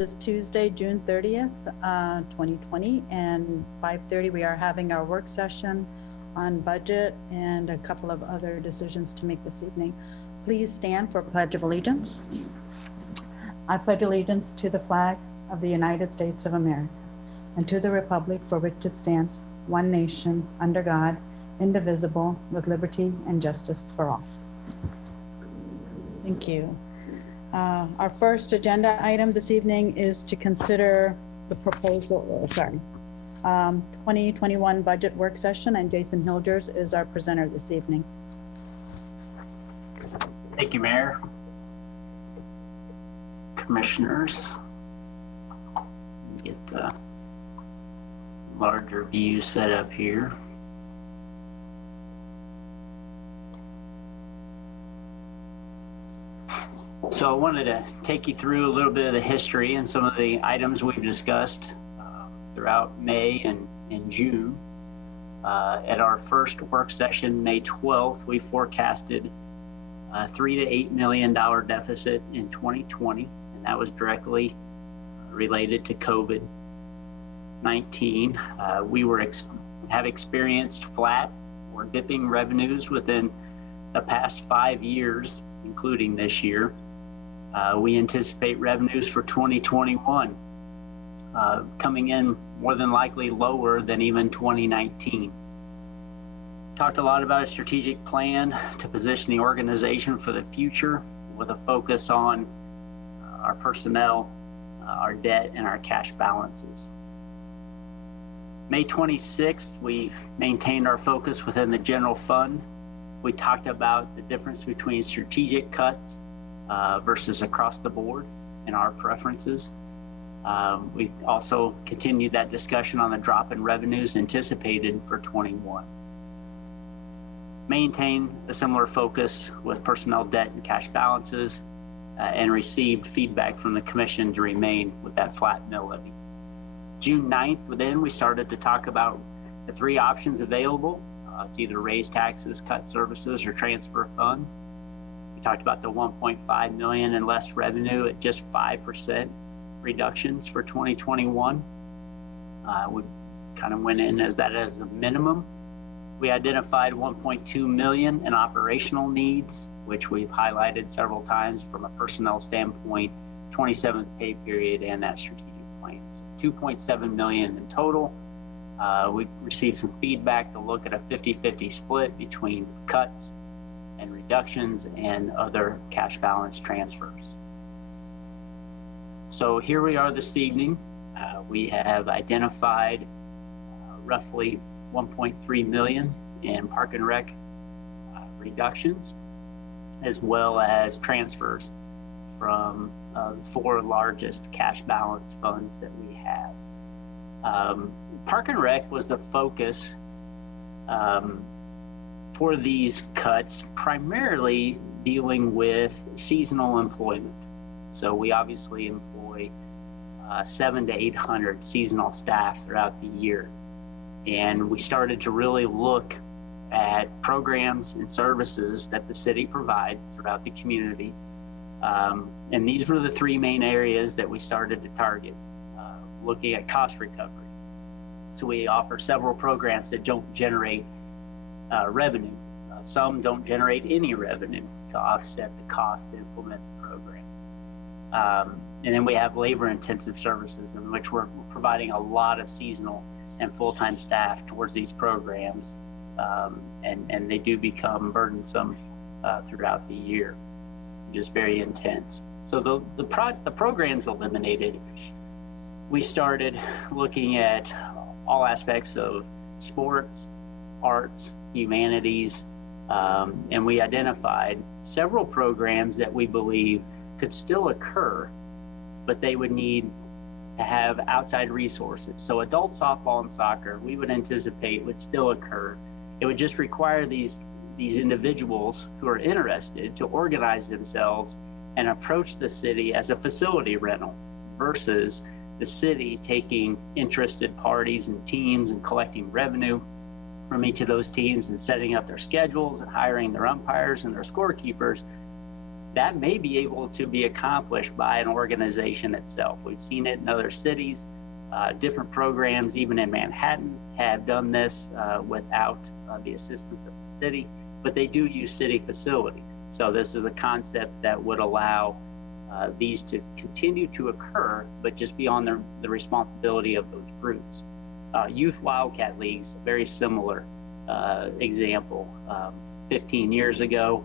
is Tuesday, June 30th, 2020, and 5:30 we are having our work session on budget and a couple of other decisions to make this evening. Please stand for Pledge of Allegiance. I pledge allegiance to the flag of the United States of America and to the republic for which it stands, one nation, under God, indivisible, with liberty and justice for all. Thank you. Our first agenda item this evening is to consider the 2021 budget work session, and Jason Hilgers is our presenter this evening. Thank you, Mayor. Commissioners, get the larger view set up here. So I wanted to take you through a little bit of the history and some of the items we've discussed throughout May and June. At our first work session, May 12th, we forecasted a $3 to $8 million deficit in 2020, and that was directly related to COVID-19. We have experienced flat or dipping revenues within the past 5 years, including this year. We anticipate revenues for 2021 coming in more than likely lower than even 2019. Talked a lot about a strategic plan to position the organization for the future with a focus on our personnel, our debt, and our cash balances. May 26th, we maintained our focus within the general fund. We talked about the difference between strategic cuts versus across the board in our preferences. We also continued that discussion on the drop in revenues anticipated for 21. Maintain a similar focus with personnel, debt, and cash balances, and received feedback from the commission to remain with that flat mill levy. June 9th, then we started to talk about the three options available to either raise taxes, cut services, or transfer funds. We talked about the 1.5 million in less revenue at just 5% reductions for 2021. We kind of went in as a minimum. We identified 1.2 million in operational needs, which we've highlighted several times from a personnel standpoint, 27th pay period, and that strategic plan. So 2.7 million in total. We received some feedback to look at a 50-50 split between cuts and reductions and other cash balance transfers. So here we are this evening. We have identified roughly 1.3 million in Park and Rec reductions, as well as transfers from the four largest cash balance funds that we have. Park and Rec was the focus for these cuts, primarily dealing with seasonal employment. So we obviously employ 700 to 800 seasonal staff throughout the year. And we started to really look at programs and services that the city provides throughout the community. And these were the three main areas that we started to target, looking at cost recovery. So we offer several programs that don't generate revenue. Some don't generate any revenue to offset the cost to implement the program. And then we have labor-intensive services in which we're providing a lot of seasonal and full-time staff towards these programs, and they do become burdensome throughout the year, just very intense. So the programs eliminated, we started looking at all aspects of sports, arts, humanities, and we identified several programs that we believe could still occur, but they would need to have outside resources. So adult softball and soccer, we would anticipate would still occur. It would just require these individuals who are interested to organize themselves and approach the city as a facility rental versus the city taking interested parties and teams and collecting revenue from each of those teams and setting up their schedules and hiring their umpires and their scorekeepers that may be able to be accomplished by an organization itself. We've seen it in other cities. Different programs, even in Manhattan, have done this without the assistance of the city, but they do use city facilities. So this is a concept that would allow these to continue to occur, but just be on the responsibility of those groups. Youth Wildcat Leagues, a very similar example. 15 years ago,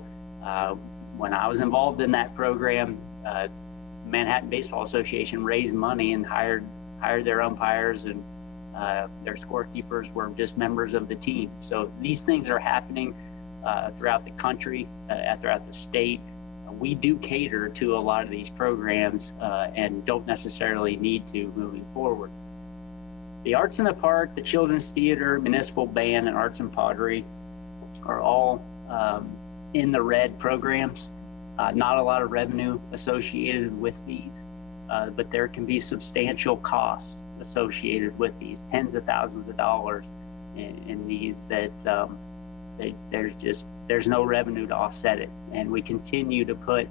when I was involved in that program, Manhattan Baseball Association raised money and hired their umpires, and their scorekeepers were just members of the team. So these things are happening throughout the country, throughout the state. We do cater to a lot of these programs and don't necessarily need to moving forward. The Arts in the Park, the Children's Theater, Municipal Band, and Arts and Pottery are all in the red programs. Not a lot of revenue associated with these, but there can be substantial costs associated with these, tens of thousands of dollars in these that there's no revenue to offset it. And we continue to put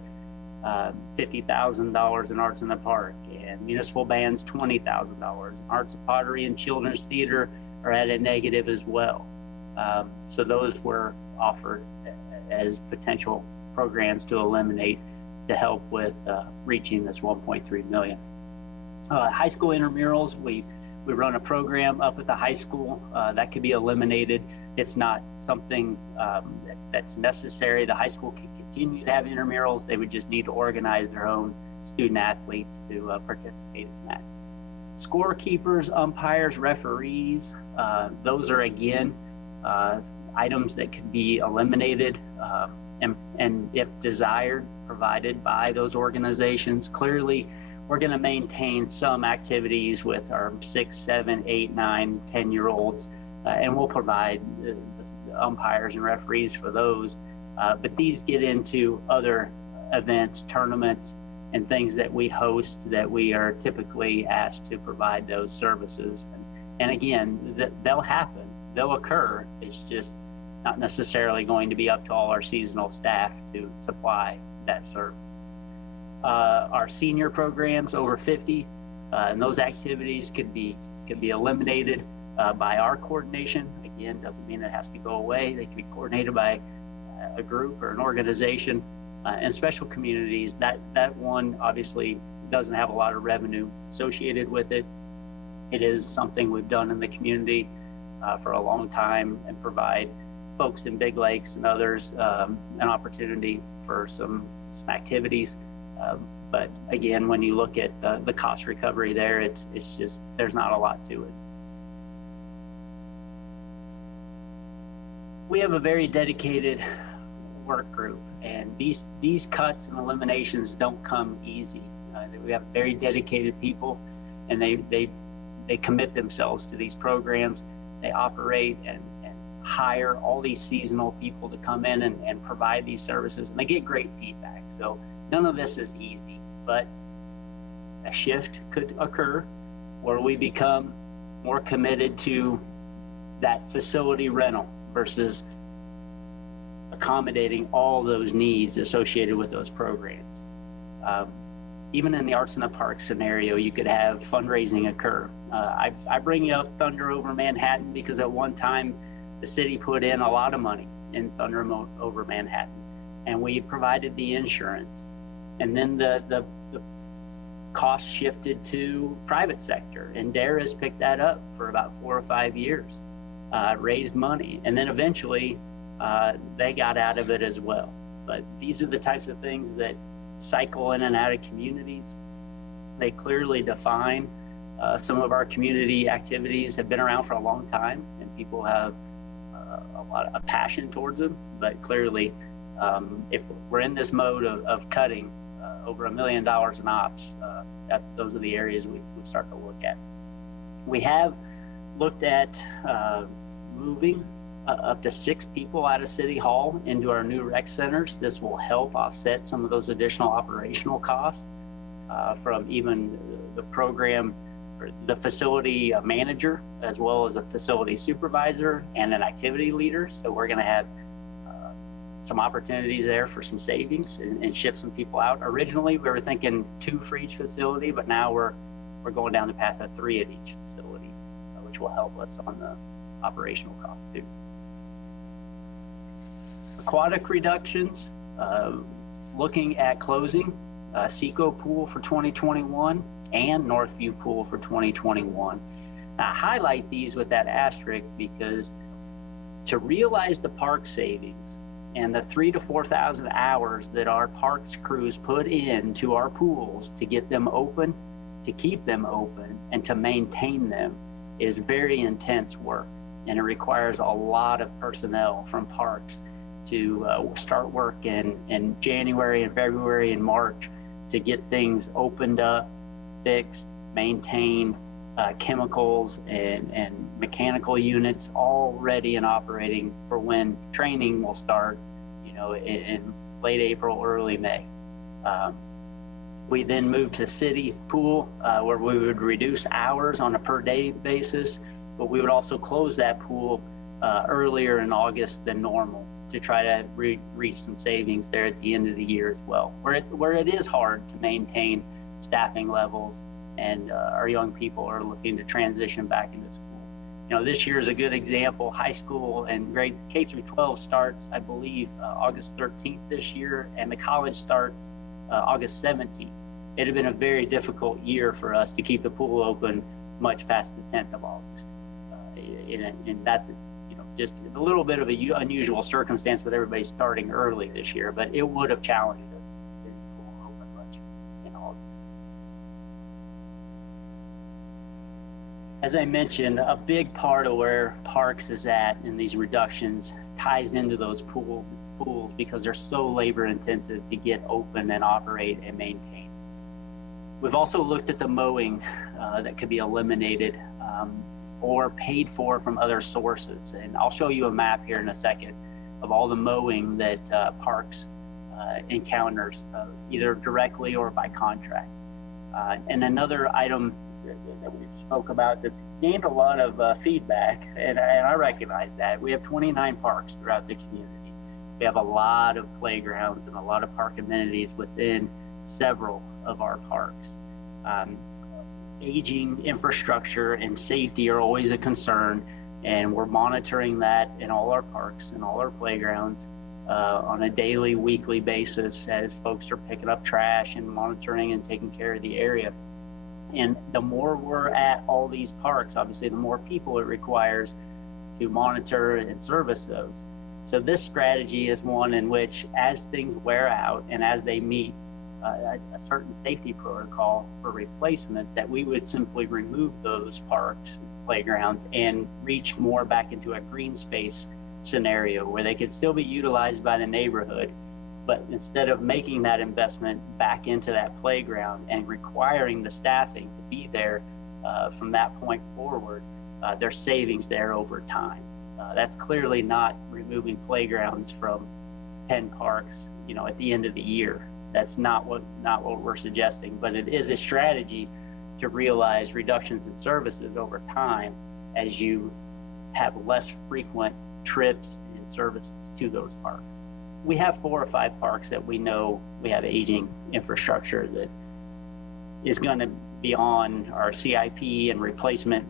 $50,000 in Arts in the Park, and Municipal Band's $20,000. Arts and Pottery and Children's Theater are at a negative as well. So those were offered as potential programs to eliminate to help with reaching this 1.3 million. High school intramurals, we run a program up at the high school that could be eliminated. It's not something that's necessary. The high school can continue to have intramurals. They would just need to organize their own student athletes to participate in that. Scorekeepers, umpires, referees, those are again items that could be eliminated and if desired, provided by those organizations. Clearly, we're going to maintain some activities with our 6, 7, 8, 9, 10-year-olds, and we'll provide the umpires and referees for those. But these get into other events, tournaments, and things that we host that we are typically asked to provide those services. And again, they'll happen, they'll occur. It's just not necessarily going to be up to all our seasonal staff to supply that service. Our senior programs over 50, and those activities could be eliminated by our coordination. Again, doesn't mean it has to go away. They can be coordinated by a group or an organization. And special communities, that one obviously doesn't have a lot of revenue associated with it. It is something we've done in the community for a long time and provide folks in Big Lakes and others an opportunity for some activities. But again, when you look at the cost recovery there, it's just, there's not a lot to it. We have a very dedicated work group, and these cuts and eliminations don't come easy. We have very dedicated people, and they commit themselves to these programs. They operate and hire all these seasonal people to come in and provide these services, and they get great feedback. So none of this is easy, but a shift could occur where we become more committed to that facility rental versus accommodating all those needs associated with those programs. Even in the Arts in the Park scenario, you could have fundraising occur. I bring up Thunder Over Manhattan because at one time the city put in a lot of money in Thunder Over Manhattan, and we provided the insurance. And then the cost shifted to private sector, and DARE has picked that up for about 4 or 5 years, raised money, and then eventually they got out of it as well. But these are the types of things that cycle in and out of communities. They clearly define some of our community activities have been around for a long time, and people have a lot of passion towards them. But clearly, if we're in this mode of cutting over $1 million in ops, those are the areas we start to look at. We have looked at moving up to 6 people out of City Hall into our new rec centers. This will help offset some of those additional operational costs from even the program, or the facility manager, as well as a facility supervisor and an activity leader. So we're going to have some opportunities there for some savings and ship some people out. Originally, we were thinking 2 for each facility, but now we're going down the path of 3 at each facility, which will help us on the operational costs too. Aquatic reductions, looking at closing Seco Pool for 2021 and Northview Pool for 2021. I highlight these with that asterisk because to realize the park savings and the 3,000 to 4,000 hours that our parks crews put into our pools to get them open, to keep them open, and to maintain them is very intense work. And it requires a lot of personnel from parks to start work in January and February and March to get things opened up, fixed, maintained, chemicals and mechanical units all ready and operating for when training will start, in late April, early May. We then moved to city pool where we would reduce hours on a per day basis, but we would also close that pool earlier in August than normal to try to reach some savings there at the end of the year as well, where it is hard to maintain staffing levels and our young people are looking to transition back into school. This year is a good example. High school and grade K through 12 starts, I believe, August 13th this year, and the college starts August 17th. It had been a very difficult year for us to keep the pool open much past the 10th of August. And that's just a little bit of an unusual circumstance with everybody starting early this year, but it would have challenged us to get the pool open much in August. As I mentioned, a big part of where Parks is at in these reductions ties into those pools because they're so labor intensive to get open and operate and maintain. We've also looked at the mowing that could be eliminated or paid for from other sources. And I'll show you a map here in a second of all the mowing that Parks encounters, either directly or by contract. And another item that we spoke about that's gained a lot of feedback, and I recognize that. We have 29 parks throughout the community. We have a lot of playgrounds and a lot of park amenities within several of our parks. Aging infrastructure and safety are always a concern, and we're monitoring that in all our parks and all our playgrounds on a daily, weekly basis as folks are picking up trash and monitoring and taking care of the area. And the more we're at all these parks, obviously, the more people it requires to monitor and service those. So this strategy is one in which, as things wear out and as they meet a certain safety protocol for replacement, that we would simply remove those parks, playgrounds, and reach more back into a green space scenario where they could still be utilized by the neighborhood, but instead of making that investment back into that playground and requiring the staffing to be there from that point forward, there's savings there over time. That's clearly not removing playgrounds from 10 parks, at the end of the year. That's not what we're suggesting, but it is a strategy to realize reductions in services over time as you have less frequent trips and services to those parks. We have 4 or 5 parks that we know we have aging infrastructure that is going to be on our CIP and replacement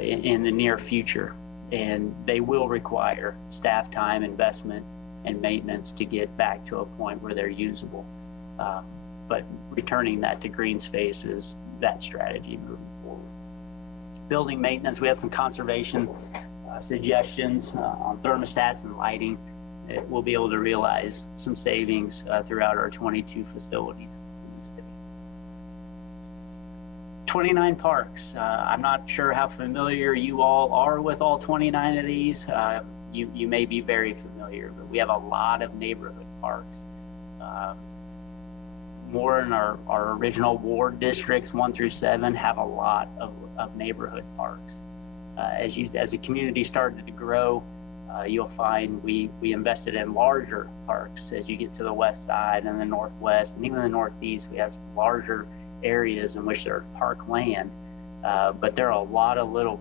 in the near future, and they will require staff time, investment, and maintenance to get back to a point where they're usable. But returning that to green space is that strategy moving forward. Building maintenance, we have some conservation suggestions on thermostats and lighting. We'll be able to realize some savings throughout our 22 facilities in the city. 29 parks. I'm not sure how familiar you all are with all 29 of these. You may be very familiar, but we have a lot of neighborhood parks. More in our original ward districts, 1 through 7, have a lot of neighborhood parks. As the community started to grow, you'll find we invested in larger parks. As you get to the west side and the northwest and even the northeast, we have larger areas in which there's park land, but there are a lot of little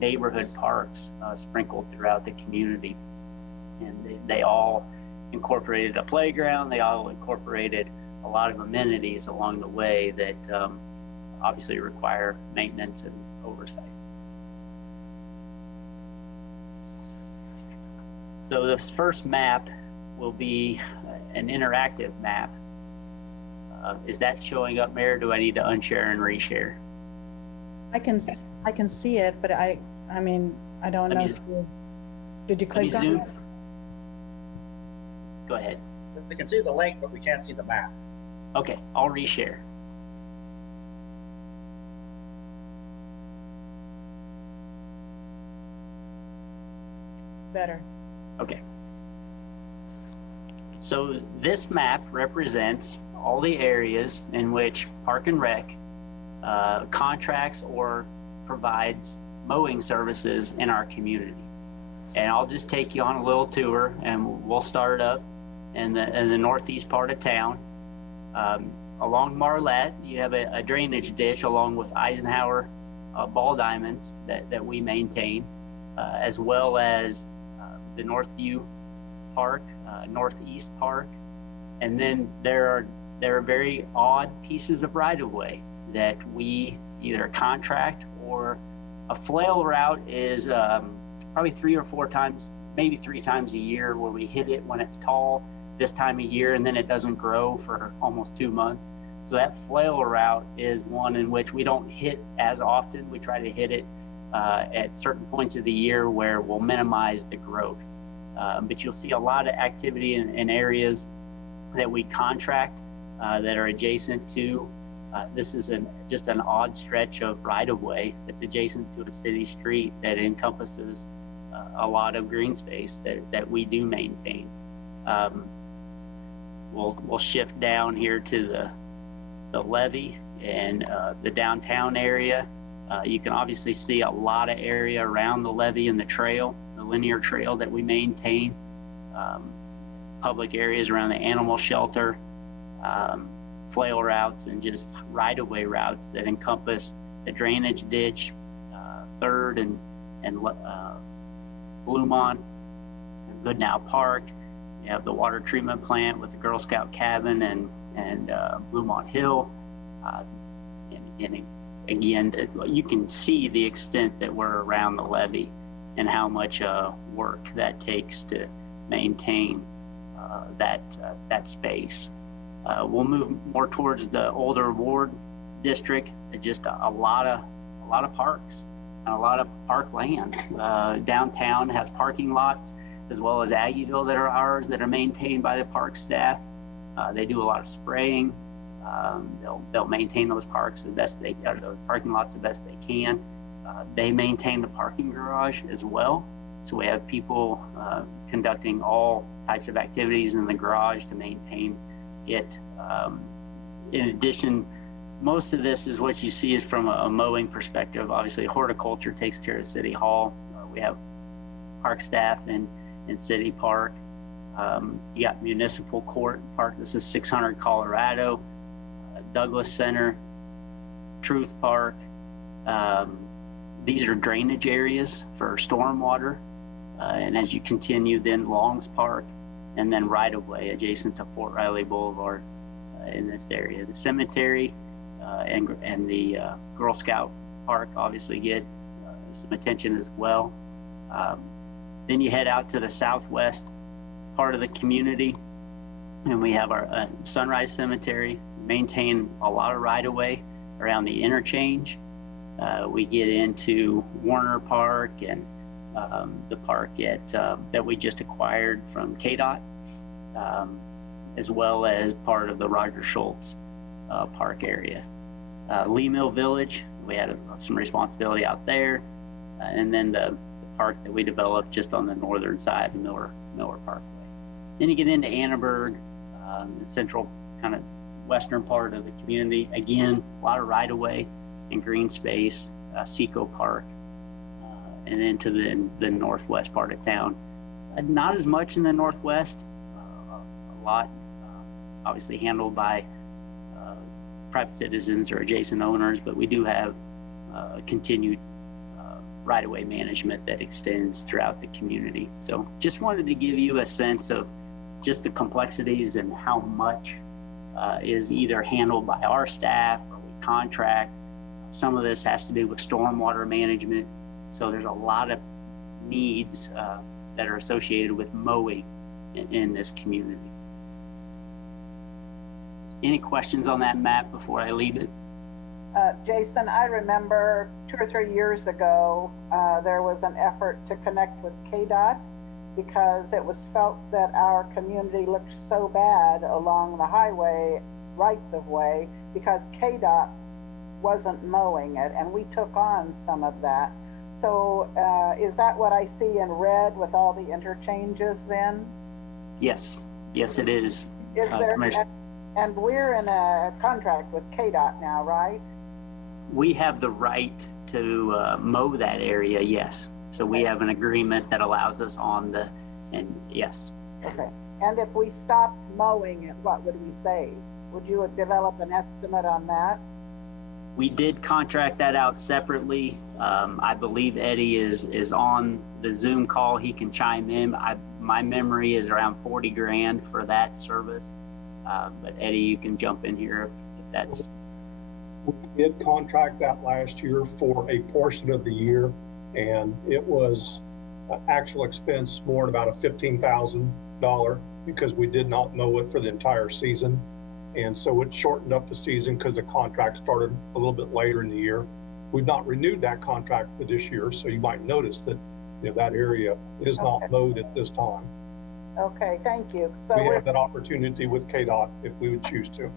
neighborhood parks sprinkled throughout the community, and they all incorporated a playground. They all incorporated a lot of amenities along the way that obviously require maintenance and oversight. So this first map will be an interactive map. Is that showing up, Mayor? Do I need to unshare and reshare? I can see it, but I mean, I don't know if you, did you click on it? Go ahead. We can see the link, but we can't see the map. Okay, I'll reshare. Better. Okay. So this map represents all the areas in which Park and Rec contracts or provides mowing services in our community. And I'll just take you on a little tour, and we'll start up in the northeast part of town. Along Marlette, you have a drainage ditch along with Eisenhower ball diamonds that we maintain, as well as the Northview Park, Northeast Park. And then there are very odd pieces of right-of-way that we either contract, or a flail route is probably 3 or 4 times, maybe 3 times a year, where we hit it when it's tall this time of year, and then it doesn't grow for almost 2 months. So that flail route is one in which we don't hit as often. We try to hit it at certain points of the year where we'll minimize the growth. But you'll see a lot of activity in areas that we contract that are adjacent to. This is just an odd stretch of right-of-way that's adjacent to a city street that encompasses a lot of green space that we do maintain. We'll shift down here to the levee and the downtown area. You can obviously see a lot of area around the levee and the trail, the linear trail that we maintain. Public areas around the animal shelter, flail routes, and just right-of-way routes that encompass the drainage ditch, 3rd and Bluemont, Goodnow Park. You have the water treatment plant with the Girl Scout cabin and Bluemont Hill. And again, you can see the extent that we're around the levee and how much work that takes to maintain that space. We'll move more towards the older ward district. Just a lot of parks and a lot of park land. Downtown has parking lots, as well as Aggieville that are ours, that are maintained by the park staff. They do a lot of spraying. They'll maintain those parks the best those parking lots the best they can. They maintain the parking garage as well. So we have people conducting all types of activities in the garage to maintain it. In addition, most of this is what you see is from a mowing perspective. Obviously, horticulture takes care of City Hall. We have park staff in City Park. You got Municipal Court Park. This is 600 Colorado, Douglas Center, Truth Park. These are drainage areas for stormwater. And as you continue, then Longs Park, and then right-of-way adjacent to Fort Riley Boulevard in this area. The cemetery and the Girl Scout Park obviously get some attention as well. Then you head out to the southwest part of the community, and we have our Sunrise Cemetery. Maintain a lot of right-of-way around the interchange. We get into Warner Park and the park that we just acquired from KDOT, as well as part of the Roger Schultz Park area. Lee Mill Village, we had some responsibility out there, and then the park that we developed just on the northern side of Miller Parkway. Then you get into Annenberg, the central kind of western part of the community. Again, a lot of right-of-way and green space, Seco Park, and then to the northwest part of town. Not as much in the northwest, a lot obviously handled by private citizens or adjacent owners, but we do have continued right-of-way management that extends throughout the community. So just wanted to give you a sense of just the complexities and how much is either handled by our staff or we contract. Some of this has to do with stormwater management. So there's a lot of needs that are associated with mowing in this community. Any questions on that map before I leave it? Jason, I remember 2 or 3 years ago, there was an effort to connect with KDOT because it was felt that our community looked so bad along the highway rights of way because KDOT wasn't mowing it, and we took on some of that. So is that what I see in red with all the interchanges then? Yes, yes it is. Is there, and we're in a contract with KDOT now, right? We have the right to mow that area, yes. So we have an agreement that allows us on the, and yes. Okay, and if we stopped mowing it, what would we save? Would you develop an estimate on that? We did contract that out separately. I believe Eddie is on the Zoom call. He can chime in. My memory is around 40 grand for that service. But Eddie, you can jump in here if that's. We did contract that last year for a portion of the year, and it was actual expense more than about a $15,000 because we did not mow it for the entire season. And so it shortened up the season because the contract started a little bit later in the year. We've not renewed that contract for this year, so you might notice that that area is not mowed at this time. Okay, thank you. So we have that opportunity with KDOT if we would choose to.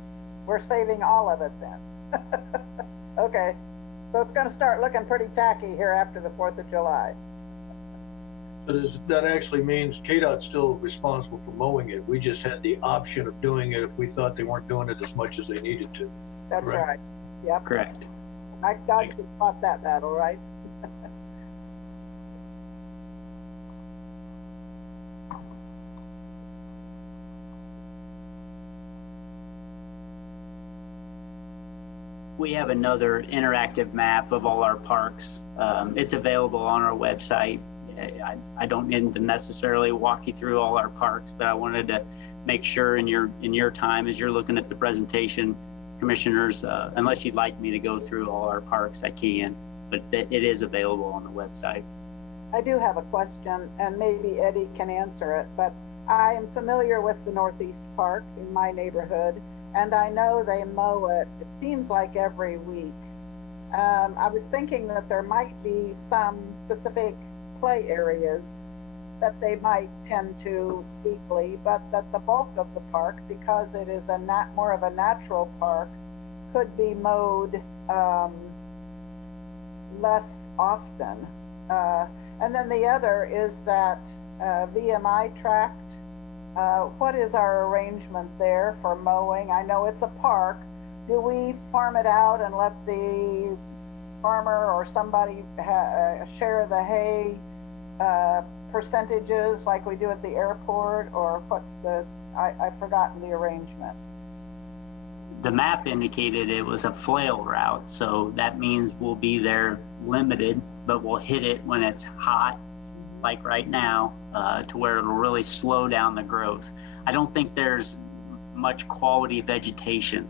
We're saving all of it then. Okay, so it's going to start looking pretty tacky here after the 4th of July. But that actually means KDOT's still responsible for mowing it. We just had the option of doing it if we thought they weren't doing it as much as they needed to. That's right. Yep. Correct. I got to fought that battle, right? We have another interactive map of all our parks. It's available on our website. I don't need to necessarily walk you through all our parks, but I wanted to make sure in your time as you're looking at the presentation, commissioners, unless you'd like me to go through all our parks, I can, but it is available on the website. I do have a question, and maybe Eddie can answer it, but I am familiar with the Northeast Park in my neighborhood, and I know they mow it seems like every week. I was thinking that there might be some specific play areas that they might tend to weekly, but that the bulk of the park, because it is more of a natural park, could be mowed less often. And then the other is that VMI tract. What is our arrangement there for mowing? I know it's a park. Do we farm it out and let the farmer or somebody share the hay percentages like we do at the airport, or what's I've forgotten the arrangement. The map indicated it was a flail route, so that means we'll be there limited, but we'll hit it when it's hot, like right now, to where it'll really slow down the growth. I don't think there's much quality vegetation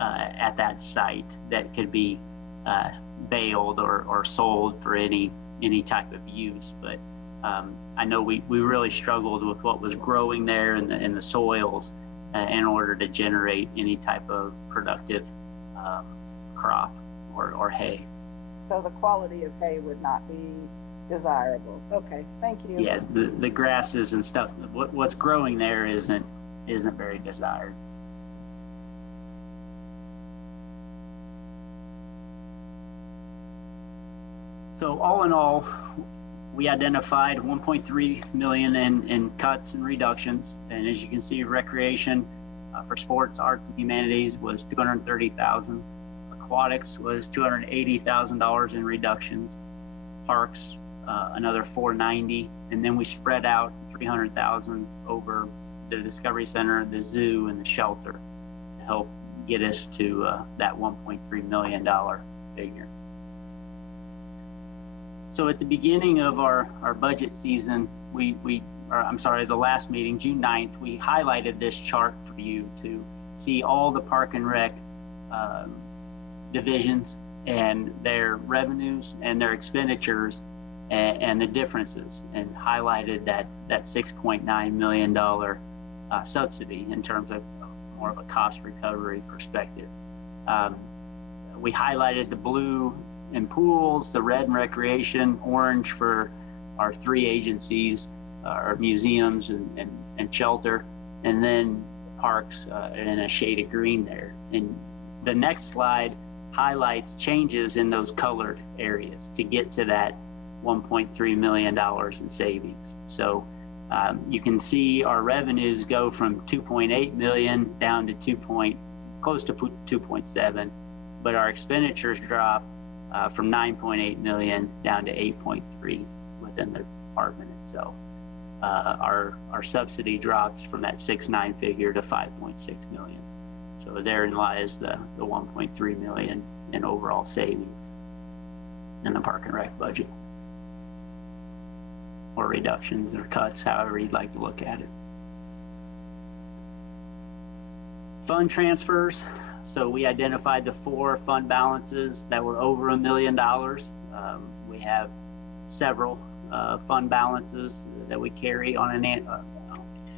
at that site that could be baled or sold for any type of use, but I know we really struggled with what was growing there in the soils in order to generate any type of productive crop or hay. So the quality of hay would not be desirable. Okay, thank you. Yeah, the grasses and stuff, what's growing there isn't very desired. So all in all, we identified 1.3 million in cuts and reductions. And as you can see, recreation for sports, arts, and humanities was $230,000. Aquatics was $280,000 in reductions. Parks, another $490,000. And then we spread out $300,000 over the Discovery Center, the zoo, and the shelter to help get us to that $1.3 million figure. So at the beginning of our budget season, we the last meeting, June 9th, we highlighted this chart for you to see all the Park and Rec divisions and their revenues and their expenditures and the differences, and highlighted that $6.9 million subsidy in terms of more of a cost recovery perspective. We highlighted the blue in pools, the red in recreation, orange for our 3 agencies, our museums and shelter, and then parks in a shade of green there. And the next slide highlights changes in those colored areas to get to that $1.3 million in savings. So you can see our revenues go from 2.8 million down to close to 2.7, but our expenditures drop from 9.8 million down to 8.3 within the department itself. Our subsidy drops from that 6.9 figure to 5.6 million. So therein lies the 1.3 million in overall savings in the Park and Rec budget, or reductions or cuts, however you'd like to look at it. Fund transfers. So we identified the 4 fund balances that were over $1 million. We have several fund balances that we carry on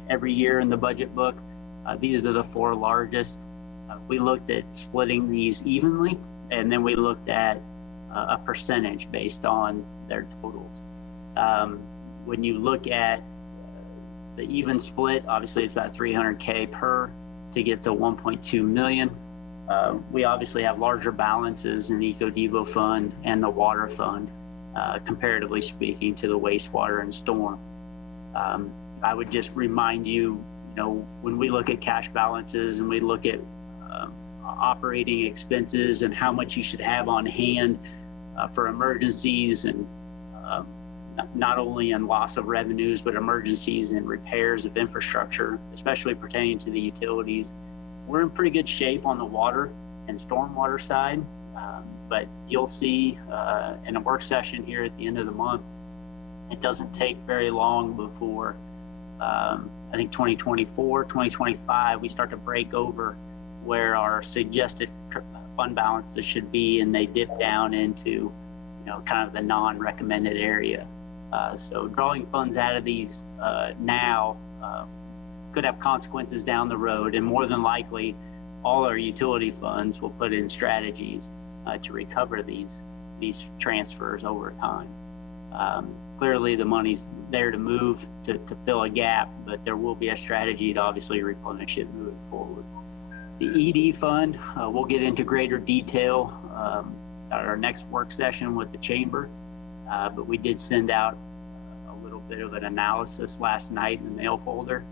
every year in the budget book. These are the 4 largest. We looked at splitting these evenly, and then we looked at a percentage based on their totals. When you look at the even split, obviously it's about 300K per to get to 1.2 million. We obviously have larger balances in the Eco-Devo fund and the water fund, comparatively speaking, to the wastewater and storm. I would just remind you, when we look at cash balances and we look at operating expenses and how much you should have on hand for emergencies, and not only in loss of revenues, but emergencies and repairs of infrastructure, especially pertaining to the utilities. We're in pretty good shape on the water and stormwater side, but you'll see in a work session here at the end of the month, it doesn't take very long before I think 2024, 2025, we start to break over where our suggested fund balances should be, and they dip down into kind of the non-recommended area. So drawing funds out of these now could have consequences down the road, and more than likely all our utility funds will put in strategies to recover these transfers over time. Clearly the money's there to move to fill a gap, but there will be a strategy to obviously replenish it moving forward. The ED fund, we'll get into greater detail at our next work session with the chamber, but we did send out a little bit of an analysis last night in the mail folder.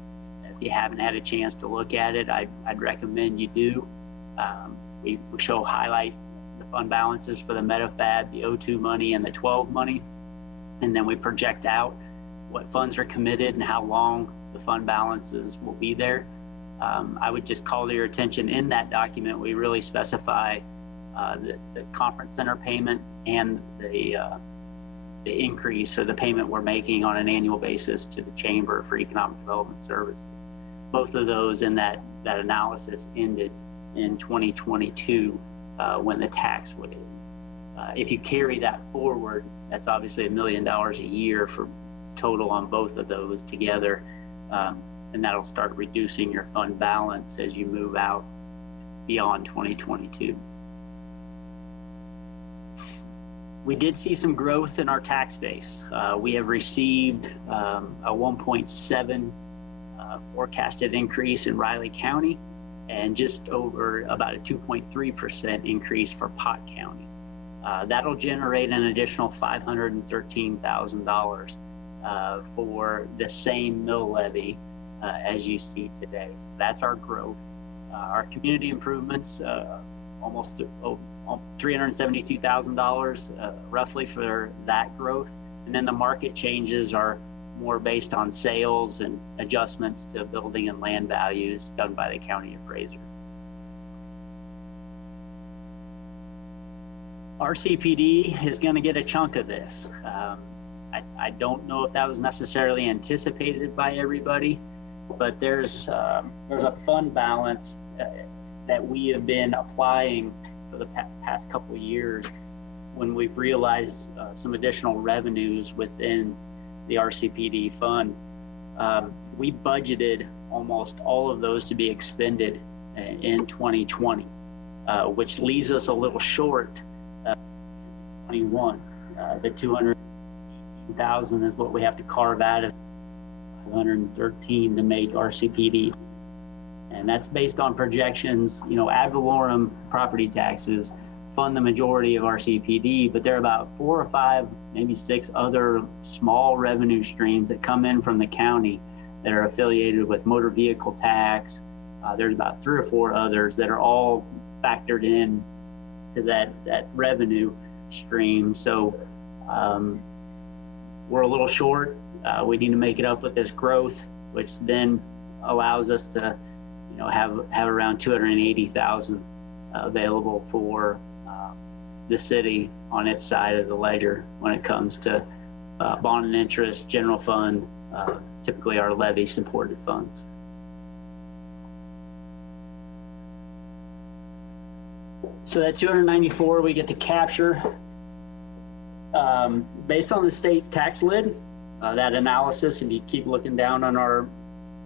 If you haven't had a chance to look at it, I'd recommend you do. We highlight the fund balances for the MetaFab, the O2 money, and the 12 money, and then we project out what funds are committed and how long the fund balances will be there. I would just call to your attention, in that document, we really specify the conference center payment and the increase, or the payment we're making on an annual basis to the Chamber for Economic Development Services. Both of those in that analysis ended in 2022 when the tax would end. If you carry that forward, that's obviously $1 million a year for total on both of those together. And that'll start reducing your fund balance as you move out beyond 2022. We did see some growth in our tax base. We have received a 1.7 forecasted increase in Riley County, and just over about a 2.3% increase for Pot County. That'll generate an additional $513,000 for the same mill levy as you see today. So that's our growth. Our community improvements, almost $372,000 roughly for that growth. And then the market changes are more based on sales and adjustments to building and land values done by the county appraiser. RCPD is going to get a chunk of this. I don't know if that was necessarily anticipated by everybody, but there's a fund balance that we have been applying for the past couple of years when we've realized some additional revenues within the RCPD fund. We budgeted almost all of those to be expended in 2020, which leaves us a little short. 21, the 200,000 is what we have to carve out of 513 to make RCPD, and that's based on projections. Ad valorem property taxes fund the majority of RCPD, but there are about 4 or 5, maybe 6 other small revenue streams that come in from the county that are affiliated with motor vehicle tax. There's about 3 or 4 others that are all factored in to that revenue stream. So we're a little short. We need to make it up with this growth, which then allows us to, have around 280,000 available for the city on its side of the ledger when it comes to bond and interest, general fund, typically our levy supported funds. So that 294 we get to capture based on the state tax lid. That analysis, if you keep looking down on our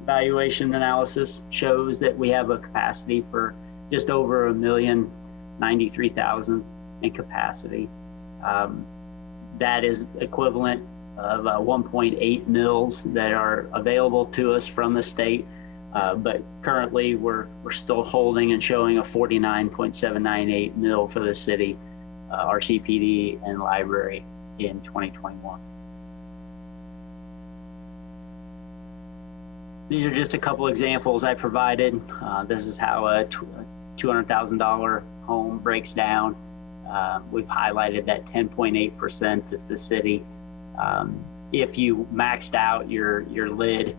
valuation analysis, shows that we have a capacity for just over 1,093,000 in capacity. That is equivalent of 1.8 mils that are available to us from the state. But currently we're still holding and showing a 49.798 mil for the city, RCPD and library in 2021. These are just a couple examples I provided. This is how a $200,000 home breaks down. We've highlighted that 10.8% is the city. If you maxed out your lid,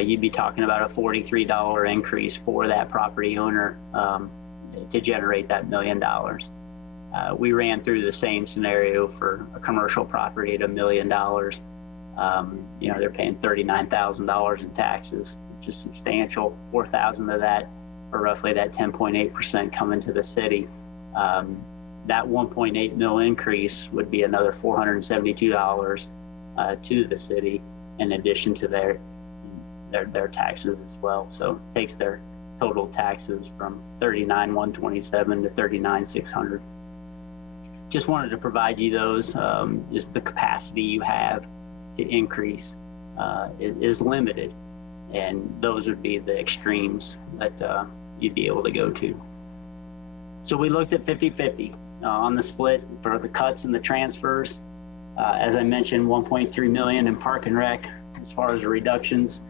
you'd be talking about a $43 increase for that property owner to generate that $1 million. We ran through the same scenario for a commercial property at $1 million. They're paying $39,000 in taxes, which is substantial. 4,000 of that, or roughly that 10.8%, coming to the city. That 1.8 mil increase would be another $472 to the city, in addition to their taxes as well. So it takes their total taxes from $39,127 to $39,600. Just wanted to provide you those. Just the capacity you have to increase is limited, and those would be the extremes that you'd be able to go to. So we looked at 50-50 on the split for the cuts and the transfers. As I mentioned, 1.3 million in park and rec as far as the reductions.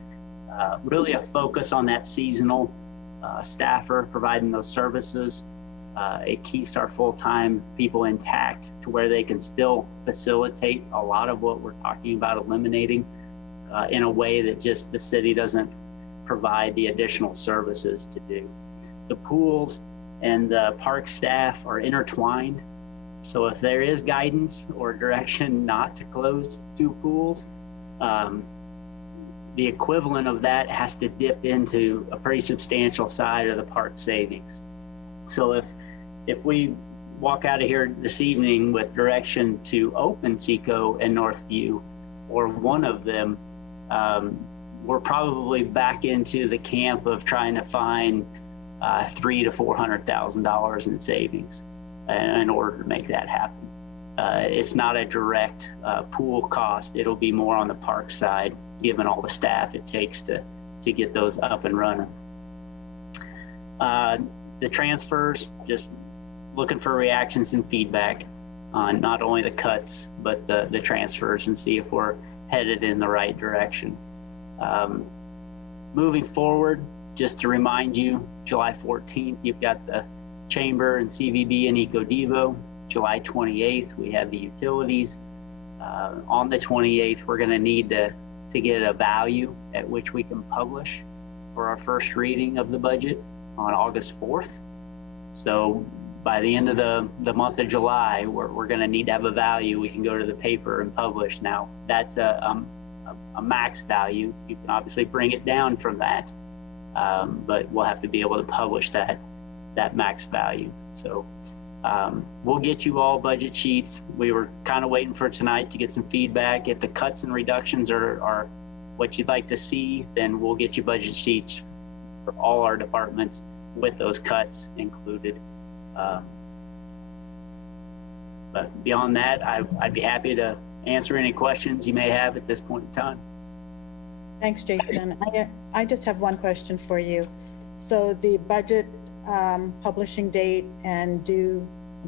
Really a focus on that seasonal staffer providing those services. It keeps our full-time people intact to where they can still facilitate a lot of what we're talking about eliminating in a way that just the city doesn't provide the additional services to do. The pools and the park staff are intertwined. So if there is guidance or direction not to close 2 pools, the equivalent of that has to dip into a pretty substantial side of the park savings. So if we walk out of here this evening with direction to open Seco and Northview, or one of them, we're probably back into the camp of trying to find $300,000 to $400,000 in savings in order to make that happen. It's not a direct pool cost. It'll be more on the park side, given all the staff it takes to get those up and running. The transfers, just looking for reactions and feedback on not only the cuts, but the transfers, and see if we're headed in the right direction. Moving forward, just to remind you, July 14th, you've got the Chamber and CVB and EcoDevo. July 28th, we have the utilities. On the 28th, we're going to need to get a value at which we can publish for our first reading of the budget on August 4th. So by the end of the month of July, we're going to need to have a value. We can go to the paper and publish. Now, that's a max value. You can obviously bring it down from that, but we'll have to be able to publish that max value. So we'll get you all budget sheets. We were kind of waiting for tonight to get some feedback. If the cuts and reductions are what you'd like to see, then we'll get you budget sheets for all our departments with those cuts included. But beyond that, I'd be happy to answer any questions you may have at this point in time. Thanks, Jason. I just have one question for you. So the budget publishing date and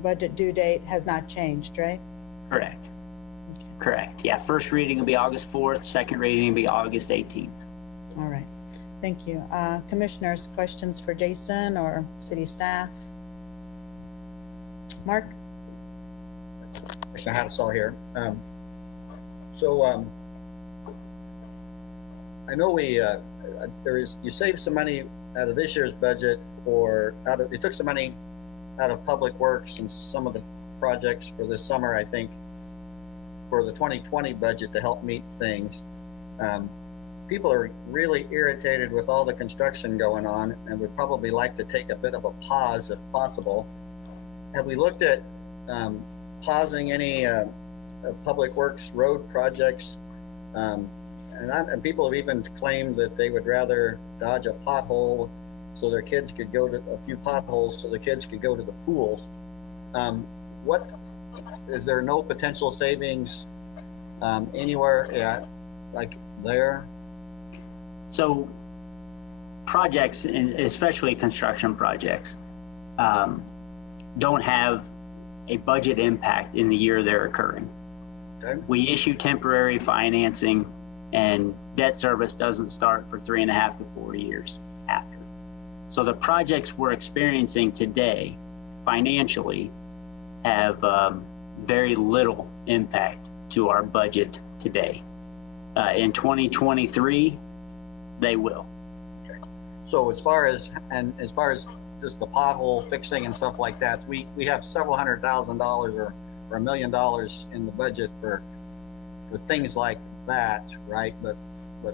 budget due date has not changed, right? Correct. Correct. Yeah, first reading will be August 4th, second reading will be August 18th. All right, thank you. Commissioners, questions for Jason or city staff? Mark? Commissioner Hattasol here. I know you saved some money out of this year's budget you took some money out of Public Works and some of the projects for this summer, I think, for the 2020 budget to help meet things. People are really irritated with all the construction going on and would probably like to take a bit of a pause if possible. Have we looked at pausing any Public Works road projects? And people have even claimed that they would rather dodge a pothole so their kids could go to a few potholes so the kids could go to the pools. Is there no potential savings anywhere like there? So projects, especially construction projects, don't have a budget impact in the year they're occurring. Okay. We issue temporary financing and debt service doesn't start for 3.5 to 4 years after. So the projects we're experiencing today financially have very little impact to our budget today. In 2023, they will. Okay. So as far as just the pothole fixing and stuff like that, we have several $100,000 or $1 million in the budget for things like that, right? But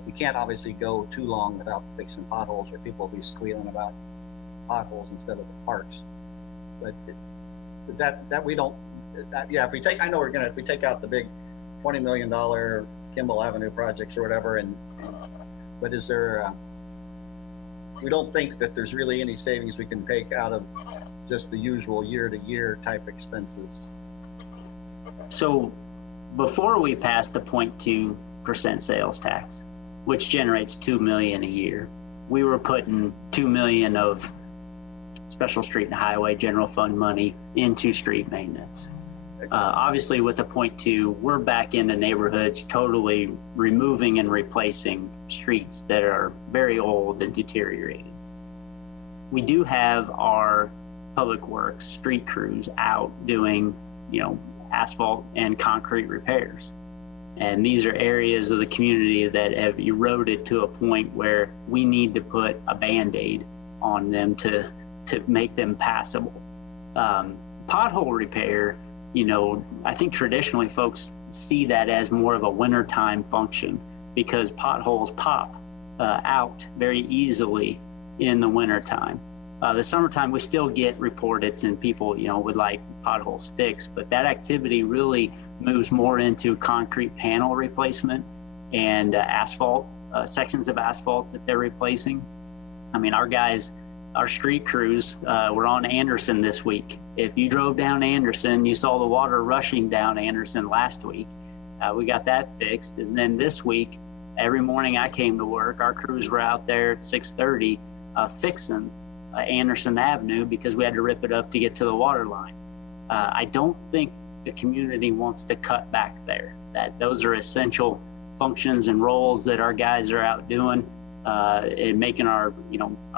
we can't obviously go too long without fixing potholes, or people will be squealing about potholes instead of the parks. But that we don't. Yeah, if we take out the big $20 million Kimball Avenue projects or whatever, but is there? We don't think that there's really any savings we can take out of just the usual year-to-year type expenses. So before we passed the 0.2% sales tax, which generates $2 million a year, we were putting $2 million of special street and highway general fund money into street maintenance. Obviously with the 0.2, we're back into neighborhoods totally removing and replacing streets that are very old and deteriorated. We do have our Public Works street crews out doing, asphalt and concrete repairs. And these are areas of the community that have eroded to a point where we need to put a Band-Aid on them to make them passable. Pothole repair, I think traditionally folks see that as more of a wintertime function because potholes pop out very easily in the wintertime. The summertime, we still get reports and people, would like potholes fixed, but that activity really moves more into concrete panel replacement and asphalt, sections of asphalt that they're replacing. I mean, our street crews were on Anderson this week. If you drove down Anderson, you saw the water rushing down Anderson last week. We got that fixed. And then this week, every morning I came to work, our crews were out there at 6:30 fixing Anderson Avenue because we had to rip it up to get to the water line. I don't think the community wants to cut back there. Those are essential functions and roles that our guys are out doing. And making our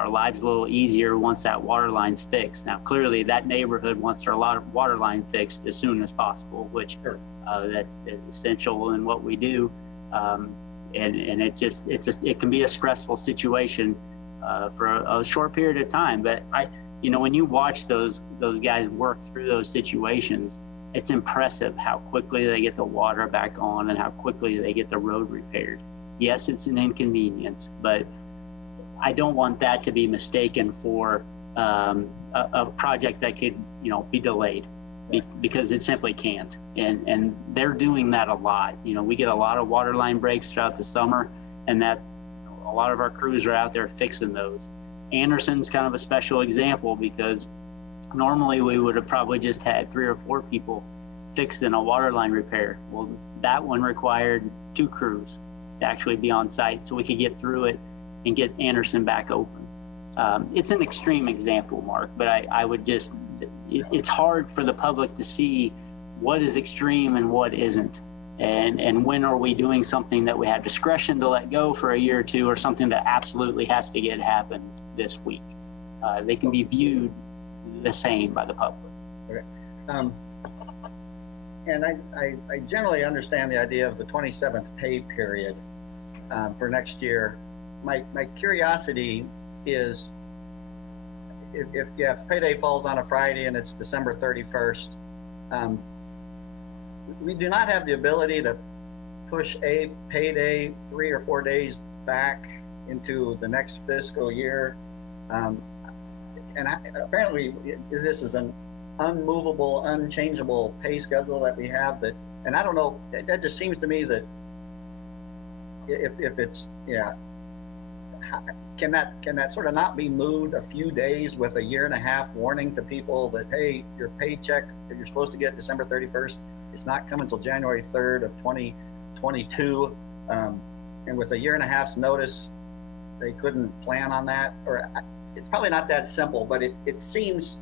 lives a little easier once that water line's fixed. Now, clearly, that neighborhood wants their water line fixed as soon as possible, which that's essential in what we do. And it can be a stressful situation for a short period of time. But you know, when you watch those guys work through those situations, it's impressive how quickly they get the water back on and how quickly they get the road repaired. Yes, it's an inconvenience, but I don't want that to be mistaken for a project that could, you know, be delayed because it simply can't. And they're doing that a lot. You know, we get a lot of water line breaks throughout the summer, and that, you know, a lot of our crews are out there fixing those. Anderson's kind of a special example because normally we would have probably just had 3 or 4 people fixing a water line repair. Well, that one required 2 crews to actually be on site so we could get through it and get Anderson back open. It's an extreme example, Mark, but I would just, it's hard for the public to see what is extreme and what isn't. And when are we doing something that we have discretion to let go for a year or 2 or something that absolutely has to get happen this week? They can be viewed the same by the public. Okay. And I generally understand the idea of the 27th pay period for next year. My curiosity is if payday falls on a Friday and it's December 31st, we do not have the ability to push a payday 3 or 4 days back into the next fiscal year. Apparently this is an unmovable, unchangeable pay schedule that we have that, and I don't know, that just seems to me that if it's, yeah, can that sort of not be moved a few days with a 1.5 year warning to people that, hey, your paycheck that you're supposed to get December 31st, it's not coming until January 3rd of 2022, and with a 1.5 years notice, they couldn't plan on that, or it's probably not that simple, but it seems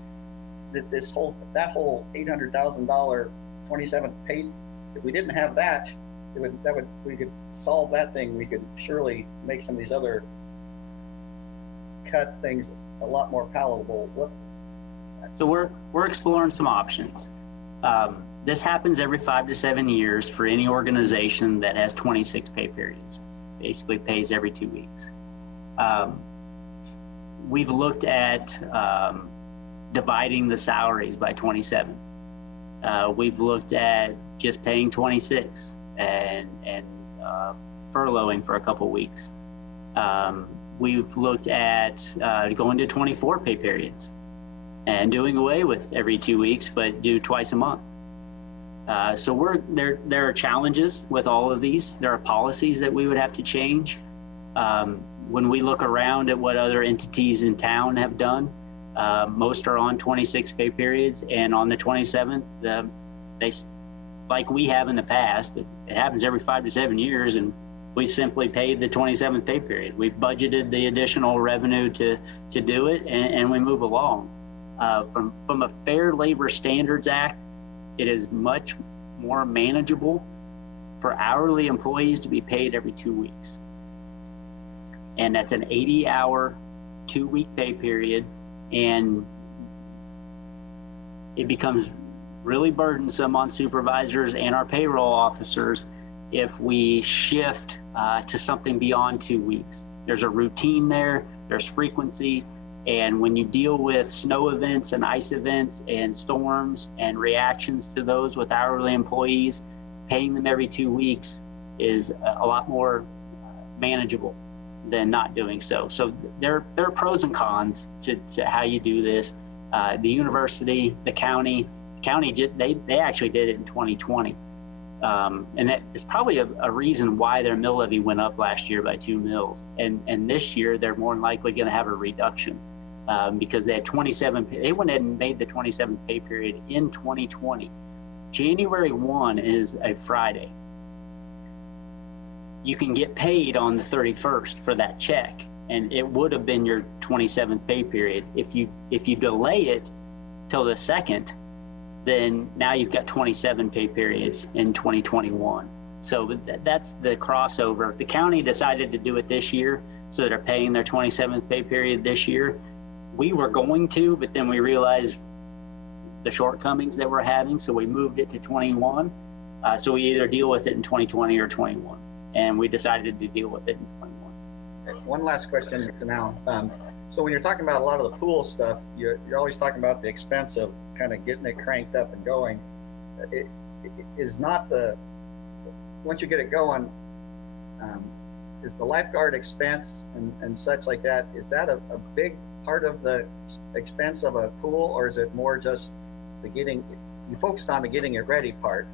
that that whole $800,000 27th pay, if we didn't have that, we could solve that thing. We could surely make some of these other cut things a lot more palatable. So we're exploring some options. This happens every 5 to 7 years for any organization that has 26 pay periods. Basically pays every 2 weeks. We've looked at dividing the salaries by 27. We've looked at just paying 26 and furloughing for a couple weeks. We've looked at going to 24 pay periods and doing away with every 2 weeks, but do twice a month. So there are challenges with all of these. There are policies that we would have to change. When we look around at what other entities in town have done, most are on 26 pay periods, and on the 27th, they, like we have in the past, it happens every 5 to 7 years, and we've simply paid the 27th pay period. We've budgeted the additional revenue to do it, and we move along. From a Fair Labor Standards Act, it is much more manageable for hourly employees to be paid every 2 weeks. And that's an 80-hour, 2-week pay period. And it becomes really burdensome on supervisors and our payroll officers if we shift to something beyond 2 weeks. There's a routine there, there's frequency, and when you deal with snow events and ice events and storms and reactions to those with hourly employees, paying them every 2 weeks is a lot more manageable than not doing so. So there are pros and cons to how you do this. The university, the county, they actually did it in 2020. And that is probably a reason why their mill levy went up last year by 2 mills. And this year they're more than likely going to have a reduction because they had 27, they went ahead and made the 27th pay period in 2020. January 1 is a Friday. You can get paid on the 31st for that check, and it would have been your 27th pay period. If you delay it till the 2nd, then now you've got 27 pay periods in 2021. So that's the crossover. The county decided to do it this year, so they're paying their 27th pay period this year. We were going to, but then we realized the shortcomings that we're having, so we moved it to 21. So we either deal with it in 2020 or 21. And we decided to deal with it in 21. One last question for now. So when you're talking about a lot of the pool stuff, you're always talking about the expense of kind of getting it cranked up and going. It is not once you get it going, is the lifeguard expense and such like that, is that a big part of the expense of a pool, or is it more just you focused on the getting it ready part?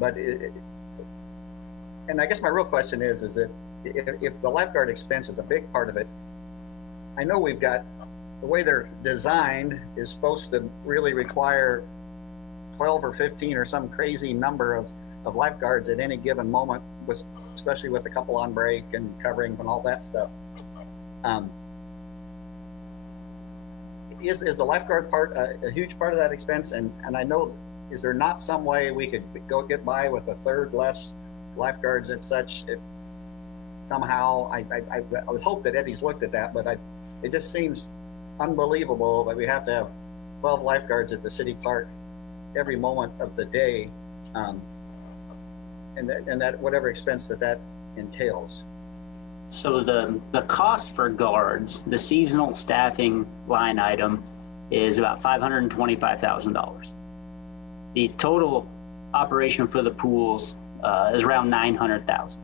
But and I guess my real question is it, if the lifeguard expense is a big part of it, I know we've got, the way they're designed is supposed to really require 12 or 15 or some crazy number of lifeguards at any given moment, especially with a couple on break and covering and all that stuff. Is the lifeguard part a huge part of that expense? And I know, is there not some way we could get by with a third less lifeguards and such? If somehow, I would hope that Eddie's looked at that, but it just seems unbelievable that we have to have 12 lifeguards at the city park every moment of the day, and that whatever expense that entails. So the cost for guards, the seasonal staffing line item, is about $525,000. The total operation for the pools is around $900,000.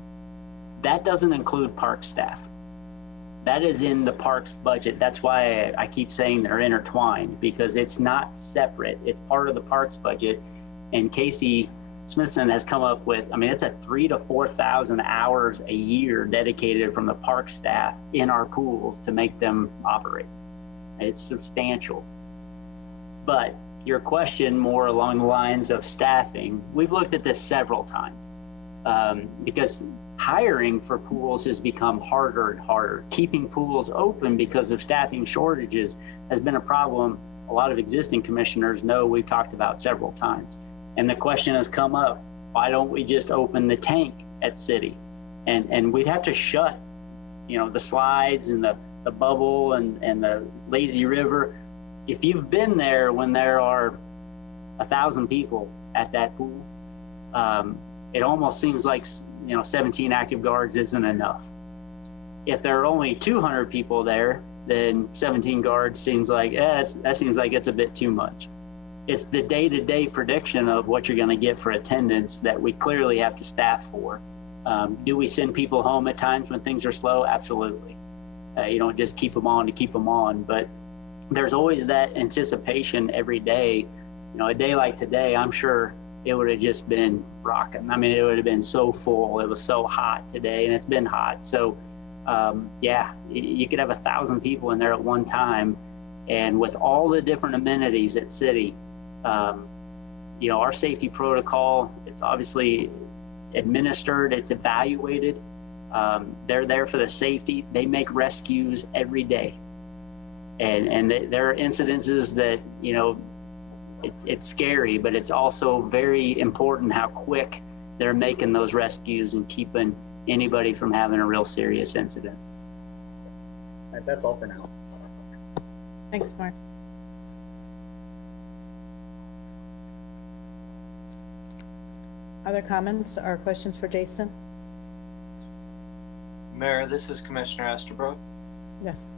That doesn't include park staff. That is in the park's budget. That's why I keep saying they're intertwined, because it's not separate. It's part of the park's budget. And Casey Smithson has come up with, it's at 3,000 to 4,000 hours a year dedicated from the park staff in our pools to make them operate. It's substantial. But your question more along the lines of staffing, we've looked at this several times, because hiring for pools has become harder and harder. Keeping pools open because of staffing shortages has been a problem a lot of existing commissioners know we've talked about several times. And the question has come up, why don't we just open the tank at City? And we'd have to shut, the slides and the bubble and the lazy river. If you've been there when there are 1,000 people at that pool, it almost seems like 17 active guards isn't enough. If there are only 200 people there, then 17 guards seems like that seems like it's a bit too much. It's the day-to-day prediction of what you're going to get for attendance that we clearly have to staff for. Do we send people home at times when things are slow? Absolutely. You don't just keep them on to keep them on, but there's always that anticipation every day. A day like today, I'm sure it would have just been rocking. It would have been so full. It was so hot today, and it's been hot. So, you could have 1,000 people in there at one time, and with all the different amenities at City, our safety protocol, it's obviously administered, it's evaluated. They're there for the safety. They make rescues every day. And there are incidences that, it's scary, but it's also very important how quick they're making those rescues and keeping anybody from having a real serious incident. That's all for now. Thanks, Mark. Other comments or questions for Jason? Mayor, this is Commissioner Estabrook. Yes.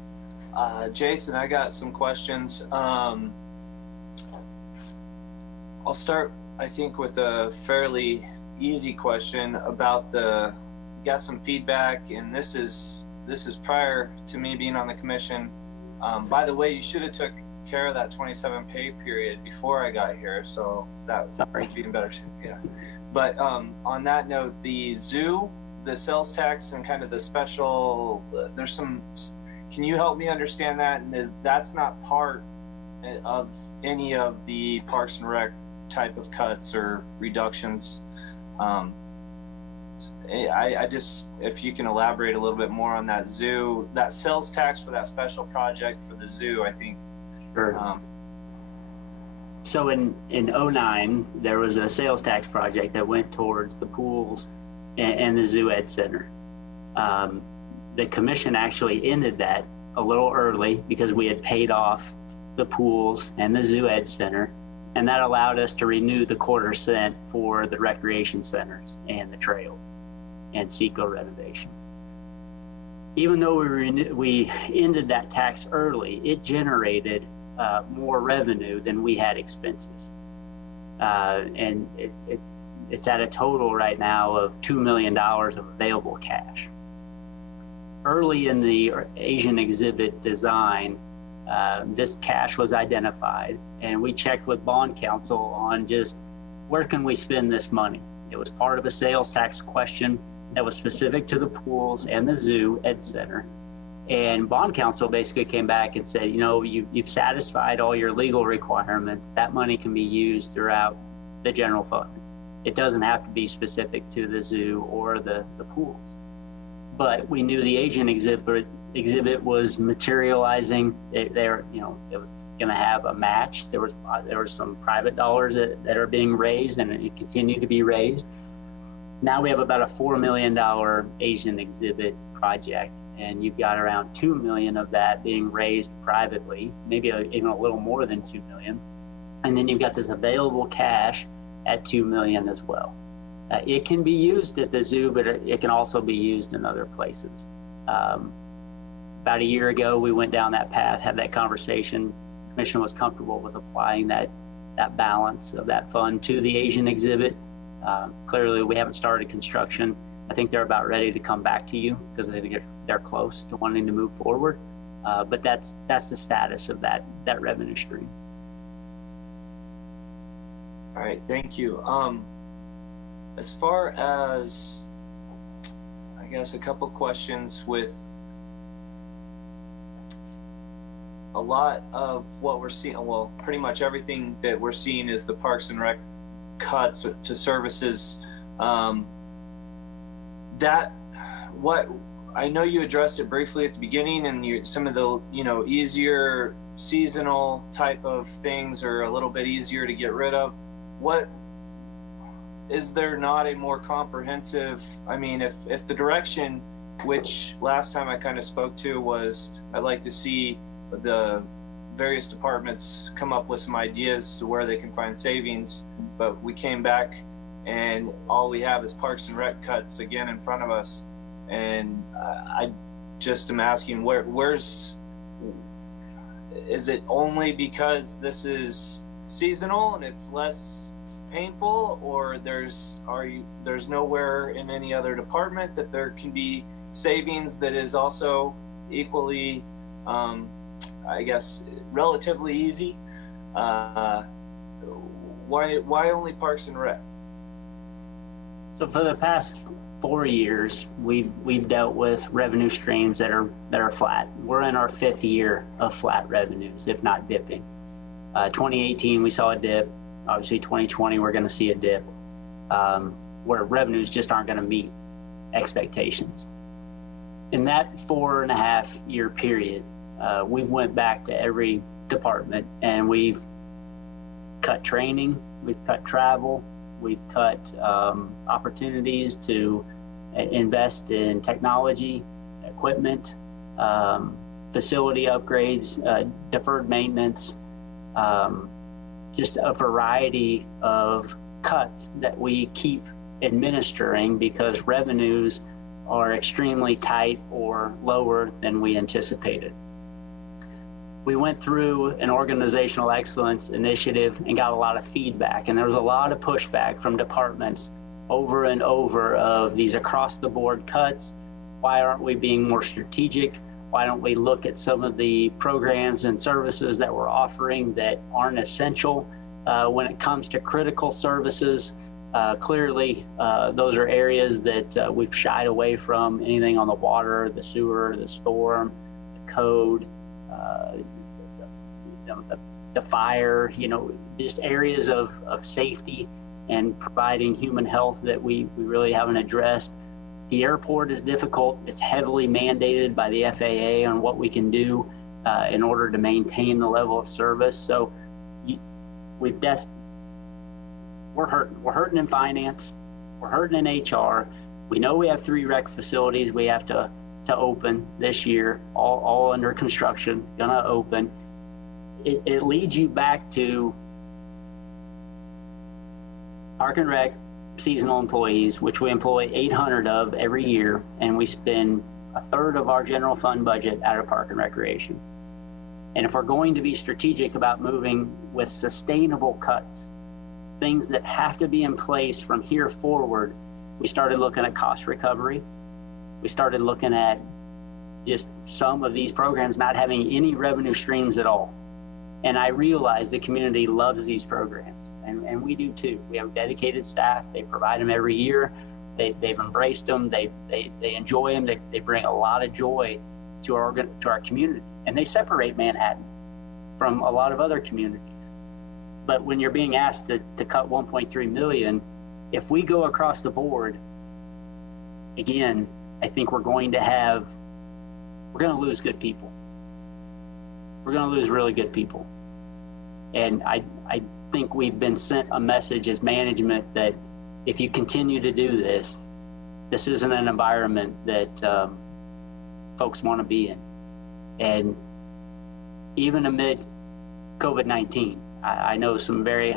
Jason, I got some questions. I'll start, I think, with a fairly easy question about got some feedback, and this is prior to me being on the commission. By the way, you should have took care of that 27 pay period before I got here, so that would be in better shape. Yeah. But on that note, the zoo, the sales tax, and kind of the special, there's some. Can you help me understand that? And that's not part of any of the Parks and Rec type of cuts or reductions? I just, if you can elaborate a little bit more on that zoo, that sales tax for that special project for the zoo, I think. Sure. So in 2009, there was a sales tax project that went towards the pools and the Zoo Ed Center. The commission actually ended that a little early because we had paid off the pools and the Zoo Ed Center, and that allowed us to renew the $0.25 for the recreation centers and the trails and SECO renovation. even though we ended that tax early, it generated more revenue than we had expenses. And it's at a total right now of $2 million of available cash. Early in the Asian exhibit design, this cash was identified, and we checked with bond counsel on just where can we spend this money. It was part of a sales tax question that was specific to the pools and the zoo ed center. And bond counsel basically came back and said, you know, you've satisfied all your legal requirements. That money can be used throughout the general fund. It doesn't have to be specific to the zoo or the pools. But we knew the Asian exhibit was materializing. They're, you know, it was going to have a match. There was some private dollars that are being raised, and it continued to be raised. Now we have about a $4 million Asian exhibit project, and you've got around $2 million of that being raised privately, maybe even a little more than $2 million. And then you've got this available cash at $2 million as well. It can be used at the zoo, but it can also be used in other places. About a year ago, we went down that path, had that conversation. The commission was comfortable with applying that balance of that fund to the Asian exhibit. Clearly, we haven't started construction. I think they're about ready to come back to you because they're close to wanting to move forward. But that's the status of that revenue stream. All right, thank you. As far as, I guess, a couple questions with a lot of what we're seeing, well, pretty much everything that we're seeing is the Parks and Rec cuts to services. What I know you addressed it briefly at the beginning, and some of the easier seasonal type of things are a little bit easier to get rid of. What is there not a more comprehensive? I mean, if the direction, which last time I kind of spoke to, was I'd like to see the various departments come up with some ideas to where they can find savings, but we came back and all we have is Parks and Rec cuts again in front of us. And I just am asking, is it only because this is seasonal and it's less painful, or there's nowhere in any other department that there can be savings that is also equally, I guess, relatively easy? Why only Parks and Rec? So for the past 4 years, we've dealt with revenue streams that are flat. We're in our 5th year of flat revenues, if not dipping. 2018 we saw a dip. Obviously 2020 we're going to see a dip, where revenues just aren't going to meet expectations. In that 4.5 year period, we've went back to every department and we've cut training, we've cut travel, we've cut opportunities to invest in technology, equipment, facility upgrades, deferred maintenance, just a variety of cuts that we keep administering because revenues are extremely tight or lower than we anticipated. We went through an organizational excellence initiative and got a lot of feedback, and there was a lot of pushback from departments over and over of these across the board cuts. Why aren't we being more strategic? Why don't we look at some of the programs and services that we're offering that aren't essential when it comes to critical services? Clearly, those are areas that we've shied away from. Anything on the water, the sewer, the storm, the code, the fire, just areas of safety and providing human health that we really haven't addressed. The airport is difficult. It's heavily mandated by the FAA on what we can do in order to maintain the level of service. So we're hurting. We're hurting in finance. We're hurting in HR. We know we have 3 rec facilities we have to open this year, all under construction, gonna open. It leads you back to Park and Rec seasonal employees, which we employ 800 of every year, and we spend a third of our general fund budget out of Park and Recreation. And if we're going to be strategic about moving with sustainable cuts, things that have to be in place from here forward, we started looking at cost recovery. We started looking at just some of these programs not having any revenue streams at all. And I realize the community loves these programs, and we do too. We have dedicated staff. They provide them every year. They've embraced them. They enjoy them. They bring a lot of joy to our community. And they separate Manhattan from a lot of other communities. But when you're being asked to cut 1.3 million, if we go across the board, again, I think we're going to lose good people. We're going to lose really good people. And I think we've been sent a message as management that if you continue to do this, this isn't an environment that folks want to be in. And even amid COVID-19, I know some very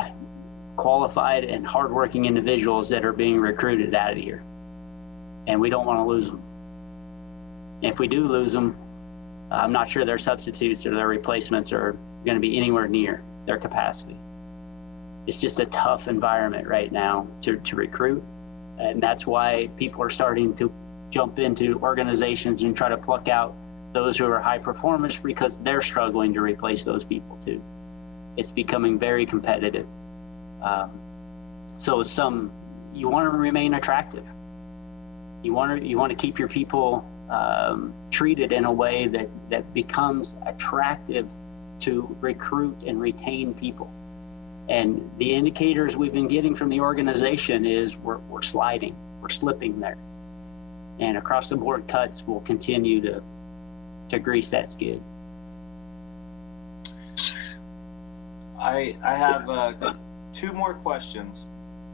qualified and hardworking individuals that are being recruited out of here. And we don't want to lose them. If we do lose them, I'm not sure their substitutes or their replacements are going to be anywhere near their capacity. It's just a tough environment right now to recruit. And that's why people are starting to jump into organizations and try to pluck out those who are high performers because they're struggling to replace those people too. It's becoming very competitive. So you want to remain attractive. You want to keep your people treated in a way that becomes attractive to recruit and retain people. And the indicators we've been getting from the organization is we're sliding, we're slipping there. And across the board cuts will continue to grease that skid. I have two more questions.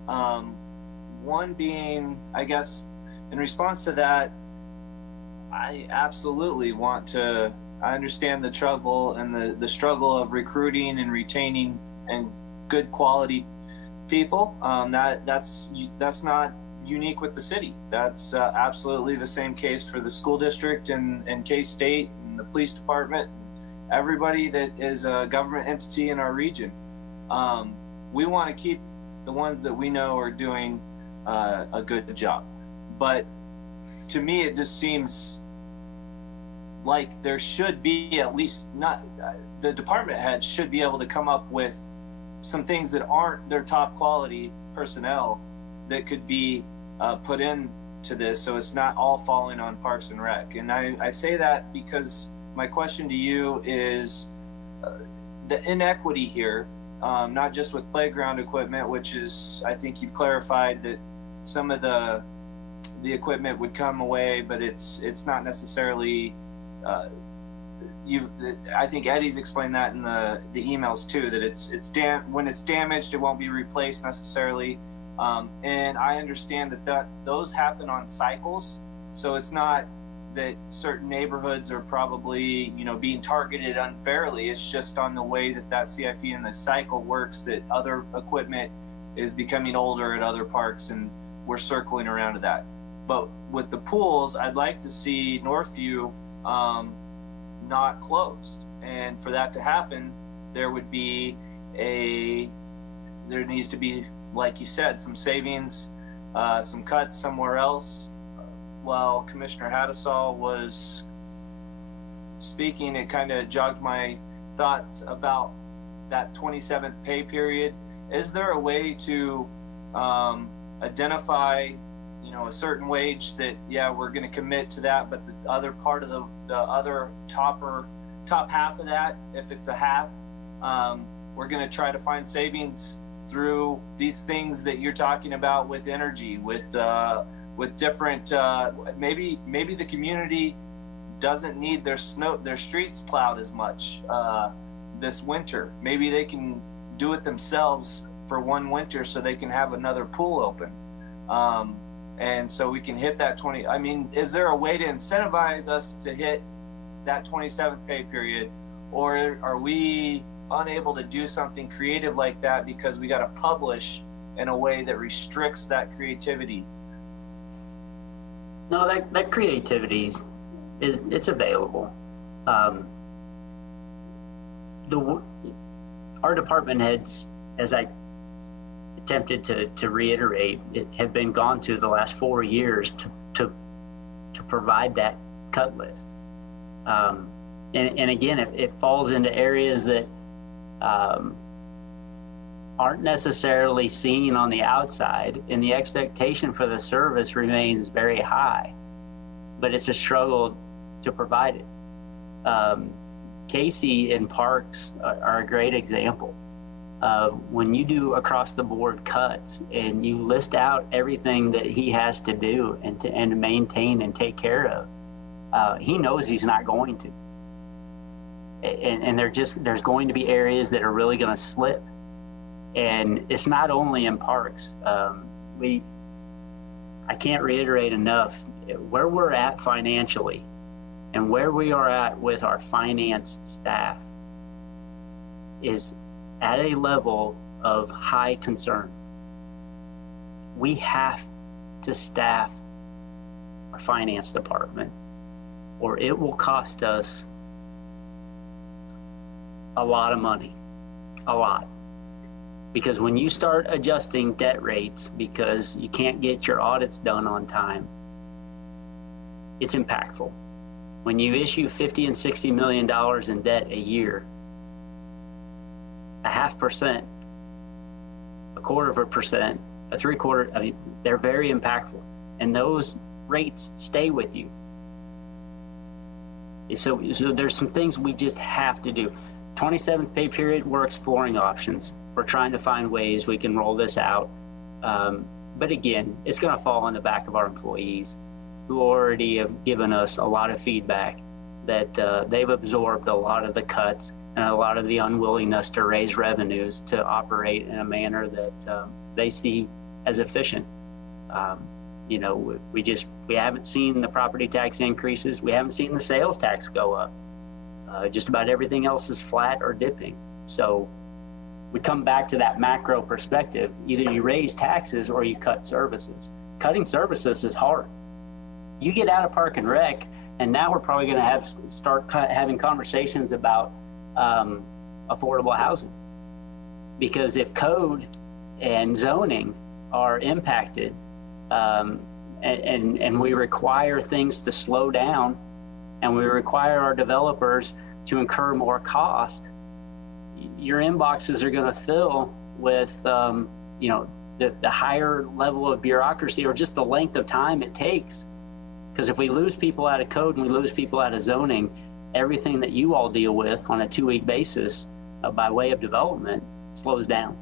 One being, I guess, in response to that, I absolutely want to, I understand the trouble and the struggle of recruiting and retaining and good quality people. That's not unique with the city. That's absolutely the same case for the school district and K-State and the police department, everybody that is a government entity in our region. We want to keep the ones that we know are doing a good job. But to me, it just seems like there should be at least the department heads should be able to come up with some things that aren't their top quality personnel that could be put into this, so it's not all falling on Parks and Rec. And I say that because my question to you is the inequity here, not just with playground equipment, which is, I think you've clarified that some of the equipment would come away, but it's not necessarily. I think Eddie's explained that in the emails too, that when it's damaged, it won't be replaced necessarily. And I understand that those happen on cycles, so it's not that certain neighborhoods are probably being targeted unfairly. It's just on the way that CIP and the cycle works, that other equipment is becoming older at other parks, and we're circling around to that. But with the pools, I'd like to see Northview not closed, and for that to happen, there needs to be, like you said, some savings, some cuts somewhere else. While Commissioner Hadasal was speaking, it kind of jogged my thoughts about that 27th pay period. Is there a way to identify a certain wage that, we're going to commit to that, but the other part of the other top half of that, if it's a half, we're going to try to find savings through these things that you're talking about with energy, with different, maybe the community doesn't need their streets plowed as much this winter. Maybe they can do it themselves for one winter so they can have another pool open. And so we can hit that 20. I mean, is there a way to incentivize us to hit that 27th pay period, or are we unable to do something creative like that because we got to publish in a way that restricts that creativity? No, that creativity it's available. Our department heads, as I attempted to reiterate, have been gone to the last 4 years to provide that cut list. And again, it falls into areas that aren't necessarily seen on the outside, and the expectation for the service remains very high, but it's a struggle to provide it. Casey and Parks are a great example of when you do across the board cuts and you list out everything that he has to do and to maintain and take care of, he knows he's not going to. And there's going to be areas that are really going to slip. And it's not only in Parks. I can't reiterate enough where we're at financially and where we are at with our finance staff is at a level of high concern. We have to staff our finance department, or it will cost us a lot of money, a lot. Because when you start adjusting debt rates because you can't get your audits done on time, it's impactful. When you issue $50 and $60 million in debt a year, 0.5%, 1/4%, 3/4, they're very impactful. And those rates stay with you. So there's some things we just have to do. 27th pay period, we're exploring options. We're trying to find ways we can roll this out. But again, it's going to fall on the back of our employees who already have given us a lot of feedback that they've absorbed a lot of the cuts and a lot of the unwillingness to raise revenues to operate in a manner that they see as efficient. We haven't seen the property tax increases. We haven't seen the sales tax go up. Just about everything else is flat or dipping. So we come back to that macro perspective. Either you raise taxes or you cut services. Cutting services is hard. You get out of Park and Rec, and now we're probably going to start having conversations about affordable housing. Because if code and zoning are impacted, and we require things to slow down, and we require our developers to incur more cost, your inboxes are going to fill with, the higher level of bureaucracy or just the length of time it takes. Because if we lose people out of code and we lose people out of zoning, everything that you all deal with on a 2-week basis by way of development slows down.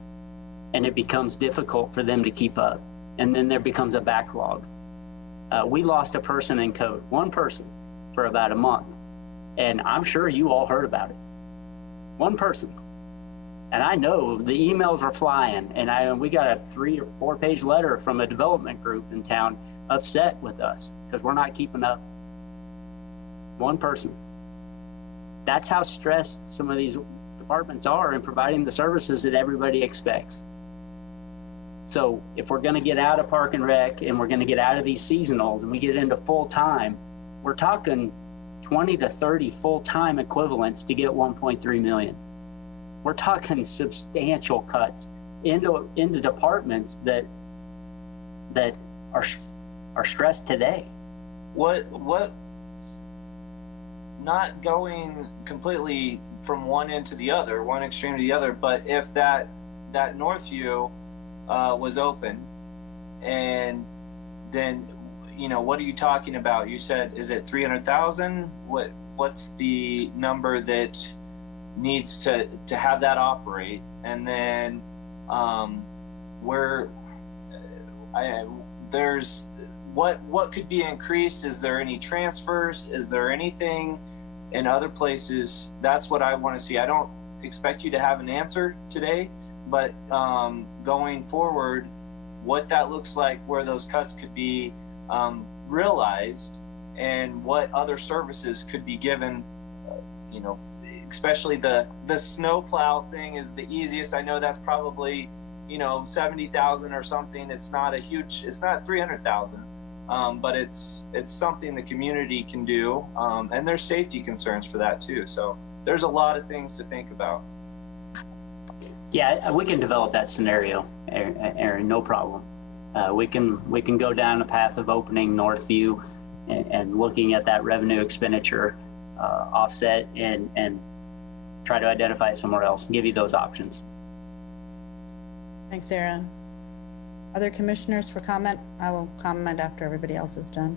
And it becomes difficult for them to keep up. And then there becomes a backlog. We lost a person in code, one person, for about a month. And I'm sure you all heard about it. One person. And I know the emails were flying, and we got a 3 or 4 page letter from a development group in town upset with us because we're not keeping up. One person. That's how stressed some of these departments are in providing the services that everybody expects. So if we're going to get out of Park and Rec and we're going to get out of these seasonals and we get into full time, we're talking 20 to 30 full-time equivalents to get 1.3 million. We're talking substantial cuts into departments that are stressed today. What not going completely from one end to the other, one extreme to the other, but if that Northview was open, and then what are you talking about? You said, is it 300,000? What's the number that needs to have that operate? And then there's what could be increased? Is there any transfers? Is there anything in other places? That's what I want to see. I don't expect you to have an answer today, but going forward, what that looks like, where those cuts could be realized, and what other services could be given. Especially the snowplow thing is the easiest. I know that's probably 70,000 or something. It's not 300,000, but it's something the community can do, and there's safety concerns for that too. So there's a lot of things to think about. Yeah, we can develop that scenario, Aaron, no problem. We can go down a path of opening Northview and looking at that revenue expenditure offset and try to identify it somewhere else and give you those options. Thanks, Aaron. Other commissioners for comment? I will comment after everybody else is done.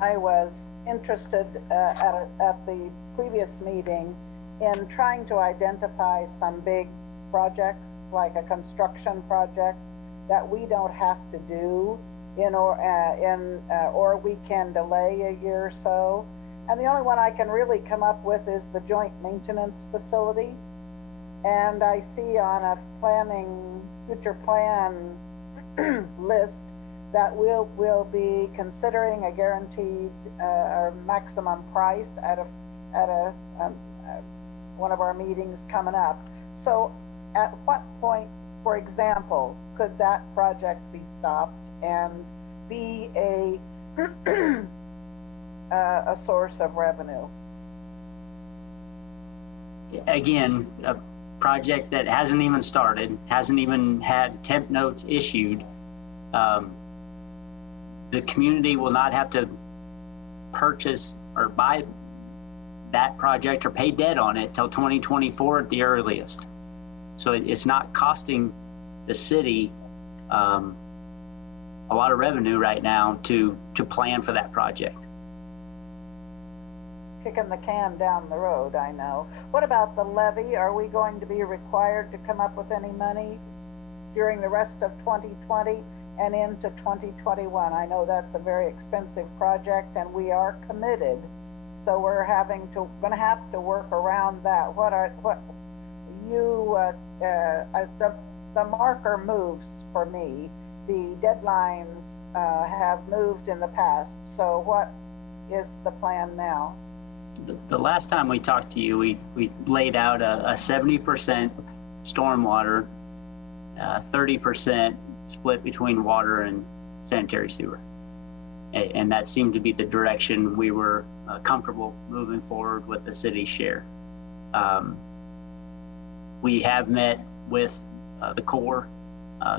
I was interested at the previous meeting in trying to identify some big projects, like a construction project that we don't have to do or we can delay a year or so. And the only one I can really come up with is the joint maintenance facility. And I see on a future plan list that we'll be considering a guaranteed or maximum price at one of our meetings coming up. So at what point, for example, could that project be stopped and be a source of revenue? Again, a project that hasn't even started, hasn't even had temp notes issued, the community will not have to purchase or buy that project or pay debt on it till 2024 at the earliest. So it's not costing the city a lot of revenue right now to plan for that project. Kicking the can down the road, I know. What about the levy? Are we going to be required to come up with any money during the rest of 2020 and into 2021? I know that's a very expensive project and we are committed. So we're gonna have to work around that. The marker moves for me. The deadlines have moved in the past. So what is the plan now? The last time we talked to you, we laid out a 70% stormwater, 30% split between water and sanitary sewer. And that seemed to be the direction we were comfortable moving forward with the city's share. We have met with the Corps.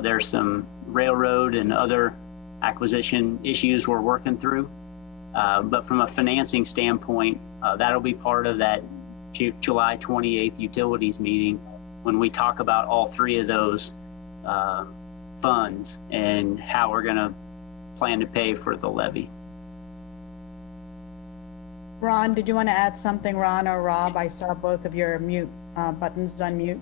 There's some railroad and other acquisition issues we're working through. But from a financing standpoint, that'll be part of that July 28th utilities meeting when we talk about all three of those funds and how we're going to plan to pay for the levy. Ron, did you want to add something, Ron or Rob? I saw both of your mute buttons unmute.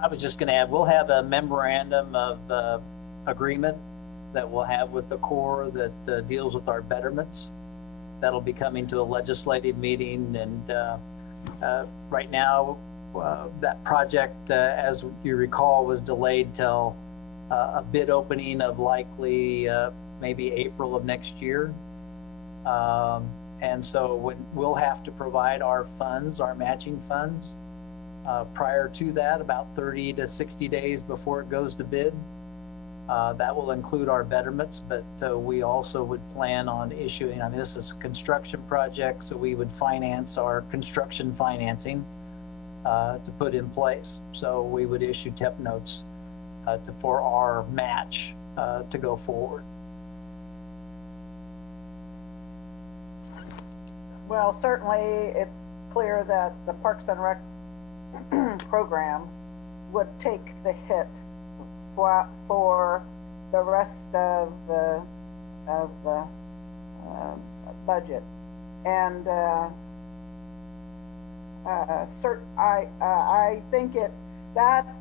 I was just going to add, we'll have a memorandum of agreement that we'll have with the Corps that deals with our betterments. That'll be coming to a legislative meeting, and right now that project, as you recall, was delayed till a bid opening of likely maybe April of next year. And so we'll have to provide our funds, our matching funds, prior to that, about 30 to 60 days before it goes to bid. That will include our betterments, but we also would plan on issuing, I mean, this is a construction project, so we would finance our construction financing to put in place. So we would issue TEP notes for our match to go forward. Well, certainly it's clear that the Parks and Rec program would take the hit for the rest of the budget, and I think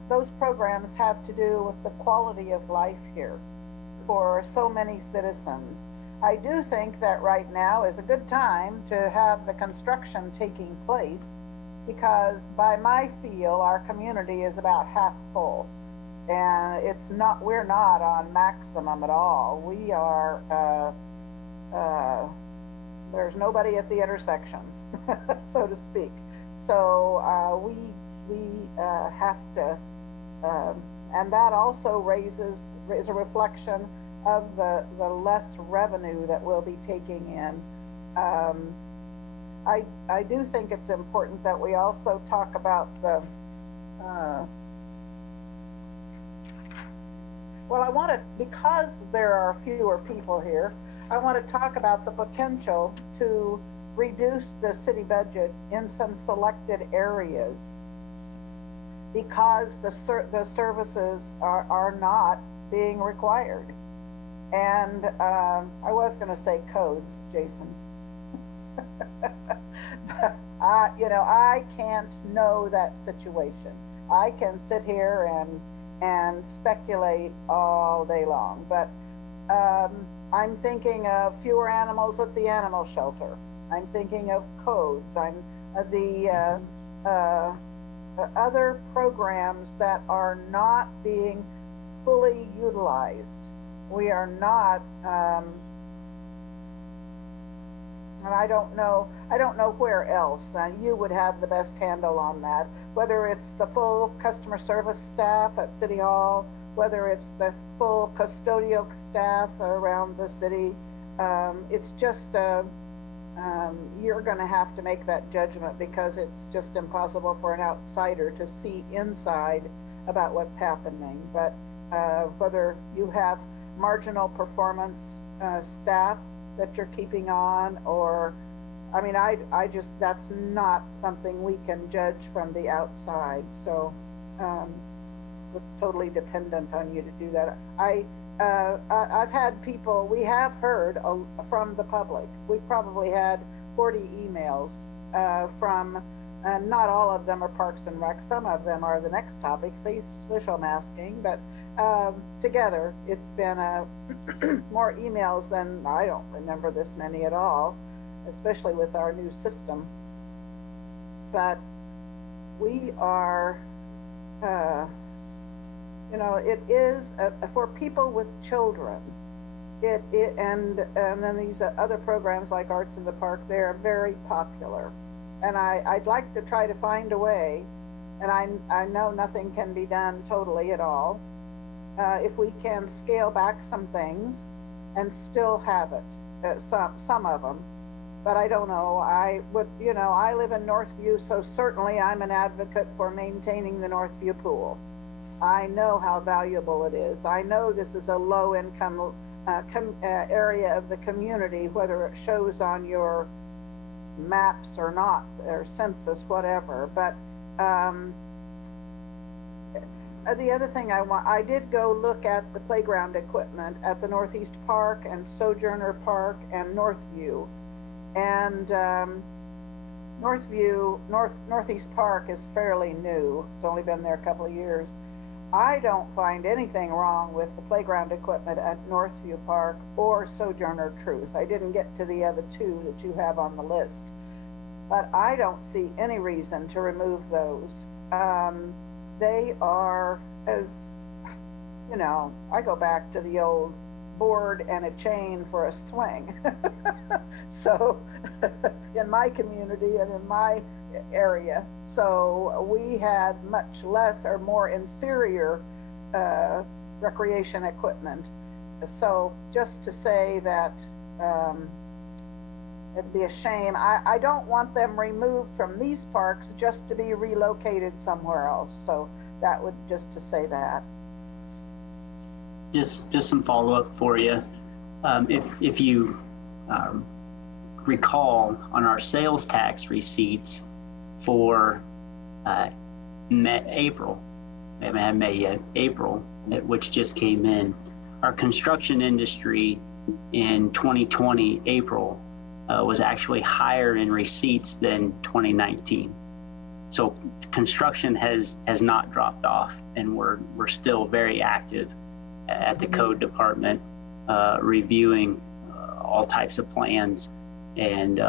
those programs have to do with the quality of life here for so many citizens. I do think that right now is a good time to have the construction taking place, because by my feel, our community is about half full. And we're not on maximum at all. We are, there's nobody at the intersections, so to speak. So we have to, and that also is a reflection of the less revenue that we'll be taking in. I do think it's important that we also talk about the, well, I want to, because there are fewer people here, I want to talk about the potential to reduce the city budget in some selected areas because the services are not being required. And I was going to say codes, Jason. I can't know that situation. I can sit here and speculate all day long, but I'm thinking of fewer animals at the animal shelter. I'm thinking of codes. I'm the other programs that are not being fully utilized. We are not, and I don't know where else. You would have the best handle on that. Whether it's the full customer service staff at City Hall, whether it's the full custodial staff around the city, it's just you're going to have to make that judgment because it's just impossible for an outsider to see inside about what's happening. But whether you have marginal performance staff that you're keeping on, or I mean, I just, that's not something we can judge from the outside. So it's totally dependent on you to do that. I've had people, we have heard from the public. We've probably had 40 emails from, and not all of them are Parks and Rec. Some of them are the next topic, facial masking, but together it's been more emails than, I don't remember this many at all, especially with our new system. But we are, it is for people with children. And then these other programs like Arts in the Park, they're very popular. And I'd like to try to find a way, and I know nothing can be done totally at all, if we can scale back some things and still have it, some of them. But I don't know. I live in Northview, so certainly I'm an advocate for maintaining the Northview pool. I know how valuable it is. I know this is a low-income area of the community, whether it shows on your maps or not, or census, whatever. But the other thing I did go look at the playground equipment at the Northeast Park and Sojourner Park and Northview. And Northeast Park is fairly new. It's only been there a couple of years. I don't find anything wrong with the playground equipment at Northview Park or Sojourner Truth. I didn't get to the other two that you have on the list. But I don't see any reason to remove those. They are, as you know, I go back to the old board and a chain for a swing. So in my community and in my area, so we had much less or more inferior recreation equipment. So just to say that it'd be a shame. I don't want them removed from these parks just to be relocated somewhere else. So that would, just to say that. Just some follow-up for you. If you recall on our sales tax receipts for April, we haven't had May yet, April, which just came in, our construction industry in 2020, April, was actually higher in receipts than 2019. So construction has not dropped off, and we're still very active at the code department, reviewing all types of plans, and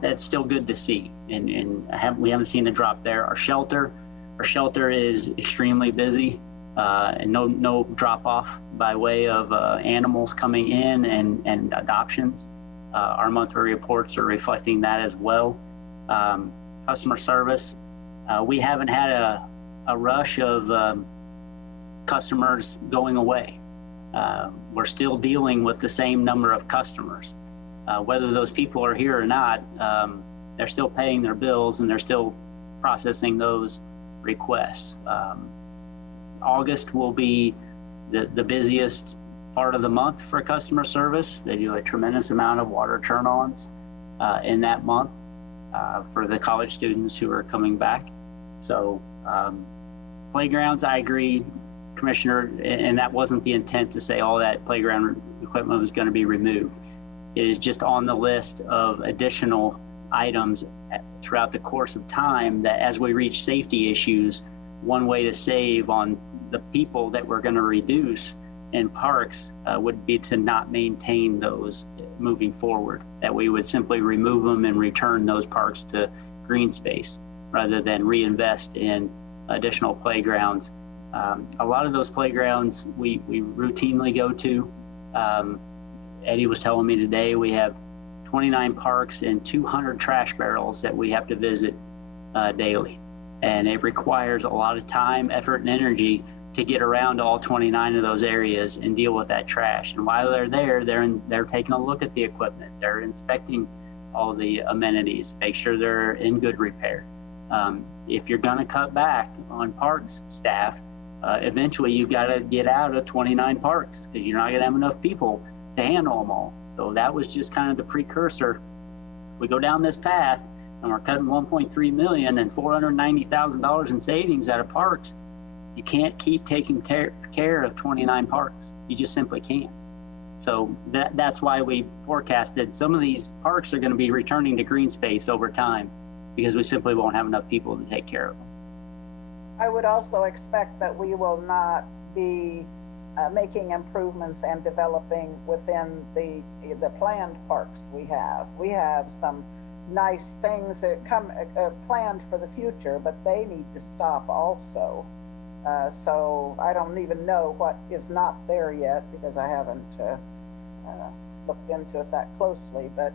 that's still good to see. And we haven't seen a drop there. Our shelter is extremely busy, and no drop off by way of animals coming in and adoptions. Our monthly reports are reflecting that as well. Customer service, we haven't had a rush of customers going away. we're still dealing with the same number of customers. Whether those people are here or not, they're still paying their bills and they're still processing those requests. August will be the busiest part of the month for customer service. They do a tremendous amount of water turn-ons in that month for the college students who are coming back. So playgrounds, I agree, Commissioner, and that wasn't the intent to say all that playground equipment was going to be removed. It is just on the list of additional items throughout the course of time that as we reach safety issues, one way to save on the people that we're going to reduce in parks would be to not maintain those moving forward, that we would simply remove them and return those parks to green space rather than reinvest in additional playgrounds. A lot of those playgrounds we routinely go to. Eddie was telling me today we have 29 parks and 200 trash barrels that we have to visit daily. And it requires a lot of time, effort, and energy to get around all 29 of those areas and deal with that trash. And while they're there, they're taking a look at the equipment. They're inspecting all the amenities, make sure they're in good repair. If you're gonna cut back on parks staff, eventually you've gotta get out of 29 parks because you're not gonna have enough people to handle them all. So that was just kind of the precursor. We go down this path and we're cutting 1.3 million and $490,000 in savings out of parks. You can't keep taking care of 29 parks. You just simply can't. So that's why we forecasted some of these parks are going to be returning to green space over time because we simply won't have enough people to take care of them. I would also expect that we will not be making improvements and developing within the planned parks we have. We have some nice things that come planned for the future, but they need to stop also. So I don't even know what is not there yet because I haven't looked into it that closely, but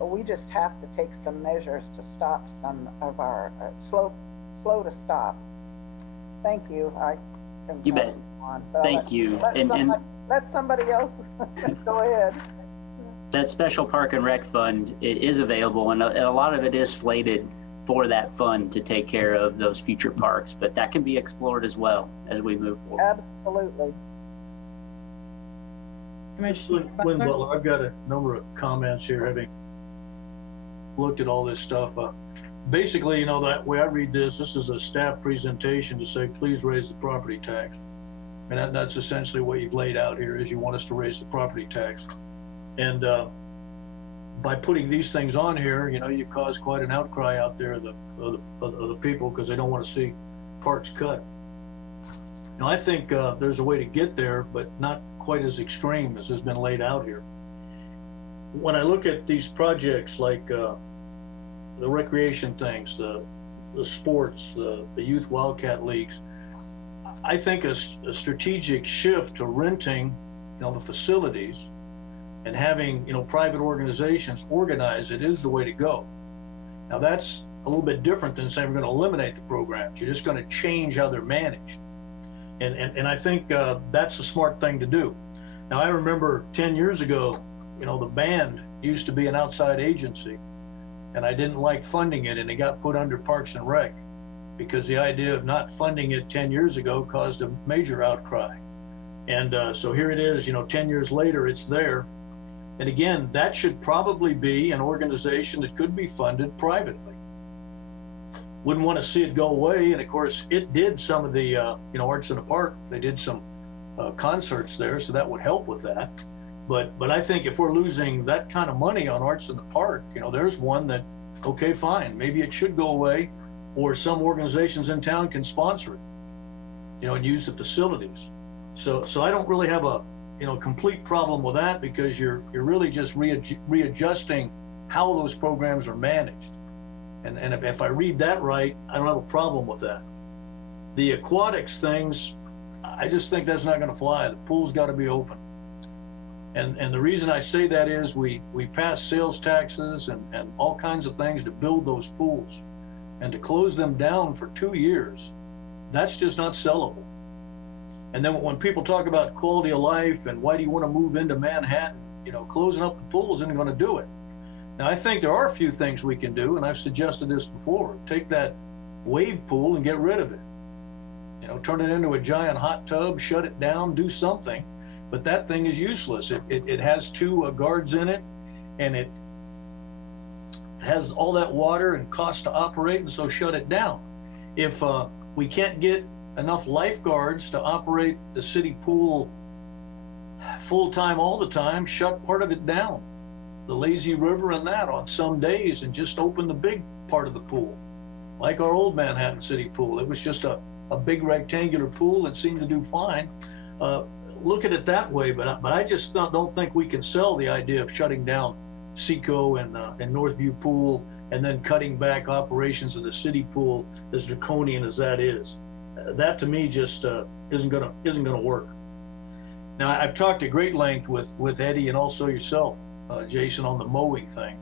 we just have to take some measures to stop some of our slow to stop. Thank you. You bet. Thank you. Let somebody else go ahead. That special park and rec fund is available, and a lot of it is slated for that fund to take care of those future parks, but that can be explored as well as we move forward. Absolutely. Commissioner Lynn Butler? Butler, I've got a number of comments here, having looked at all this stuff. Basically, that way I read this is a staff presentation to say, please raise the property tax. And that's essentially what you've laid out here is you want us to raise the property tax. And by putting these things on here, you cause quite an outcry out there of the people because they don't want to see parks cut. Now, I think there's a way to get there, but not quite as extreme as has been laid out here. When I look at these projects like the recreation things, the sports, the youth Wildcat leagues, I think a strategic shift to renting, the facilities and having, private organizations organize it is the way to go. Now that's a little bit different than saying we're going to eliminate the programs. You're just going to change how they're managed. And I think that's a smart thing to do. Now I remember 10 years ago, the band used to be an outside agency and I didn't like funding it and it got put under Parks and Rec because the idea of not funding it 10 years ago caused a major outcry. And so here it is, 10 years later, it's there. And again, that should probably be an organization that could be funded privately. Wouldn't want to see it go away. And of course, it did some of the, Arts in the Park. They did some concerts there, so that would help with that. But I think if we're losing that kind of money on Arts in the Park, there's one that, okay, fine, maybe it should go away, or some organizations in town can sponsor it, and use the facilities. So I don't really have a, complete problem with that because you're really just readjusting how those programs are managed. And if I read that right, I don't have a problem with that. The aquatics things, I just think that's not going to fly. The pool's got to be open. And the reason I say that is we pass sales taxes and all kinds of things to build those pools, and to close them down for 2 years, that's just not sellable. And then when people talk about quality of life and why do you want to move into Manhattan, closing up the pools isn't going to do it. Now, I think there are a few things we can do, and I've suggested this before. Take that wave pool and get rid of it. Turn it into a giant hot tub, shut it down, do something. But that thing is useless. It has two guards in it, and it has all that water and cost to operate, and so shut it down. If we can't get enough lifeguards to operate the city pool full-time all the time, shut part of it down. The lazy river and that on some days, and just open the big part of the pool. Like our old Manhattan City pool. It was just a big rectangular pool that seemed to do fine. Look at it that way, but I just don't think we can sell the idea of shutting down Seco and Northview Pool and then cutting back operations of the city pool, as draconian as that is. That to me just isn't gonna work. Now, I've talked at great length with Eddie and also yourself, Jason, on the mowing thing.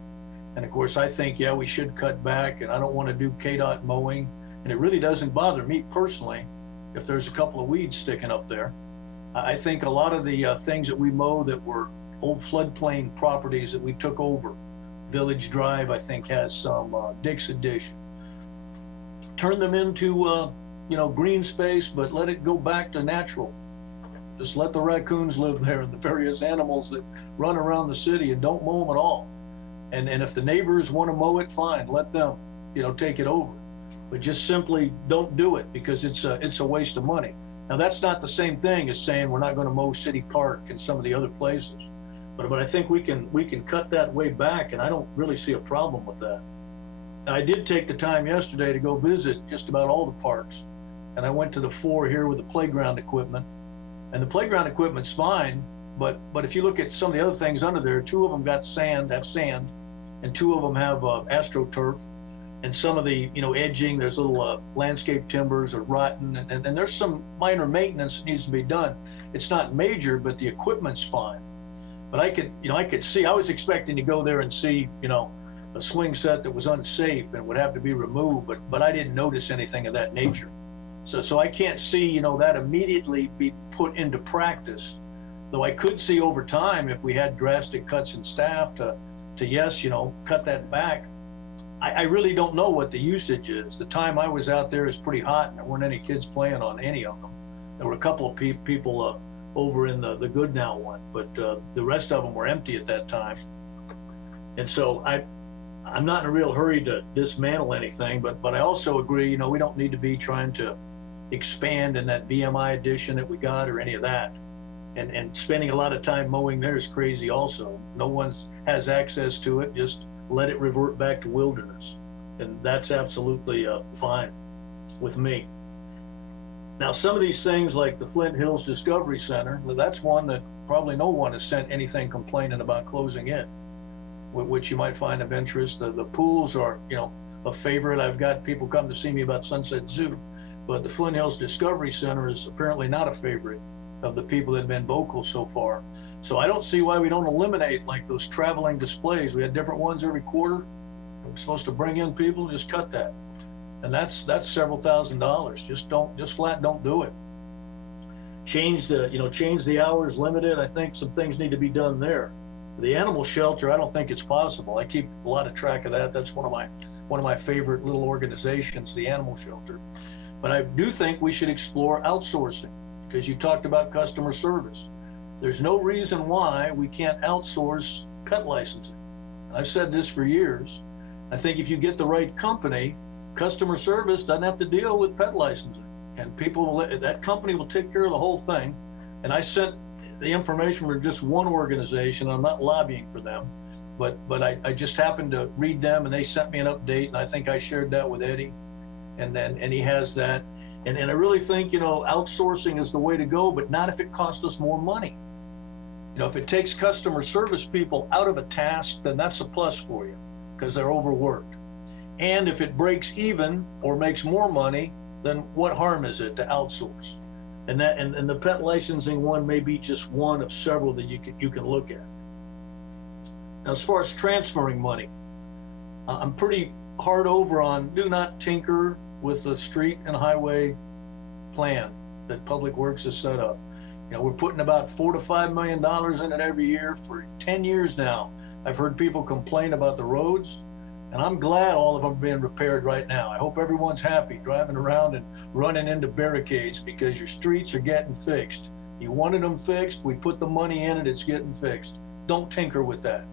And of course, I think, yeah, we should cut back, and I don't want to do KDOT mowing. And it really doesn't bother me personally if there's a couple of weeds sticking up there. I think a lot of the things that we mow that were old floodplain properties that we took over, Village Drive, I think has some, Dixon Dish. Turn them into, green space, but let it go back to natural. Just let the raccoons live there and the various animals that run around the city, and don't mow them at all. And if the neighbors want to mow it, fine, let them, take it over. But just simply don't do it, because it's a waste of money. Now, that's not the same thing as saying we're not going to mow City Park and some of the other places. But I think we can cut that way back, and I don't really see a problem with that. Now, I did take the time yesterday to go visit just about all the parks, and I went to the 4 here with the playground equipment. And the playground equipment's fine, but if you look at some of the other things under there, 2 of them have sand, and 2 of them have AstroTurf. And some of the, edging, there's little landscape timbers are rotten, and there's some minor maintenance that needs to be done. It's not major, but the equipment's fine. But I could see, I was expecting to go there and see, a swing set that was unsafe and would have to be removed, but I didn't notice anything of that nature. So I can't see, that immediately be put into practice. Though I could see over time, if we had drastic cuts in staff to yes, cut that back. I really don't know what the usage is. The time I was out there is pretty hot, and there weren't any kids playing on any of them. There were a couple of people over in the Good Now one, but the rest of them were empty at that time. And so I'm not in a real hurry to dismantle anything, but I also agree, we don't need to be trying to expand in that VMI edition that we got or any of that. And spending a lot of time mowing there is crazy also. No one has access to it. Just let it revert back to wilderness. And that's absolutely fine with me. Now, some of these things like the Flint Hills Discovery Center, well, that's one that probably no one has sent anything complaining about closing it, which you might find of interest. The pools are, a favorite. I've got people come to see me about Sunset Zoo, but the Flint Hills Discovery Center is apparently not a favorite of the people that have been vocal so far. So I don't see why we don't eliminate like those traveling displays. We had different ones every quarter. We're supposed to bring in people, just cut that. And that's several $1,000s. Just flat don't do it. Change the hours, limit it. I think some things need to be done there. The animal shelter, I don't think it's possible. I keep a lot of track of that. That's one of my favorite little organizations, the animal shelter. But I do think we should explore outsourcing, because you talked about customer service. There's no reason why we can't outsource pet licensing. I've said this for years. I think if you get the right company, customer service doesn't have to deal with pet licensing, and that company will take care of the whole thing. And I sent the information from just one organization. I'm not lobbying for them, but I just happened to read them, and they sent me an update, and I think I shared that with Eddie, and he has that. And I really think, outsourcing is the way to go, but not if it costs us more money. If it takes customer service people out of a task, then that's a plus for you, because they're overworked. And if it breaks even or makes more money, then what harm is it to outsource? And the pet licensing one may be just one of several that you can look at. Now, as far as transferring money, I'm pretty hard over on do not tinker with the street and highway plan. that Public Works has set up. You know, we're putting about $4 to $5 million in it every year for 10 years now. I've heard people complain about the roads, and I'm glad all of them are being repaired right now. I hope everyone's happy driving around and running into barricades because your streets are getting fixed. You wanted them fixed, we put the money in it, it's getting fixed. Don't tinker with that.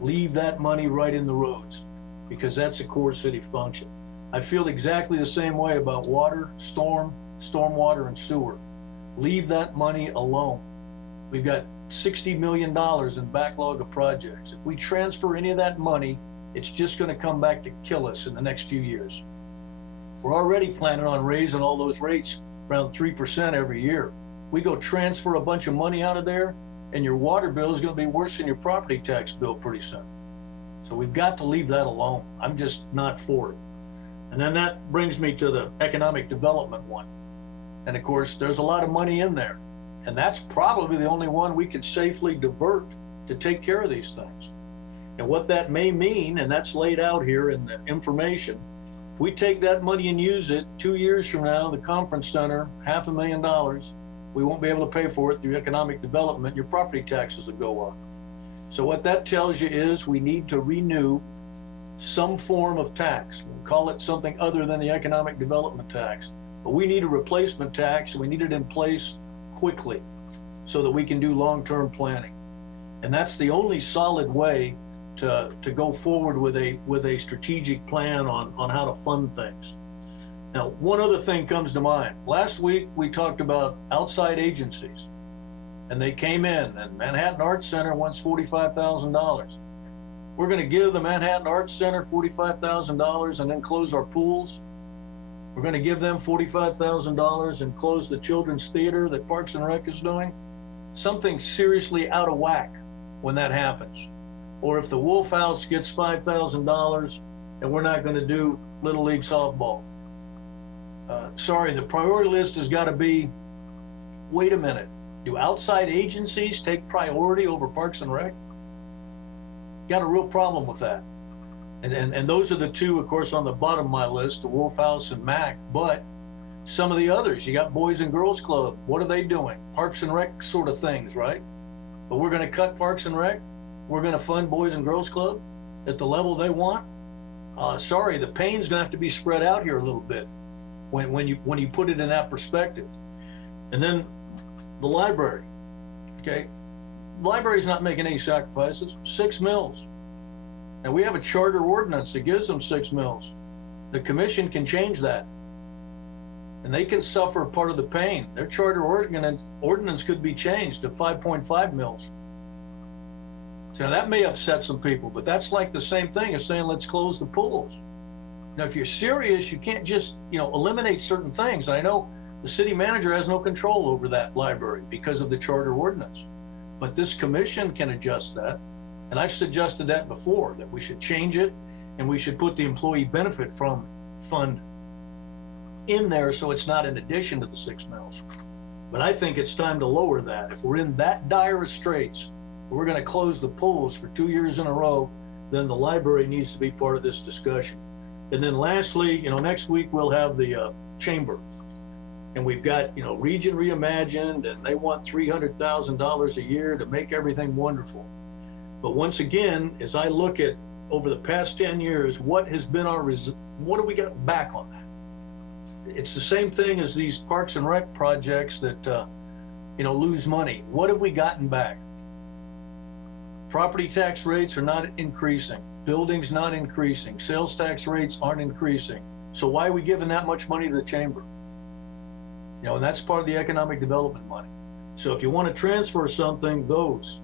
Leave that money right in the roads because that's a core city function. I feel exactly the same way about water, stormwater, and sewer. Leave that money alone. We've got $60 million in backlog of projects. If we transfer any of that money, it's just going to come back to kill us in the next few years. We're already planning on raising all those rates around 3% every year. We go transfer a bunch of money out of there, and your water bill is going to be worse than your property tax bill pretty soon. So we've got to leave that alone. I'm just not for it. And then that brings me to the economic development one. And of course, there's a lot of money in there. And that's probably the only one we could safely divert to take care of these things. And what that may mean, and that's laid out here in the information, if we take that money and use it 2 years from now, the conference center, $500,000, we won't be able to pay for it through economic development, your property taxes will go up. So what that tells you is we need to renew some form of tax. We'll call it something other than the economic development tax. But we need a replacement tax, and we need it in place quickly so that we can do long-term planning. And that's the only solid way to go forward with a strategic plan on how to fund things. Now, one other thing comes to mind. Last week, we talked about outside agencies, and they came in, and Manhattan Arts Center wants $45,000. We're going to give the Manhattan Arts Center $45,000 and then close our pools. We're going to give them $45,000 and close the children's theater that Parks and Rec is doing. Something seriously out of whack when that happens. Or if the Wolf House gets $5,000 and we're not going to do Little League softball. Sorry, the priority list has got to be, wait a minute, do outside agencies take priority over Parks and Rec? Got a real problem with that. And those are the two, of course, on the bottom of my list, the Wolf House and MAC, but some of the others, you got Boys and Girls Club, what are they doing? Parks and Rec sort of things, right? But we're gonna cut Parks and Rec, we're gonna fund Boys and Girls Club at the level they want. Sorry, the pain's gonna have to be spread out here a little bit when you put it in that perspective. And then the library, okay? The library's not making any sacrifices, 6 mills. Now we have a charter ordinance that gives them 6 mills. The commission can change that. And they can suffer part of the pain. Their charter ordinance could be changed to 5.5 mills. So that may upset some people, but that's like the same thing as saying, let's close the pools. Now, if you're serious, you can't just, eliminate certain things. I know the city manager has no control over that library because of the charter ordinance, but this commission can adjust that. And I've suggested that before, that we should change it and we should put the employee benefit fund in there so it's not in addition to the 6 mills. But I think it's time to lower that. If we're in that dire of straits, we're going to close the pools for 2 years in a row, then the library needs to be part of this discussion. And then lastly, next week we'll have the chamber. And we've got, Region Reimagined, and they want $300,000 a year to make everything wonderful. But once again, as I look at over the past 10 years, what has been what do we get back on that? It's the same thing as these Parks and Rec projects that, lose money. What have we gotten back? Property tax rates are not increasing. Buildings not increasing. Sales tax rates aren't increasing. So why are we giving that much money to the chamber? And that's part of the economic development money. So if you want to transfer something, those.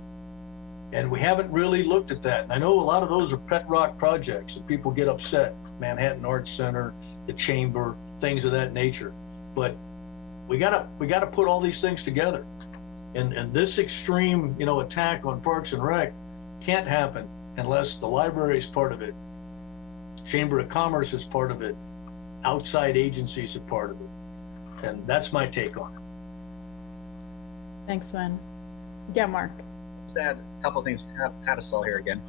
And we haven't really looked at that. And I know a lot of those are pet rock projects that people get upset. Manhattan Arts Center, the chamber, things of that nature. But we gotta put all these things together. And this extreme, attack on Parks and Rec can't happen unless the library is part of it, Chamber of Commerce is part of it, outside agencies are part of it. And that's my take on it. Thanks, Wynn. Yeah, Mark. Just add a couple of things. Hadasol here again.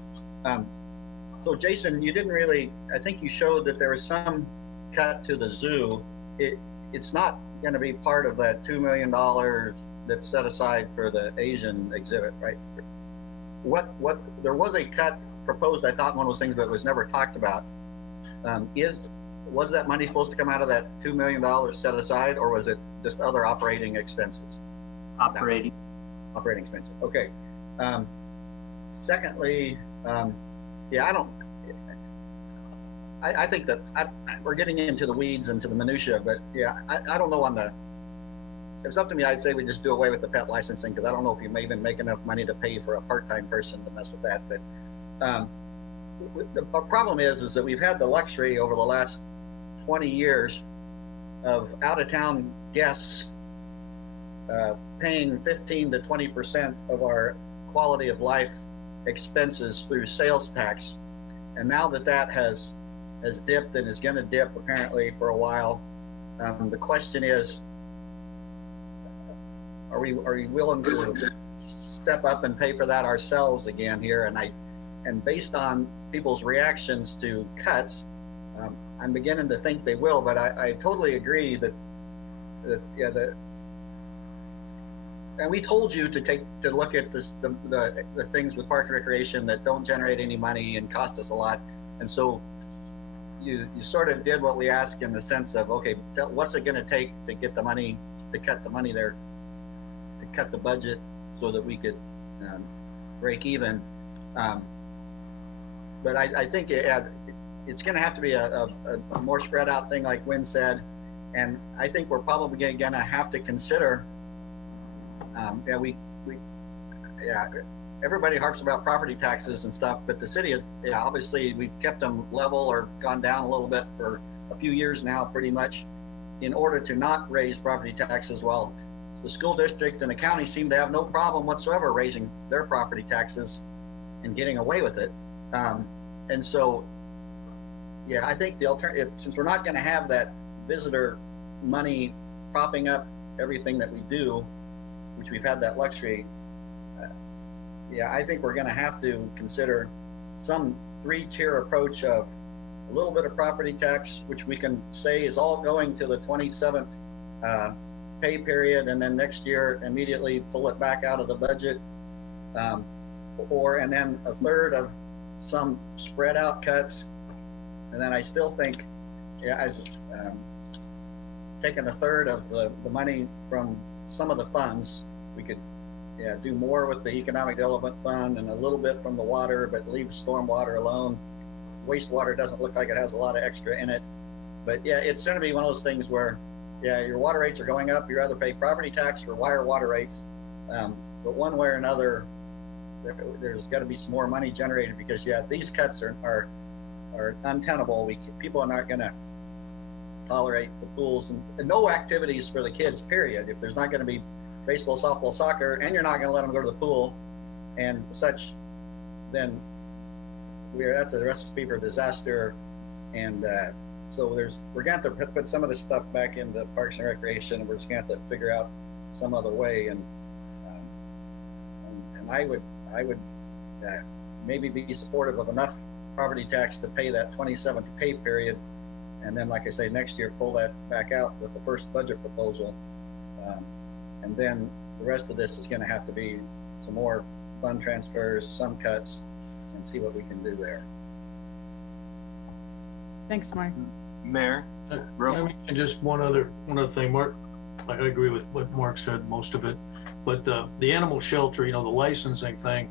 So Jason, you didn't really, I think you showed that there was some cut to the zoo. It's not gonna be part of that $2 million that's set aside for the Asian exhibit, right? There was a cut proposed, I thought, one of those things, but it was never talked about. Was that money supposed to come out of that $2 million set aside, or was it just other operating expenses? Operating. Operating expenses, okay. Secondly, I think that we're getting into the weeds and to the minutia, but yeah, I don't know if it's up to me, I'd say we just do away with the pet licensing, because I don't know if you may even make enough money to pay for a part-time person to mess with that. But the problem is that we've had the luxury over the last 20 years of out-of-town guests paying 15 to 20% of our quality of life expenses through sales tax. And now that has dipped and is going to dip apparently for a while, the question is, are we willing to step up and pay for that ourselves again here? And based on people's reactions to cuts, I'm beginning to think they will. But I totally agree that and we told you to look at the things with Park and Recreation that don't generate any money and cost us a lot. And so you sort of did what we asked in the sense of, okay, what's it going to take to get the money, to cut the money there, to cut the budget so that we could break even. But I think it's going to have to be a more spread out thing, like Wynn said. And I think we're probably going to have to consider, everybody harps about property taxes and stuff, but the city, obviously we've kept them level or gone down a little bit for a few years now, pretty much, in order to not raise property taxes, while the school district and the county seem to have no problem whatsoever raising their property taxes and getting away with it. And so, I think the alternative, since we're not going to have that visitor money propping up everything that we do, which we've had that luxury, I think we're going to have to consider some 3-tier approach of a little bit of property tax, which we can say is all going to the 27th pay period, and then next year immediately pull it back out of the budget, and then a third of some spread out cuts. And then I still think, taking a third of the money from some of the funds, we could do more with the Economic Development Fund and a little bit from the water, but leave stormwater alone. Wastewater doesn't look like it has a lot of extra in it. But it's going to be one of those things where, your water rates are going up. You rather pay property tax or higher water rates. But one way or another, there's got to be some more money generated, because these cuts are untenable. People are not going to tolerate the pools and no activities for the kids, period. If there's not going to be baseball, softball, soccer, and you're not going to let them go to the pool and such, then that's a recipe for disaster. And so we're going to have to put some of this stuff back into Parks and Recreation, and we're just going to have to figure out some other way. And I would maybe be supportive of enough property tax to pay that 27th pay period, and then, like I say, next year pull that back out with the first budget proposal. And then the rest of this is going to have to be some more fund transfers, some cuts, and see what we can do there. Thanks, Mark. Mayor, And just one other thing, Mark, I agree with what Mark said, most of it, but the animal shelter, the licensing thing,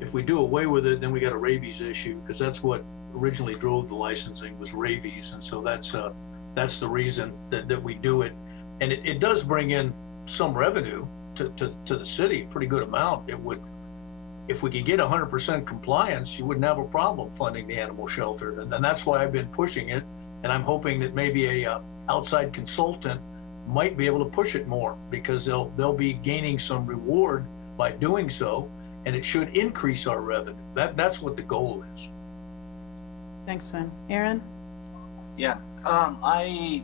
if we do away with it, then we got a rabies issue, because that's what originally drove the licensing, was rabies. And so that's the reason that we do it. And it does bring in some revenue to the city, a pretty good amount. It would, if we could get 100% compliance, you wouldn't have a problem funding the animal shelter. And that's why I've been pushing it. And I'm hoping that maybe a outside consultant might be able to push it more, because they'll be gaining some reward by doing so, and it should increase our revenue. That's what the goal is. Thanks, Wynn. Aaron? I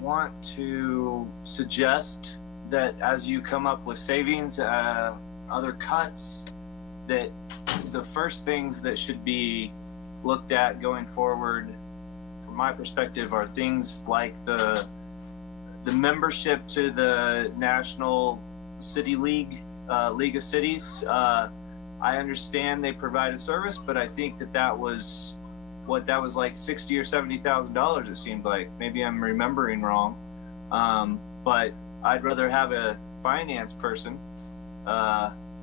want to suggest that as you come up with savings, other cuts, that the first things that should be looked at going forward, from my perspective, are things like the the membership to the National City League, League of Cities. I understand they provide a service, but I think that was like $60,000 or $70,000. It seemed like. Maybe I'm remembering wrong, but I'd rather have a finance person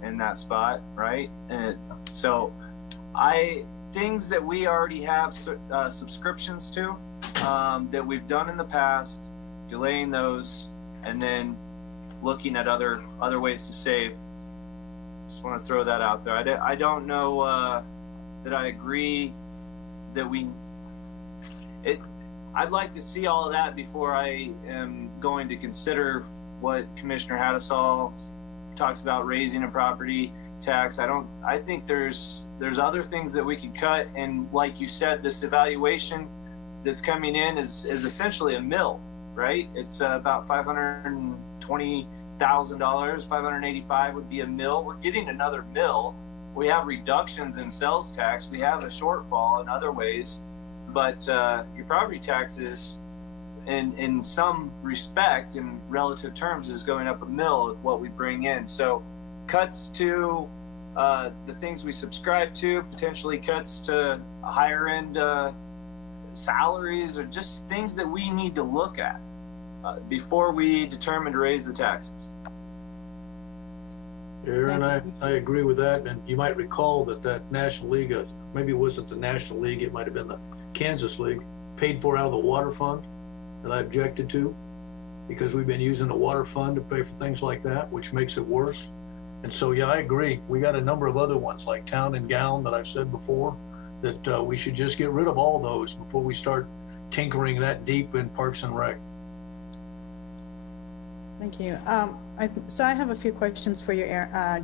in that spot, right? And so, things that we already have subscriptions to that we've done in the past, delaying those, and then looking at other ways to save. Just want to throw that out there. I don't know that I agree that I'd like to see all of that before I am going to consider what Commissioner Hattasol talks about, raising a property tax. I think there's other things that we could cut, and like you said, this evaluation that's coming in is essentially a mill, right? It's about $520,000, $585 would be a mill. We're getting another mill. We have reductions in sales tax. We have a shortfall in other ways, but your property taxes, in some respect, in relative terms, is going up a mill of what we bring in. So cuts to the things we subscribe to, potentially cuts to higher end salaries, or just things that we need to look at before we determine to raise the taxes. Aaron, I agree with that. And you might recall that National League, maybe it wasn't the National League, it might have been the Kansas League, paid for out of the water fund that I objected to, because we've been using the water fund to pay for things like that, which makes it worse. And so, yeah, I agree. We got a number of other ones like Town and Gown that I've said before, that we should just get rid of all those before we start tinkering that deep in Parks and Rec. Thank you. So I have a few questions for you,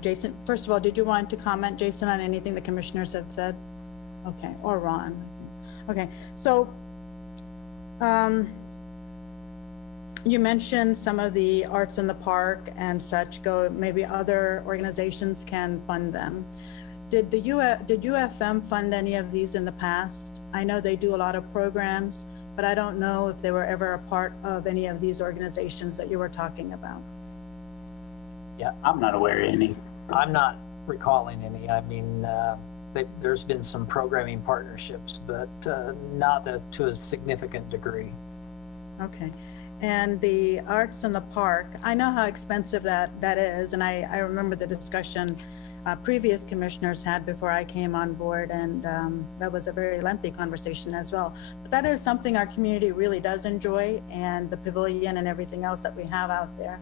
Jason. First of all, did you want to comment, Jason, on anything the commissioners have said? Okay, or Ron. Okay, so you mentioned some of the arts in the park and such maybe other organizations can fund them. Did UFM fund any of these in the past? I know they do a lot of programs, but I don't know if they were ever a part of any of these organizations that you were talking about. Yeah, I'm not aware of any. I'm not recalling any. I mean, there's been some programming partnerships, but not to a significant degree. Okay. And the arts in the park, I know how expensive that is, and I remember the discussion previous commissioners had before I came on board, and that was a very lengthy conversation as well. But that is something our community really does enjoy, and the pavilion and everything else that we have out there.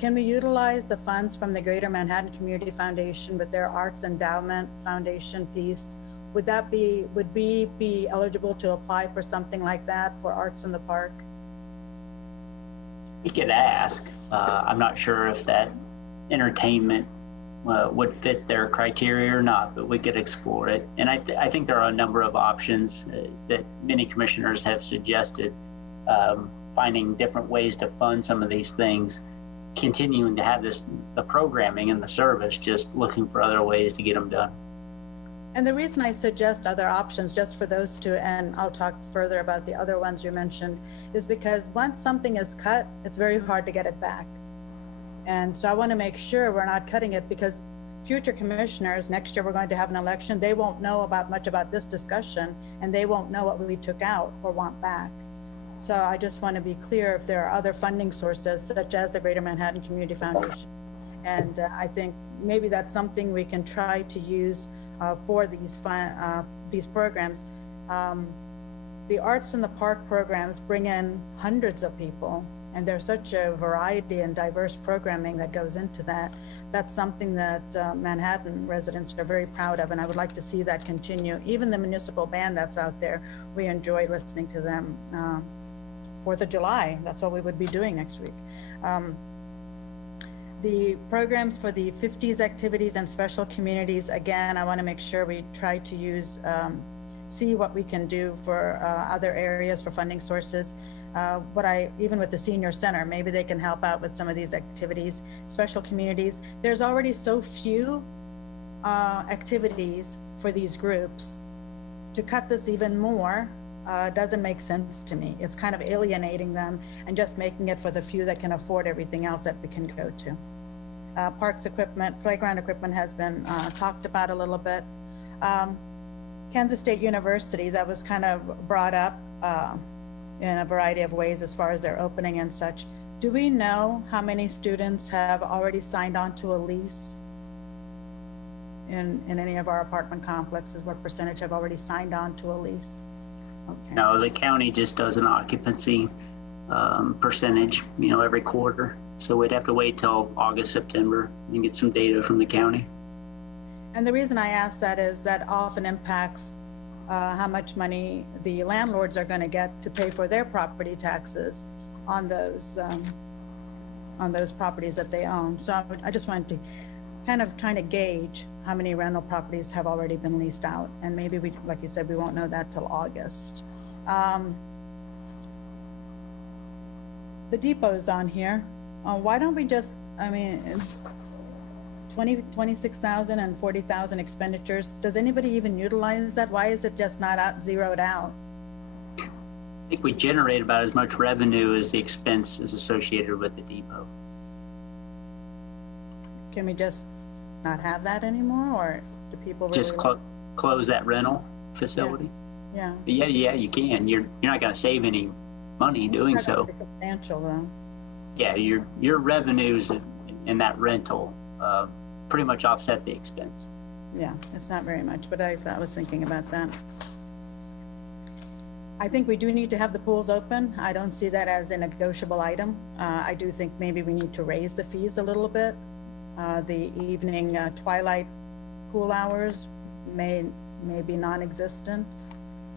Can we utilize the funds from the Greater Manhattan Community Foundation with their Arts Endowment Foundation piece? Would we be eligible to apply for something like that for arts in the park? We could ask. I'm not sure if that entertainment would fit their criteria or not, but we could explore it. And I think there are a number of options that many commissioners have suggested, finding different ways to fund some of these things, continuing to have the programming and the service, just looking for other ways to get them done. And the reason I suggest other options, just for those two, and I'll talk further about the other ones you mentioned, is because once something is cut, it's very hard to get it back. And so I want to make sure we're not cutting it, because future commissioners, next year we're going to have an election, they won't know much about this discussion, and they won't know what we took out or want back. So I just want to be clear if there are other funding sources, such as the Greater Manhattan Community Foundation. And I think maybe that's something we can try to use for these programs. The Arts in the Park programs bring in hundreds of people, and there's such a variety and diverse programming that goes into that. That's something that Manhattan residents are very proud of, and I would like to see that continue. Even the municipal band that's out there, we enjoy listening to them. 4th of July, that's what we would be doing next week. The programs for the 50s activities and special communities, again, I want to make sure we try to use, see what we can do for other areas for funding sources. Even with the senior center, maybe they can help out with some of these activities. Special communities, there's already so few activities for these groups. To cut this even more, doesn't make sense to me. It's kind of alienating them and just making it for the few that can afford everything else that we can go to. Parks equipment, playground equipment has been talked about a little bit. Kansas State University, that was kind of brought up in a variety of ways as far as their opening and such. Do we know how many students have already signed on to a lease in any of our apartment complexes? What percentage have already signed on to a lease? Okay. No, the county just does an occupancy percentage, every quarter. So we'd have to wait till August, September and get some data from the county. And the reason I ask that is that often impacts how much money the landlords are going to get to pay for their property taxes on those properties that they own. So I just wanted to kind of trying to gauge how many rental properties have already been leased out. And maybe we, like you said, we won't know that till August. The depot's on here. Why don't we just, 26,000 and 40,000 expenditures. Does anybody even utilize that? Why is it just not zeroed out? I think we generate about as much revenue as the expense is associated with the depot. Can we just not have that anymore, or do people really? Just close that rental facility? Yeah. Yeah, you can. You're not going to save any money doing Not so. really substantial though. Yeah, your revenues in that rental pretty much offset the expense. Yeah, it's not very much, but I was thinking about that. I think we do need to have the pools open. I don't see that as a negotiable item. I do think maybe we need to raise the fees a little bit. The evening twilight pool hours may be non-existent.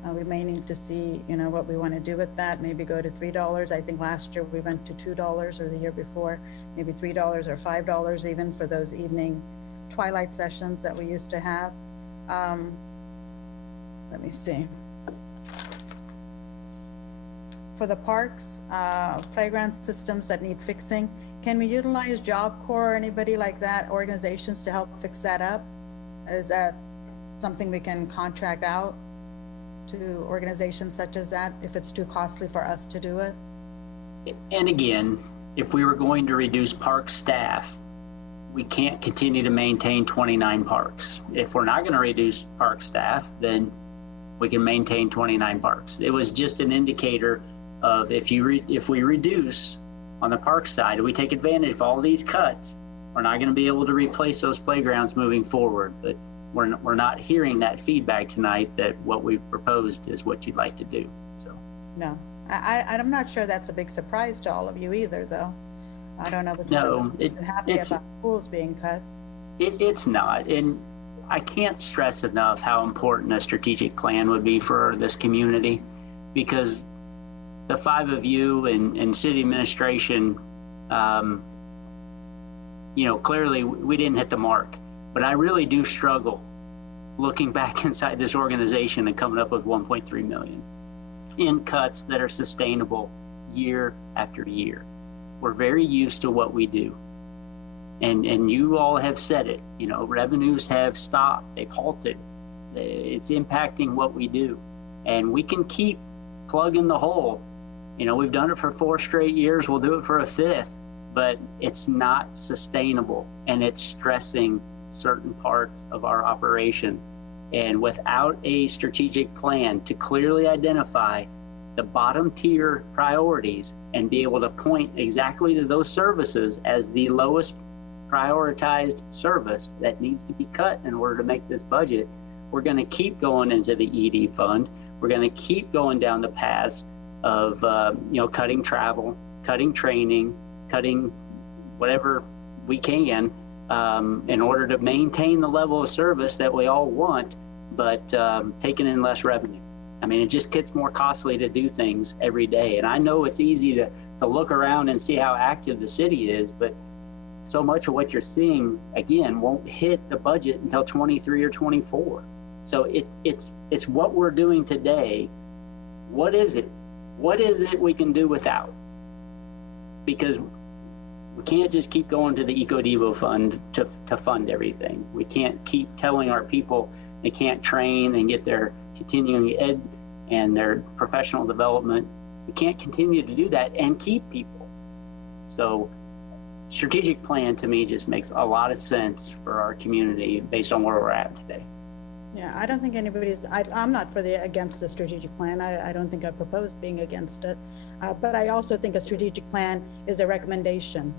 We may need to see, what we want to do with that. Maybe go to $3. I think last year we went to $2, or the year before, maybe $3 or $5 even for those evening twilight sessions that we used to have. Let me see. For the parks, playground systems that need fixing, can we utilize Job Corps or anybody like that, organizations to help fix that up? Is that something we can contract out to organizations such as that if it's too costly for us to do it? And again, if we were going to reduce park staff, we can't continue to maintain 29 parks. If we're not going to reduce park staff, then we can maintain 29 parks. It was just an indicator of if we reduce on the park side, we take advantage of all these cuts, we're not going to be able to replace those playgrounds moving forward. But we're not hearing that feedback tonight that what we've proposed is what you'd like to do. So No, I'm not sure that's a big surprise to all of you either, though. I don't know if you're happy about pools being cut. It's not. And I can't stress enough how important a strategic plan would be for this community, because the five of you and city administration, clearly we didn't hit the mark. But I really do struggle looking back inside this organization and coming up with 1.3 million in cuts that are sustainable year after year. We're very used to what we do. And you all have said it, revenues have stopped, they've halted. It's impacting what we do. And we can keep plugging the hole. We've done it for 4 straight years, we'll do it for a 5th, but it's not sustainable and it's stressing certain parts of our operation. And without a strategic plan to clearly identify the bottom tier priorities and be able to point exactly to those services as the lowest prioritized service that needs to be cut in order to make this budget, we're going to keep going into the ED fund. We're going to keep going down the paths of cutting travel, cutting training, cutting whatever we can in order to maintain the level of service that we all want, but taking in less revenue. It just gets more costly to do things every day. And I know it's easy to look around and see how active the city is, but so much of what you're seeing, again, won't hit the budget until 23 or 24. So it's what we're doing today. What is it? What is it we can do without? Because we can't just keep going to the EcoDevo fund to fund everything. We can't keep telling our people they can't train and get their continuing ed and their professional development. We can't continue to do that and keep people. So strategic plan to me just makes a lot of sense for our community based on where we're at today. Yeah, I don't think I'm not against the strategic plan. I don't think I proposed being against it. But I also think a strategic plan is a recommendation.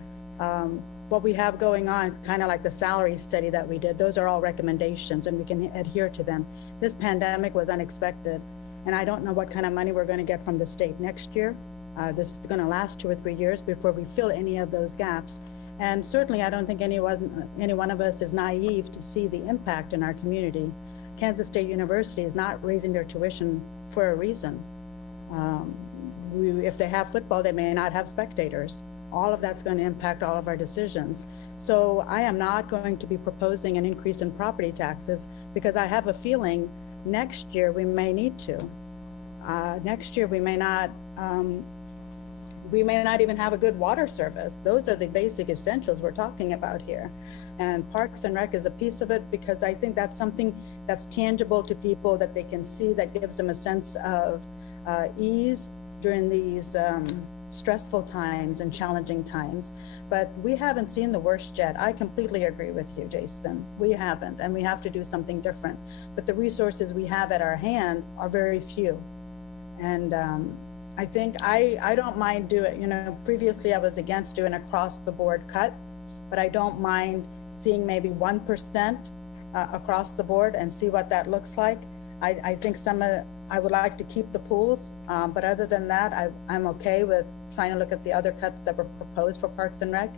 What we have going on, kind of like the salary study that we did, those are all recommendations and we can adhere to them. This pandemic was unexpected, and I don't know what kind of money we're going to get from the state next year. This is going to last 2 or 3 years before we fill any of those gaps. And certainly I don't think any one of us is naive to see the impact in our community. Kansas State University is not raising their tuition for a reason. If they have football, they may not have spectators. All of that's going to impact all of our decisions. So I am not going to be proposing an increase in property taxes because I have a feeling next year we may need to. Next year we may not even have a good water service. Those are the basic essentials we're talking about here. And Parks and Rec is a piece of it because I think that's something that's tangible to people that they can see, that gives them a sense of ease during these stressful times and challenging times. But we haven't seen the worst yet. I completely agree with you, Jason. We haven't, and we have to do something different. But the resources we have at our hand are very few. And I think I don't mind previously I was against doing across the board cut, but I don't mind seeing maybe 1% across the board and see what that looks like. I think I would like to keep the pools, but other than that, I'm okay with trying to look at the other cuts that were proposed for Parks and Rec.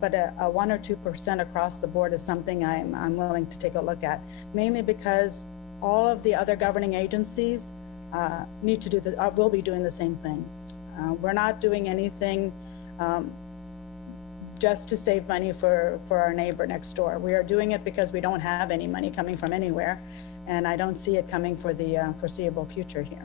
But a 1 or 2% across the board is something I'm willing to take a look at, mainly because all of the other governing agencies need to do will be doing the same thing. We're not doing anything just to save money for our neighbor next door. We are doing it because we don't have any money coming from anywhere, and I don't see it coming for the foreseeable future here.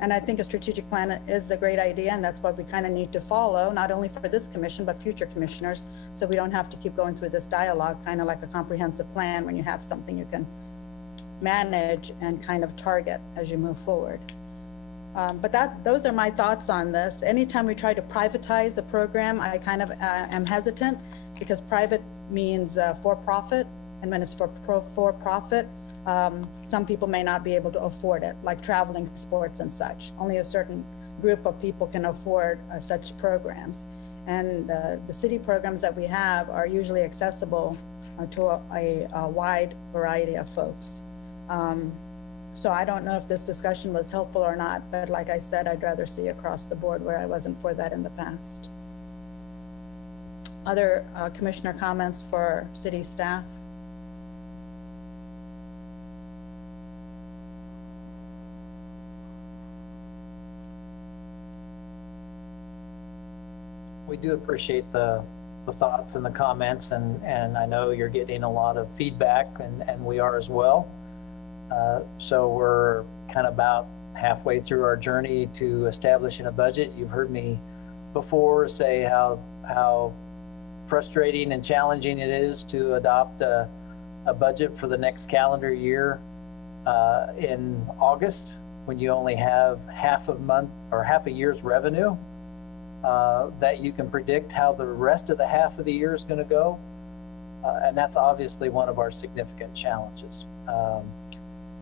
And I think a strategic plan is a great idea, and that's what we kind of need to follow, not only for this commission, but future commissioners, so we don't have to keep going through this dialogue, kind of like a comprehensive plan when you have something you can manage and kind of target as you move forward. But those are my thoughts on this. Anytime we try to privatize a program, I kind of am hesitant because private means for-profit, and when it's for-profit, some people may not be able to afford it, like traveling sports and such. Only a certain group of people can afford such programs. And the city programs that we have are usually accessible to a wide variety of folks. So I don't know if this discussion was helpful or not, but like I said, I'd rather see across the board where I wasn't for that in the past. Other commissioner comments for city staff? We do appreciate the thoughts and the comments, and I know you're getting a lot of feedback, and we are as well. So we're kind of about halfway through our journey to establishing a budget. You've heard me before say how frustrating and challenging it is to adopt a budget for the next calendar year in August, when you only have half a year's revenue, that you can predict how the rest of the half of the year is going to go. And that's obviously one of our significant challenges.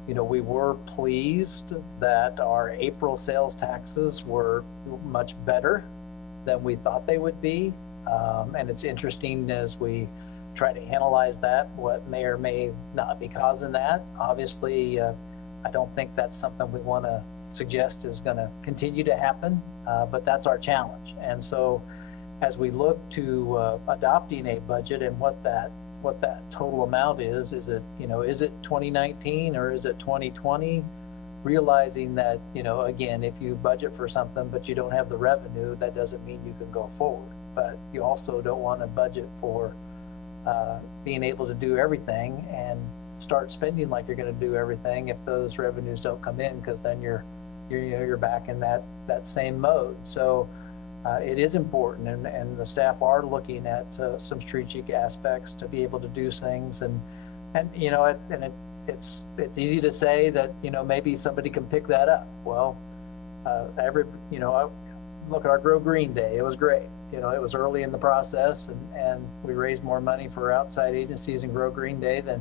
We were pleased that our April sales taxes were much better than we thought they would be. And it's interesting as we try to analyze that, what may or may not be causing that. Obviously, I don't think that's something we want to suggest is going to continue to happen, but that's our challenge. And so as we look to adopting a budget and what that total amount is it 2019 or is it 2020? Realizing that, again, if you budget for something but you don't have the revenue, that doesn't mean you can go forward. But you also don't want to budget for being able to do everything and start spending like you're going to do everything if those revenues don't come in, because then you're back in that same mode. So it is important, and the staff are looking at some strategic aspects to be able to do things, and it's easy to say that, maybe somebody can pick that up. Well, look at our Grow Green Day. It was great. It was early in the process, and we raised more money for outside agencies in Grow Green Day than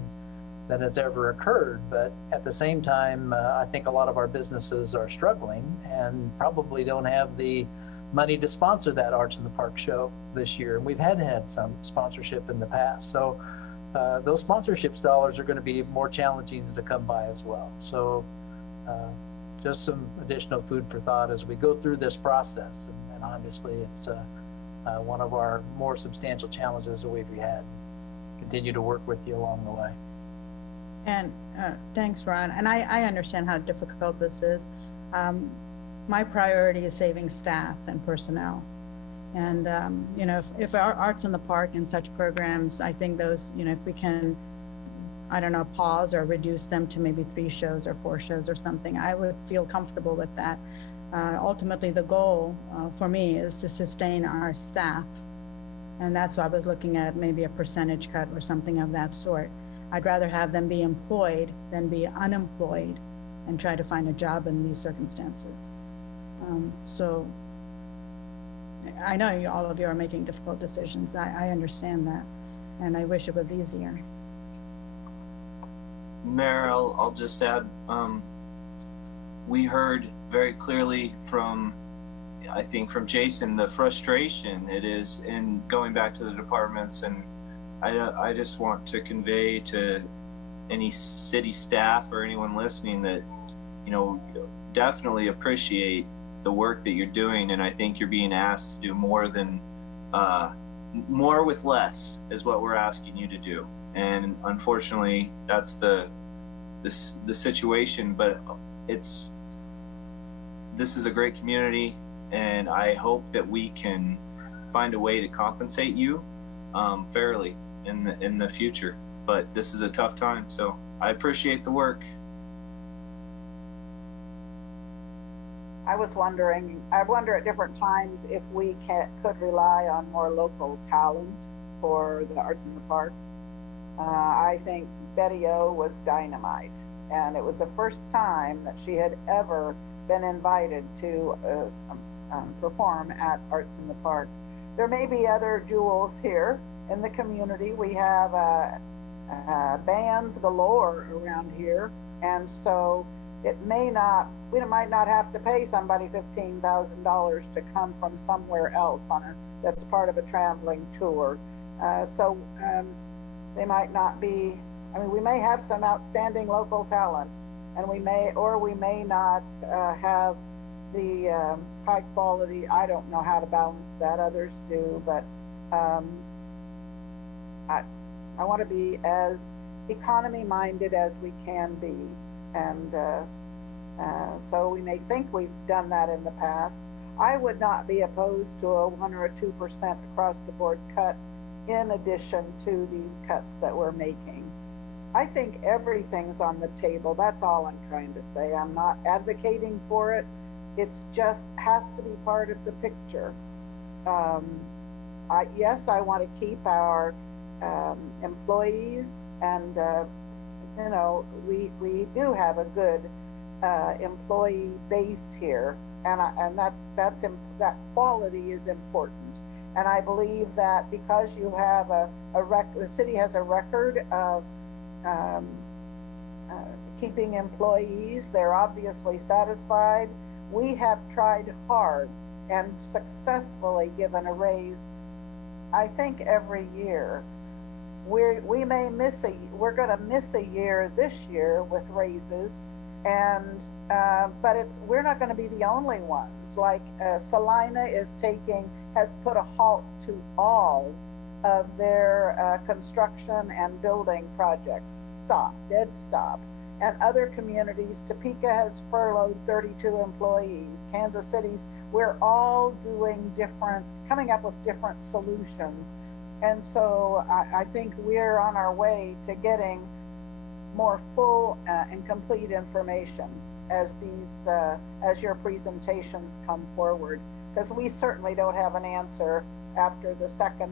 has ever occurred. But at the same time, I think a lot of our businesses are struggling and probably don't have the money to sponsor that Arts in the Park show this year. And we've had some sponsorship in the past. So those sponsorships dollars are going to be more challenging to come by as well. So just some additional food for thought as we go through this process. And obviously it's one of our more substantial challenges that we've had. Continue to work with you along the way. And thanks, Ron. And I understand how difficult this is. My priority is saving staff and personnel. And, if our Arts in the Park and such programs, I think those, if we can, I don't know, pause or reduce them to maybe 3 shows or 4 shows or something, I would feel comfortable with that. Ultimately, the goal for me is to sustain our staff. And that's why I was looking at maybe a percentage cut or something of that sort. I'd rather have them be employed than be unemployed and try to find a job in these circumstances. So I know all of you are making difficult decisions. I understand that, and I wish it was easier. Mayor, I'll just add, we heard very clearly from Jason, the frustration it is in going back to the departments. And I just want to convey to any city staff or anyone listening that, definitely appreciate the work that you're doing. And I think you're being asked to do more with less is what we're asking you to do. And unfortunately, that's the situation, but this is a great community, and I hope that we can find a way to compensate you fairly in the future. But this is a tough time, so I appreciate the work. I wonder at different times if we could rely on more local talent for the Arts in the Park. I think Betty O was dynamite, and it was the first time that she had ever been invited to perform at Arts in the Park. There may be other jewels here in the community. We have bands galore around here, and so we might not have to pay somebody $15,000 to come from somewhere else that's part of a traveling tour. So they might not be. We may have some outstanding local talent, and we may not have the high quality. I don't know how to balance that. Others do, but I want to be as economy minded as we can be, and so we may think we've done that in the past. I would not be opposed to a 1 or 2% across the board cut in addition to these cuts that we're making. I think everything's on the table. That's all I'm trying to say. I'm not advocating for it. It just has to be part of the picture. Yes, I want to keep our employees, and we do have a good employee base here, and that quality is important. And I believe that because you have the city has a record of keeping employees, they're obviously satisfied. We have tried hard and successfully given a raise, I think, every year. We're going to miss a year this year with raises, and but we're not going to be the only ones. Like Salina has put a halt to all of their construction and building projects. Dead stop. And other communities, Topeka has furloughed 32 employees. Kansas City's, we're all coming up with different solutions. And so I think we're on our way to getting more full and complete information as your presentations come forward, because we certainly don't have an answer after the second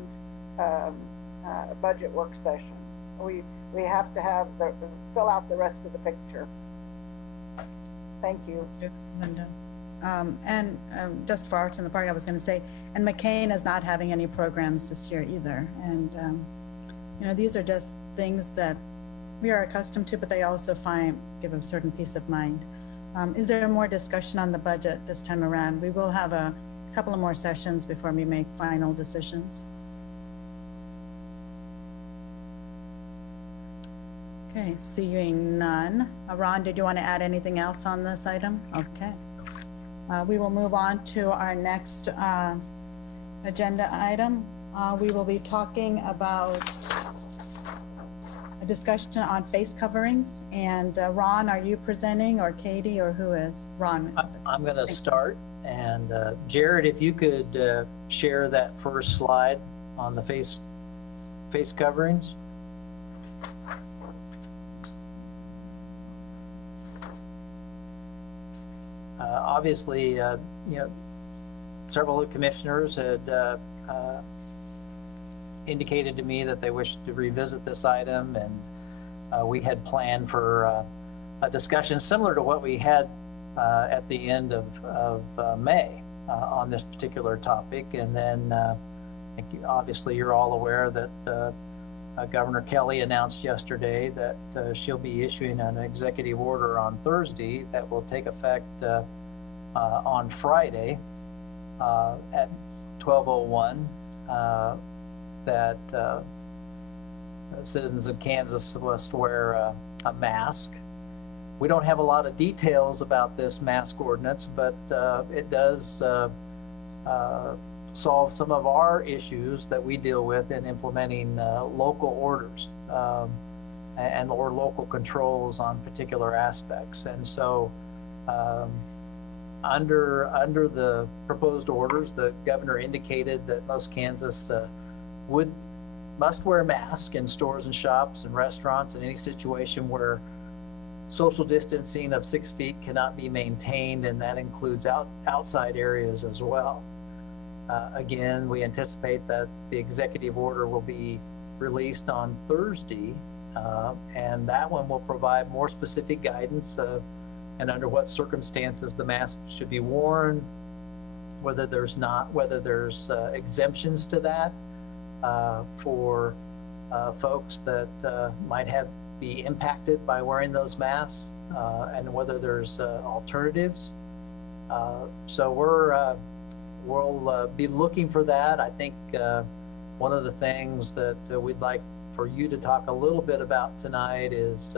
budget work session. we have to have fill out the rest of the picture. Thank you. Linda. Just for Arts in the Park, I was going to say, and McCain is not having any programs this year either. And, you know, these are just things that we are accustomed to, but they also give a certain peace of mind. Is there more discussion on the budget this time around? We will have a couple of more sessions before we make final decisions. Okay, seeing none. Ron, did you want to add anything else on this item? Okay. We will move on to our next agenda item. We will be talking about a discussion on face coverings. And Ron, are you presenting, or Katie, or who is? Ron. I'm going to start. And Jared, if you could share that first slide on the face coverings. Obviously, you know, several of the commissioners had indicated to me that they wished to revisit this item, and we had planned for a discussion similar to what we had at the end of May on this particular topic. And then I think obviously you're all aware that Governor Kelly announced yesterday that she'll be issuing an executive order on Thursday that will take effect on Friday at 12:01 that citizens of Kansas must wear a mask. We don't have a lot of details about this mask ordinance, but it does solve some of our issues that we deal with in implementing local orders or local controls on particular aspects. And so under the proposed orders, the governor indicated that most Kansas must wear a mask in stores and shops and restaurants in any situation where social distancing of 6 feet cannot be maintained, and that includes outside areas as well. Again, we anticipate that the executive order will be released on Thursday, and that one will provide more specific guidance and under what circumstances the mask should be worn, whether there's exemptions to that for folks that might be impacted by wearing those masks, and whether there's alternatives. So we'll be looking for that. I think one of the things that we'd like for you to talk a little bit about tonight is,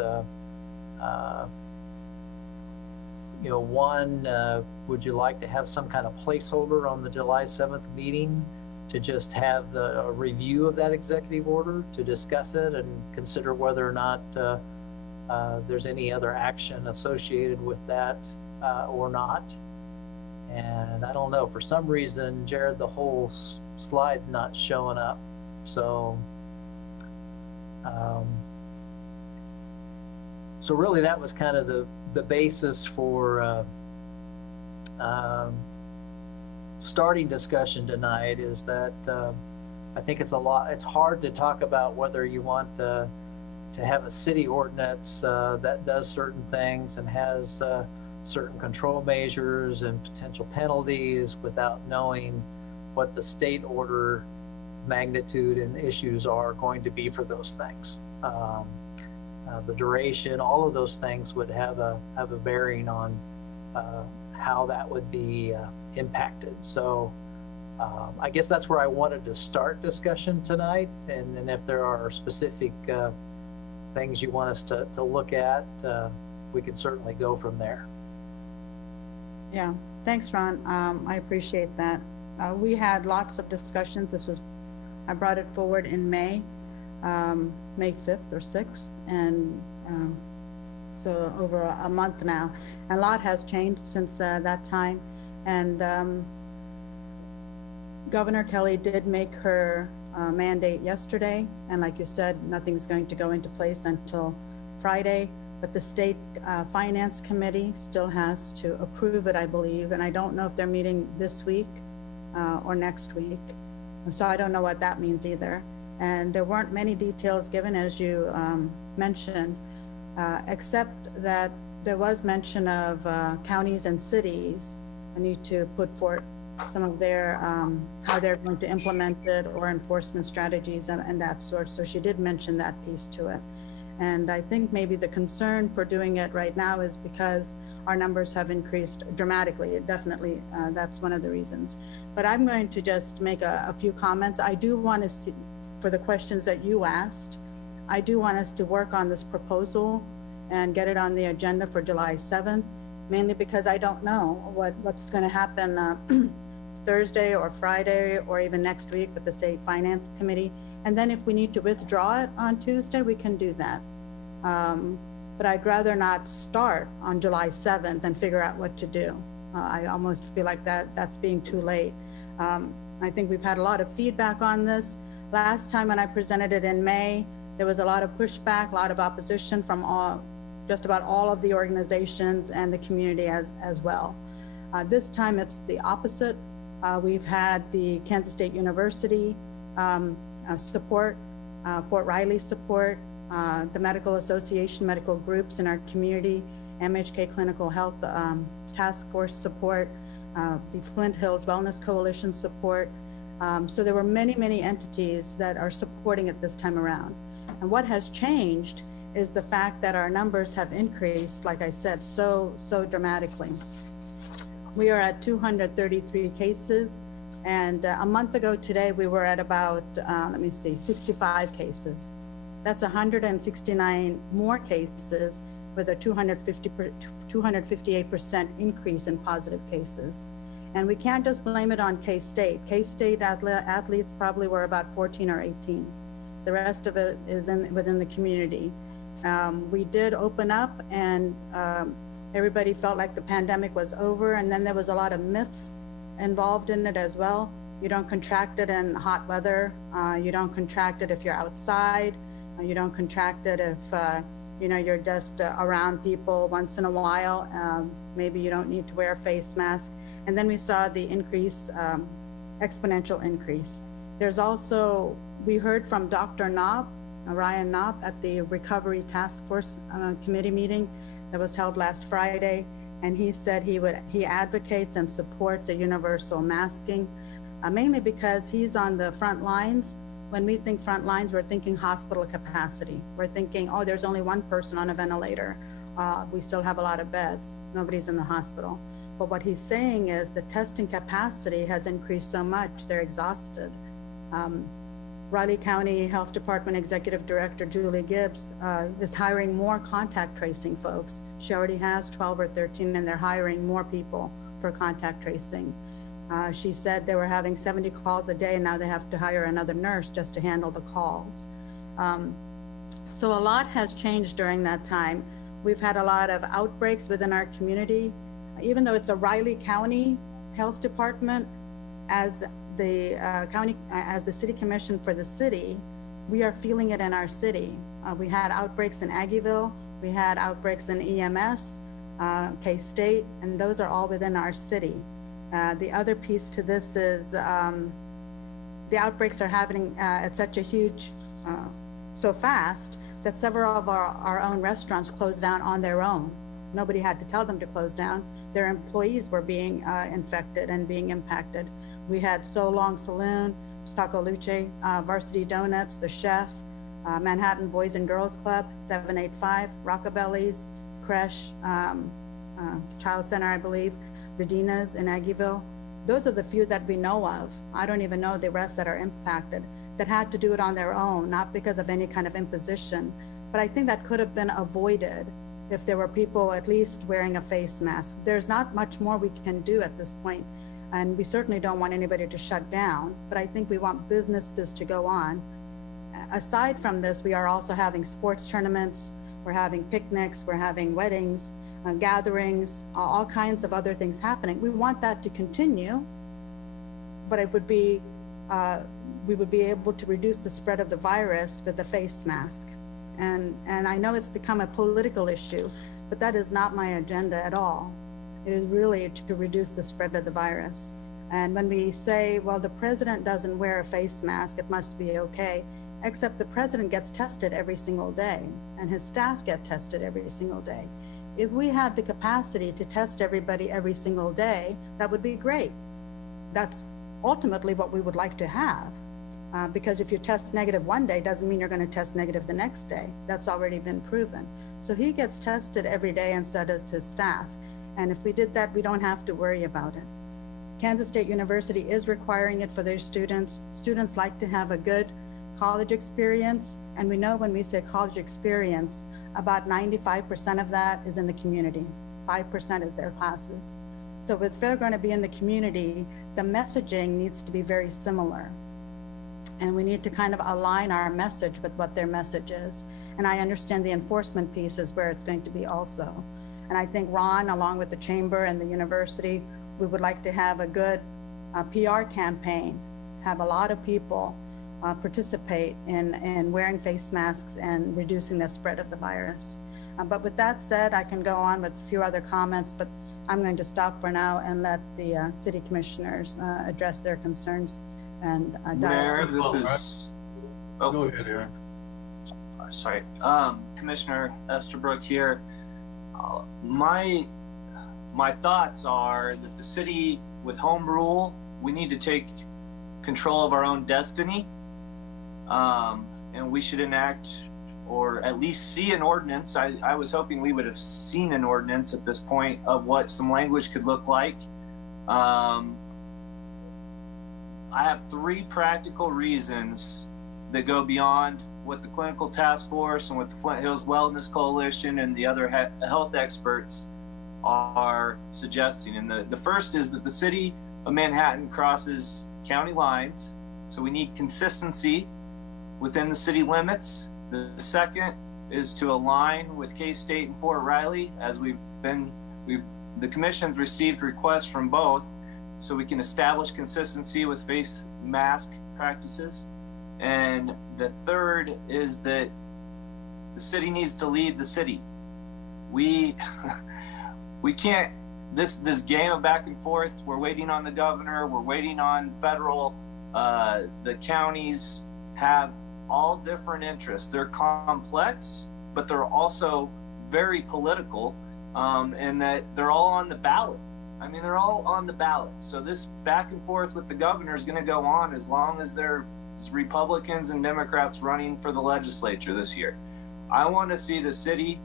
you know, one, would you like to have some kind of placeholder on the July 7th meeting to just have a review of that executive order, to discuss it and consider whether or not there's any other action associated with that or not? And I don't know, for some reason, Jared, the whole slide's not showing up. So, so really that was kind of the basis for starting discussion tonight, is that I think it's hard to talk about whether you want to have a city ordinance that does certain things and has certain control measures and potential penalties without knowing what the state order magnitude and issues are going to be for those things. The duration, all of those things would have a bearing on how that would be impacted. So I guess that's where I wanted to start discussion tonight. And then if there are specific things you want us to look at, we can certainly go from there. Yeah, thanks, Ron. I appreciate that. We had lots of discussions. I brought it forward in May 5th or 6th, and so over a month now. A lot has changed since that time, and Governor Kelly did make her mandate yesterday, and like you said, nothing's going to go into place until Friday, but the state finance committee still has to approve it, I believe, and I don't know if they're meeting this week or next week, so I don't know what that means either. And there weren't many details given, as you mentioned, except that there was mention of counties and cities. I need to put forth some of their, how they're going to implement it or enforcement strategies and that sort. So she did mention that piece to it. And I think maybe the concern for doing it right now is because our numbers have increased dramatically. Definitely, that's one of the reasons. But I'm going to just make a few comments. I do want to see, for the questions that you asked, I do want us to work on this proposal and get it on the agenda for July 7th, mainly because I don't know what's going to happen Thursday or Friday or even next week with the State Finance Committee. And then if we need to withdraw it on Tuesday, we can do that. But I'd rather not start on July 7th and figure out what to do. I almost feel like that's being too late. I think we've had a lot of feedback on this. Last time when I presented it in May, there was a lot of pushback, a lot of opposition from just about all of the organizations and the community as well. This time it's the opposite. We've had the Kansas State University support, Fort Riley support, the Medical Association, medical groups in our community, MHK Clinical Health Task Force support, the Flint Hills Wellness Coalition support. So there were many entities that are supporting it this time around. And what has changed is the fact that our numbers have increased, like I said, so dramatically. We are at 233 cases. And a month ago today, we were at about, 65 cases. That's 169 more cases with a 258% increase in positive cases. And we can't just blame it on K-State. K-State athletes probably were about 14 or 18. The rest of it is within the community. We did open up and everybody felt like the pandemic was over, and then there was a lot of myths involved in it as well. You don't contract it in hot weather. You don't contract it if you're outside. You don't contract it if you're just around people once in a while. Maybe you don't need to wear a face mask. And then we saw the increase, exponential increase. There's also, we heard from Dr. Knopp, Ryan Knopp, at the Recovery Task Force Committee meeting that was held last Friday. And he said he advocates and supports a universal masking, mainly because he's on the front lines. When we think front lines, we're thinking hospital capacity. We're thinking, oh, there's only one person on a ventilator. We still have a lot of beds. Nobody's in the hospital. But what he's saying is the testing capacity has increased so much, they're exhausted. Riley County Health Department Executive Director Julie Gibbs is hiring more contact tracing folks. She already has 12 or 13, and they're hiring more people for contact tracing. She said they were having 70 calls a day, and now they have to hire another nurse just to handle the calls. So a lot has changed during that time. We've had a lot of outbreaks within our community. Even though it's a Riley County Health Department, as the city commission for the city, we are feeling it in our city. We had outbreaks in Aggieville, we had outbreaks in EMS, K-State, and those are all within our city. The other piece to this is the outbreaks are happening at such a huge, so fast that several of our own restaurants closed down on their own. Nobody had to tell them to close down. Their employees were being infected and being impacted. We had So Long Saloon, Taco Luce, Varsity Donuts, The Chef, Manhattan Boys and Girls Club, 785, Rockabelli's, Creche, Child Center, I believe, Redina's in Aggieville. Those are the few that we know of. I don't even know the rest that are impacted, that had to do it on their own, not because of any kind of imposition. But I think that could have been avoided if there were people at least wearing a face mask. There's not much more we can do at this point, and we certainly don't want anybody to shut down, but I think we want businesses to go on. Aside from this, we are also having sports tournaments, we're having picnics, we're having weddings, gatherings, all kinds of other things happening. We want that to continue, but it would be, we would be able to reduce the spread of the virus with the face mask. And I know it's become a political issue, but that is not my agenda at all. It is really to reduce the spread of the virus. And when we say, well, the president doesn't wear a face mask, it must be okay. except the president gets tested every single day and his staff get tested every single day. If we had the capacity to test everybody every single day, that would be great. That's ultimately what we would like to have. Because if you test negative one day, doesn't mean you're going to test negative the next day. That's already been proven. So he gets tested every day and so does his staff. And if we did that, we don't have to worry about it. Kansas State University is requiring it for their students. Students like to have a good college experience. And we know when we say college experience, about 95% of that is in the community. 5% is their classes. So if they're going to be in the community, the messaging needs to be very similar. And we need to kind of align our message with what their message is. And I understand the enforcement piece is where it's going to be also. And I think Ron, along with the chamber and the university, we would like to have a good PR campaign, have a lot of people participate in wearing face masks and reducing the spread of the virus. But with that said, I can go on with a few other comments, but I'm going to stop for now and let the city commissioners address their concerns. And Mayor, this is. Oh, Go ahead, Aaron. Sorry, Commissioner Estabrook here. My thoughts are that the city, with home rule, we need to take control of our own destiny, and we should enact or at least see an ordinance. I was hoping we would have seen an ordinance at this point of what some language could look like. I have 3 practical reasons that go beyond what the clinical task force and what the Flint Hills Wellness Coalition and the other health experts are suggesting. And the first is that the city of Manhattan crosses county lines, so we need consistency within the city limits. The second is to align with K-State and Fort Riley, as the commission's received requests from both, so we can establish consistency with face mask practices. And the third is that the city needs to lead the city. We can't, this game of back and forth, we're waiting on the governor, we're waiting on federal, the counties have all different interests. They're complex, but they're also very political, and that they're all on the ballot. I mean, they're all on the ballot. So this back and forth with the governor is going to go on as long as there's Republicans and Democrats running for the legislature this year. I want to see the city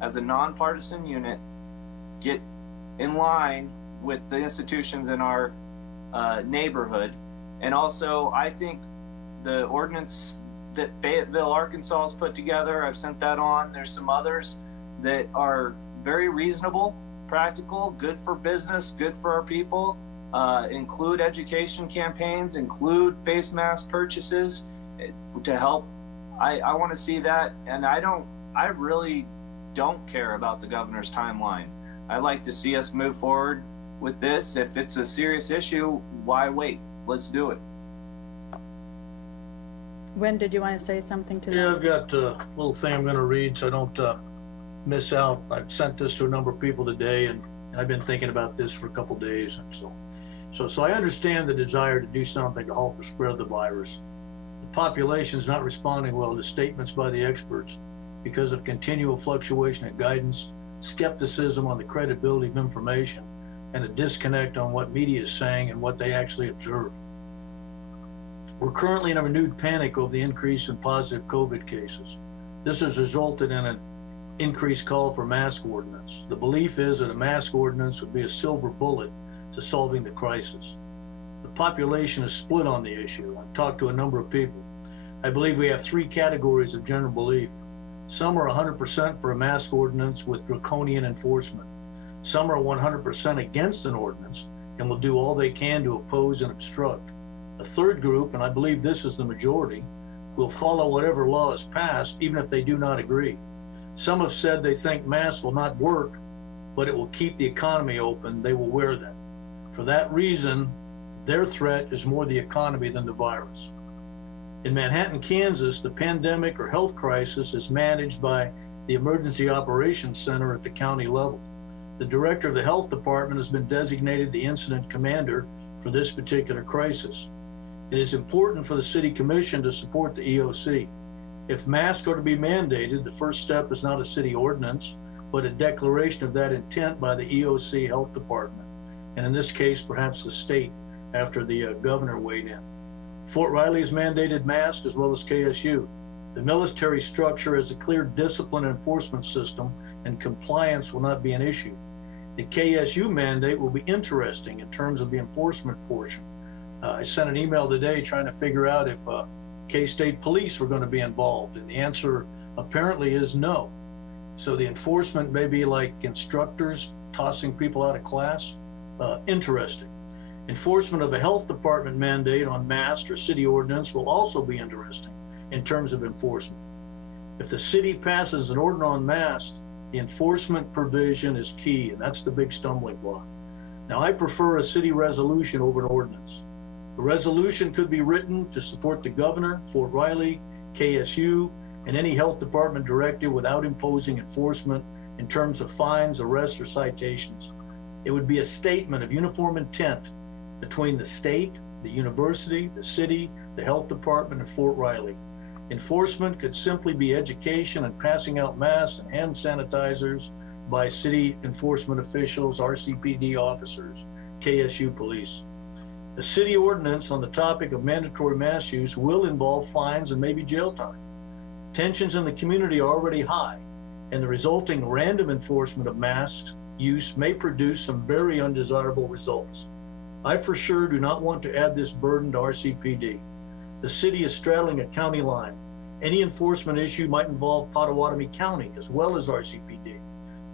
as a nonpartisan unit get in line with the institutions in our neighborhood. And also, I think the ordinance that Fayetteville, Arkansas has put together, I've sent that on. There's some others that are very reasonable, practical, good for business, good for our people, include education campaigns, include face mask purchases to help. I want to see that. And I really don't care about the governor's timeline. I'd like to see us move forward with this. If it's a serious issue, why wait? Let's do it. When did you want to say something to Yeah, them? I've got a little thing I'm going to read so I don't miss out. I've sent this to a number of people today, and I've been thinking about this for a couple of days. And so I understand the desire to do something to halt the spread of the virus. The population is not responding well to statements by the experts because of continual fluctuation in guidance, skepticism on the credibility of information, and a disconnect on what media is saying and what they actually observe. We're currently in a renewed panic over the increase in positive COVID cases. This has resulted in an increased call for mask ordinance. The belief is that a mask ordinance would be a silver bullet to solving the crisis. The population is split on the issue. I've talked to a number of people. I believe we have 3 categories of general belief. Some are 100% for a mask ordinance with draconian enforcement. Some are 100% against an ordinance and will do all they can to oppose and obstruct. A third group, and I believe this is the majority, will follow whatever law is passed, even if they do not agree. Some have said they think masks will not work, but it will keep the economy open. They will wear them. For that reason, their threat is more the economy than the virus. In Manhattan, Kansas, the pandemic or health crisis is managed by the Emergency Operations Center at the county level. The director of the health department has been designated the incident commander for this particular crisis. It is important for the city commission to support the EOC. If masks are to be mandated, the first step is not a city ordinance, but a declaration of that intent by the EOC Health Department, and in this case, perhaps the state after the governor weighed in. Fort Riley has mandated masks as well as KSU. The military structure has a clear discipline enforcement system, and compliance will not be an issue. The KSU mandate will be interesting in terms of the enforcement portion. I sent an email today trying to figure out if K-State police were going to be involved, and the answer apparently is no. So the enforcement may be like instructors tossing people out of class. Interesting. Enforcement of a health department mandate on masks or city ordinance will also be interesting in terms of enforcement. If the city passes an ordinance on masks, the enforcement provision is key, and that's the big stumbling block. Now, I prefer a city resolution over an ordinance. The resolution could be written to support the governor, Fort Riley, KSU, and any health department directive without imposing enforcement in terms of fines, arrests, or citations. It would be a statement of uniform intent between the state, the university, the city, the health department, and Fort Riley. Enforcement could simply be education and passing out masks and hand sanitizers by city enforcement officials, RCPD officers, KSU police. The city ordinance on the topic of mandatory mask use will involve fines and maybe jail time. Tensions in the community are already high, and the resulting random enforcement of mask use may produce some very undesirable results. I for sure do not want to add this burden to RCPD. The city is straddling a county line. Any enforcement issue might involve Pottawatomie County as well as RCPD.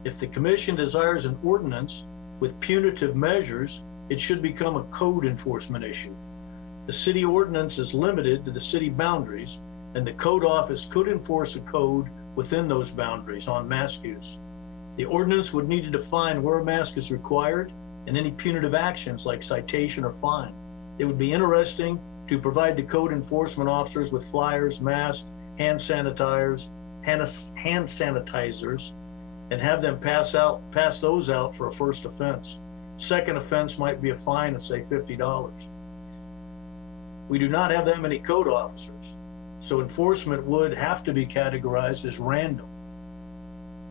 If the commission desires an ordinance with punitive measures, it should become a code enforcement issue. The city ordinance is limited to the city boundaries, and the code office could enforce a code within those boundaries on mask use. The ordinance would need to define where a mask is required and any punitive actions like citation or fine. It would be interesting to provide the code enforcement officers with flyers, masks, hand sanitizers, and have them pass those out for a first offense. Second offense might be a fine of say $50. We do not have that many code officers, so enforcement would have to be categorized as random.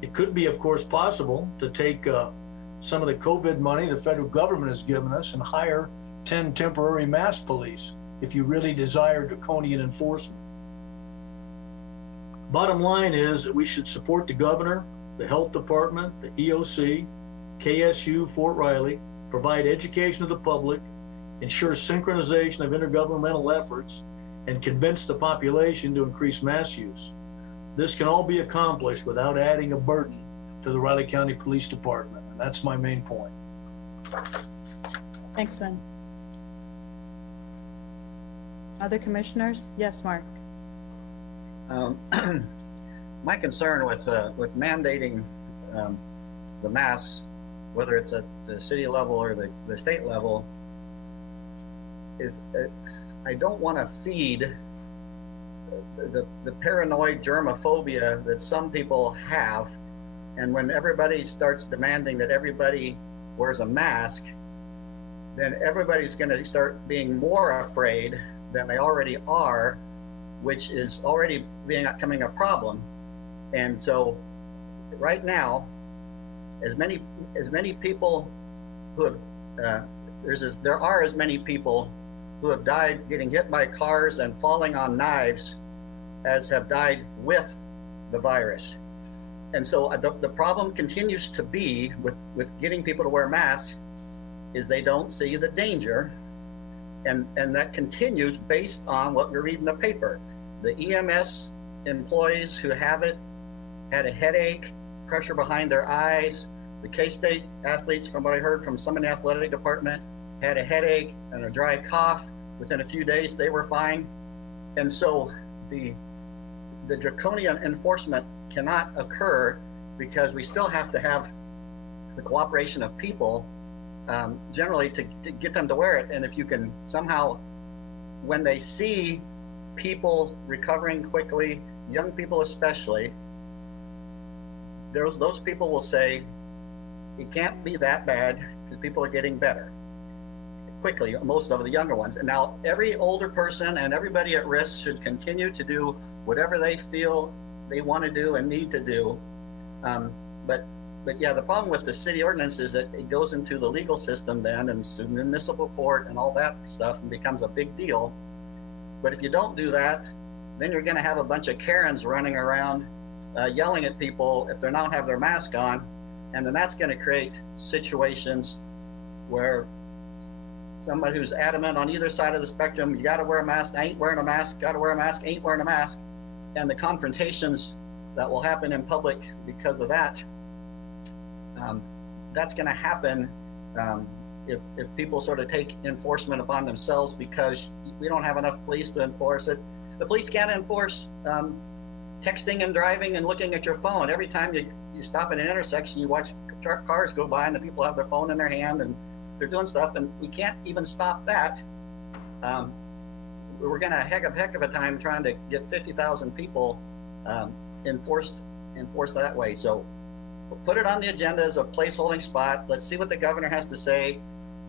It could be, of course, possible to take some of the COVID money the federal government has given us and hire 10 temporary mask police if you really desire draconian enforcement. Bottom line is that we should support the governor, the health department, the EOC, KSU, Fort Riley, provide education to the public, ensure synchronization of intergovernmental efforts, and convince the population to increase mask use. This can all be accomplished without adding a burden to the Riley County Police Department, and that's my main point. Thanks, Win. Other commissioners? Yes, Mark. My concern with mandating the masks, whether it's at the city level or the state level, is I don't want to feed the paranoid germophobia that some people have. And when everybody starts demanding that everybody wears a mask, then everybody's going to start being more afraid than they already are, which is already becoming a problem. And so right now, as many people who have, there are as many people who have died getting hit by cars and falling on knives as have died with the virus. And so the problem continues to be with getting people to wear masks is they don't see the danger. And that continues based on what we read in the paper. The EMS employees who have it had a headache, pressure behind their eyes. The K-State athletes, from what I heard from some in the athletic department, had a headache and a dry cough. Within a few days, they were fine. And so the draconian enforcement cannot occur because we still have to have the cooperation of people generally to get them to wear it. And if you can somehow, when they see people recovering quickly, young people especially, those people will say, it can't be that bad because people are getting better. quickly, most of the younger ones. And now every older person and everybody at risk should continue to do whatever they feel they want to do and need to do. But yeah, the problem with the city ordinance is that it goes into the legal system then and municipal court and all that stuff and becomes a big deal. But if you don't do that, then you're going to have a bunch of Karens running around yelling at people if they don't have their mask on. And then that's going to create situations where somebody who's adamant on either side of the spectrum, you got to wear a mask, I ain't wearing a mask, got to wear a mask, ain't wearing a mask. And the confrontations that will happen in public because of that, that's going to happen if people sort of take enforcement upon themselves because we don't have enough police to enforce it. The police can't enforce texting and driving and looking at your phone. Every time you stop at an intersection, you watch cars go by and the people have their phone in their hand and they're doing stuff, and we can't even stop that. We're going to heck of a time trying to get 50,000 people enforced that way. So put it on the agenda as a placeholding spot. Let's see what the governor has to say.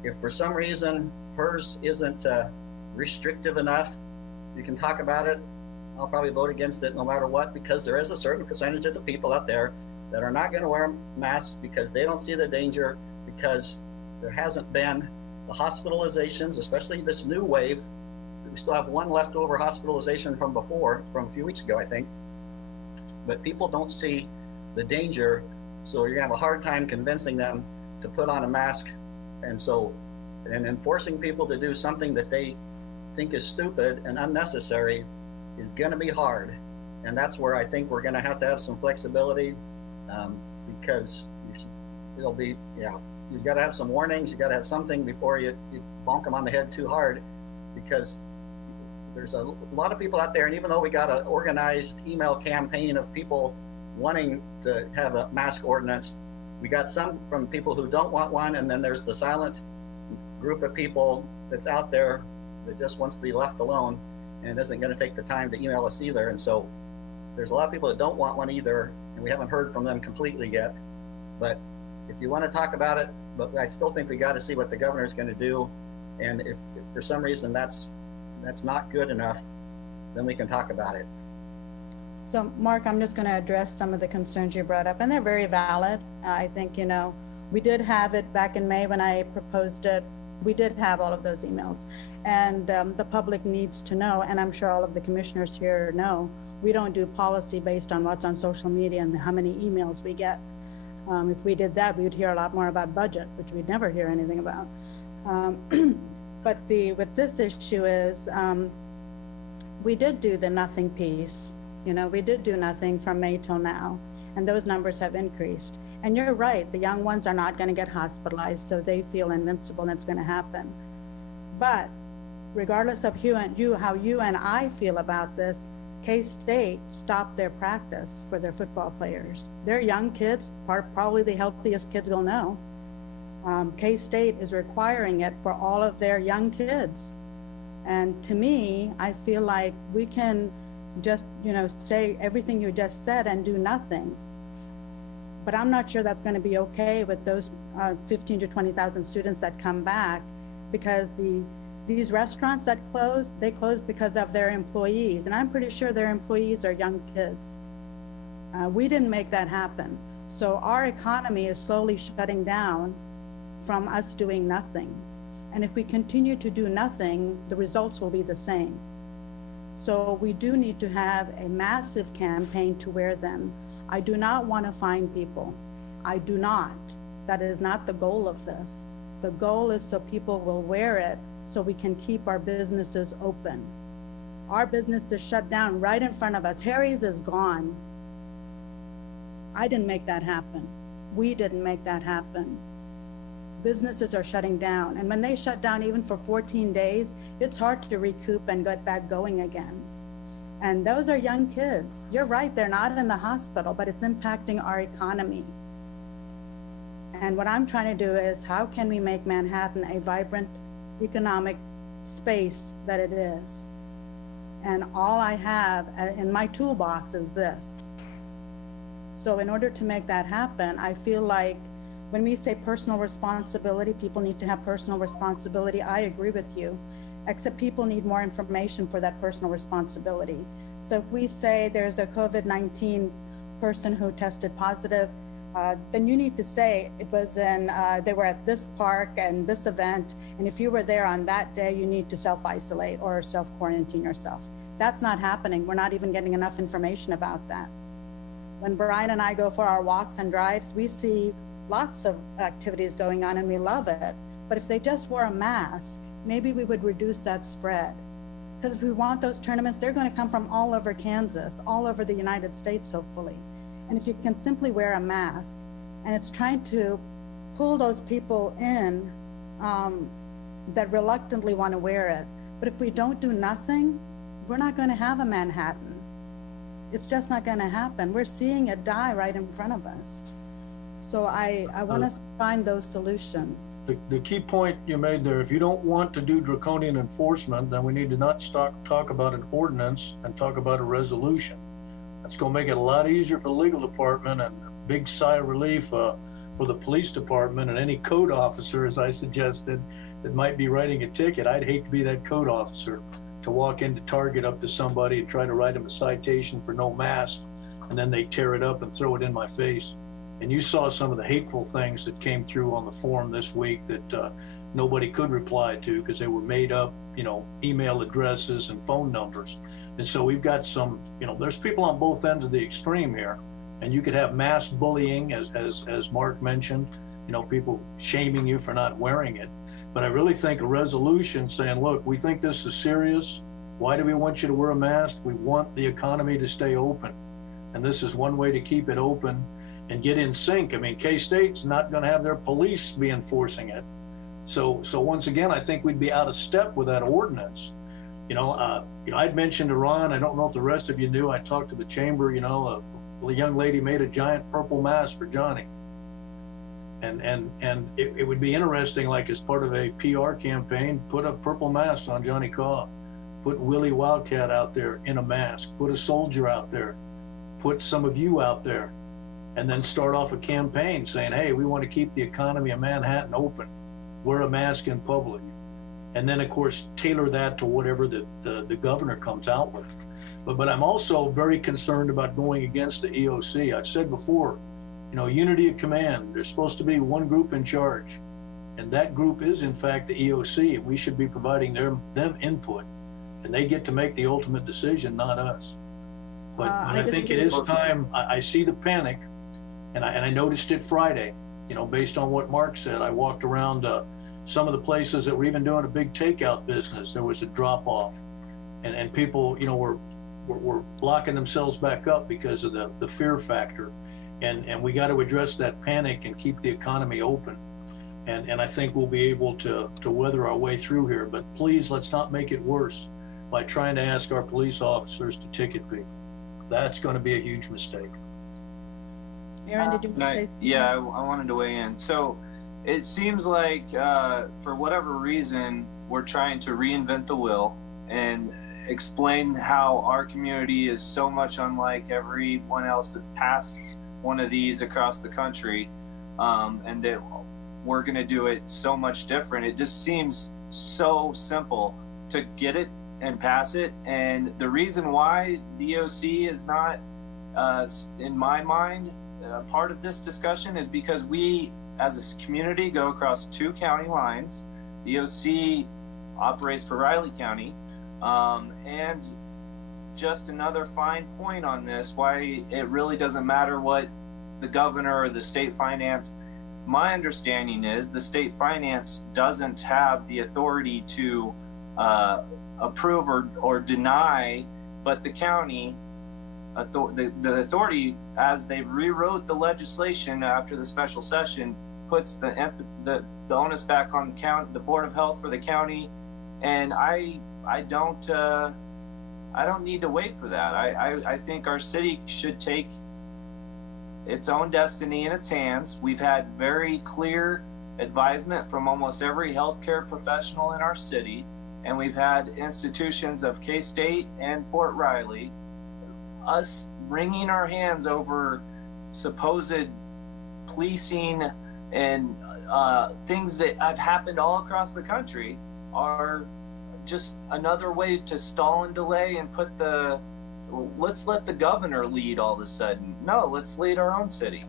If for some reason hers isn't restrictive enough, you can talk about it. I'll probably vote against it no matter what, because there is a certain percentage of the people out there that are not going to wear masks because they don't see the danger, because there hasn't been the hospitalizations, especially this new wave. We still have one leftover hospitalization from before, from a few weeks ago, I think. But people don't see the danger, so you're gonna have a hard time convincing them to put on a mask. And enforcing people to do something that they think is stupid and unnecessary is gonna be hard. And that's where I think we're gonna have to have some flexibility, because it'll be, you've got to have some warnings. You got to have something before you bonk them on the head too hard, because there's a lot of people out there. And even though we got an organized email campaign of people wanting to have a mask ordinance, we got some from people who don't want one. And then there's the silent group of people that's out there that just wants to be left alone and isn't going to take the time to email us either. And so there's a lot of people that don't want one either, and we haven't heard from them completely yet. But if you want to talk about it, but I still think we got to see what the governor is going to do. And if for some reason that's not good enough, then we can talk about it. So Mark, I'm just going to address some of the concerns you brought up, and they're very valid. I think, we did have it back in May when I proposed it. We did have all of those emails, and the public needs to know, and I'm sure all of the commissioners here know, we don't do policy based on what's on social media and how many emails we get. If we did that, we would hear a lot more about budget, which we'd never hear anything about. But with this issue is, we did do the nothing piece. We did do nothing from May till now, and those numbers have increased. And you're right, the young ones are not going to get hospitalized, so they feel invincible, and it's going to happen. But regardless of how you and I feel about this, K-State stopped their practice for their football players. They're young kids, probably the healthiest kids we'll know. K-State is requiring it for all of their young kids. And to me, I feel like we can just, say everything you just said and do nothing. But I'm not sure that's going to be okay with those 15 to 20,000 students that come back, because these restaurants that closed, they closed because of their employees. And I'm pretty sure their employees are young kids. We didn't make that happen. So our economy is slowly shutting down from us doing nothing. And if we continue to do nothing, the results will be the same. So we do need to have a massive campaign to wear them. I do not want to fine people. I do not. That is not the goal of this. The goal is so people will wear it, so we can keep our businesses open. Our business is shut down right in front of us. Harry's is gone. I didn't make that happen. We didn't make that happen. Businesses are shutting down. And when they shut down even for 14 days, it's hard to recoup and get back going again. And those are young kids. You're right, they're not in the hospital, but it's impacting our economy. And what I'm trying to do is, how can we make Manhattan a vibrant economic space that it is? And all I have in my toolbox is this. So in order to make that happen, I feel like when we say personal responsibility, people need to have personal responsibility. I agree with you, except people need more information for that personal responsibility. So if we say there's a COVID-19 person who tested positive, then you need to say it was they were at this park and this event, and if you were there on that day, you need to self-isolate or self-quarantine yourself. That's not happening. We're not even getting enough information about that. When Brian and I go for our walks and drives, we see lots of activities going on and we love it. But if they just wore a mask, maybe we would reduce that spread. Because if we want those tournaments, they're going to come from all over Kansas, all over the United States, hopefully. And if you can simply wear a mask, and it's trying to pull those people in that reluctantly want to wear it. But if we don't do nothing, we're not going to have a Manhattan. It's just not going to happen. We're seeing it die right in front of us. So I want us to find those solutions. The key point you made there, if you don't want to do draconian enforcement, then we need to not talk about an ordinance and talk about a resolution. That's going to make it a lot easier for the legal department and a big sigh of relief for the police department and any code officer, as I suggested, that might be writing a ticket. I'd hate to be that code officer, to walk into Target up to somebody and try to write them a citation for no mask, and then they tear it up and throw it in my face. And you saw some of the hateful things that came through on the forum this week that nobody could reply to because they were made up, email addresses and phone numbers. And so we've got some, there's people on both ends of the extreme here. And you could have mass bullying, as Mark mentioned, people shaming you for not wearing it. But I really think a resolution saying, look, we think this is serious. Why do we want you to wear a mask? We want the economy to stay open. And this is one way to keep it open and get in sync. I mean, K-State's not going to have their police be enforcing it. So once again, I think we'd be out of step with that ordinance. I'd mentioned to Ron, I don't know if the rest of you knew, I talked to the chamber, a young lady made a giant purple mask for Johnny. And it would be interesting, like as part of a PR campaign, put a purple mask on Johnny Cobb, put Willie Wildcat out there in a mask, put a soldier out there, put some of you out there, and then start off a campaign saying, hey, we want to keep the economy of Manhattan open, wear a mask in public. And then of course, tailor that to whatever the governor comes out with. But I'm also very concerned about going against the EOC. I've said before, unity of command. There's supposed to be one group in charge, and that group is in fact the EOC, and we should be providing them input, and they get to make the ultimate decision, not us. But I think it is time. I see the panic, and I noticed it Friday. Based on what Mark said, I walked around some of the places that were even doing a big takeout business. There was a drop off, and people, were locking themselves back up because of the fear factor. And we got to address that panic and keep the economy open. And I think we'll be able to weather our way through here. But please, let's not make it worse by trying to ask our police officers to ticket people. That's going to be a huge mistake. Aaron, did you want to say something? Yeah, I wanted to weigh in. So it seems like for whatever reason, we're trying to reinvent the wheel and explain how our community is so much unlike everyone else that's passed one of these across the country, and that we're going to do it so much different. It just seems so simple to get it and pass it. And the reason why the EOC is not, in my mind, part of this discussion is because we, as a community, go across 2 county lines. The EOC operates for Riley County. And just another fine point on this, why it really doesn't matter what the governor or the state finance. My understanding is the state finance doesn't have the authority to approve or deny, but the county, the authority, as they rewrote the legislation after the special session, puts the onus back on the Board of Health for the county. And I don't need to wait for that. I think our city should take its own destiny in its hands. We've had very clear advisement from almost every healthcare professional in our city, and we've had institutions of K-State and Fort Riley, us wringing our hands over supposed policing And things that have happened all across the country are just another way to stall and delay and let's let the governor lead all of a sudden. No, let's lead our own city.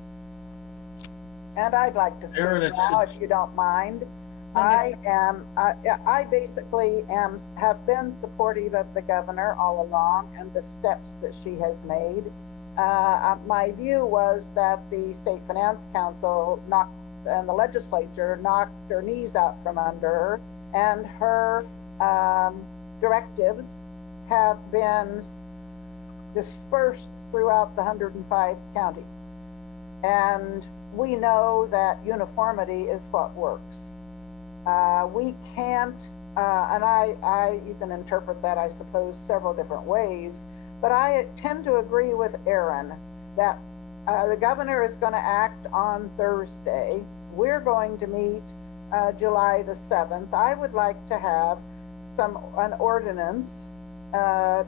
And I'd like to Aaron, speak now, if you don't mind. I basically have been supportive of the governor all along and the steps that she has made. My view was that the State Finance Council and the legislature knocked her knees out from under her, and her directives have been dispersed throughout the 105 counties. And we know that uniformity is what works. We can't, you can interpret that, I suppose, several different ways, but I tend to agree with Aaron that the governor is going to act on Thursday. We're going to meet July the 7th. I would like to have an ordinance, and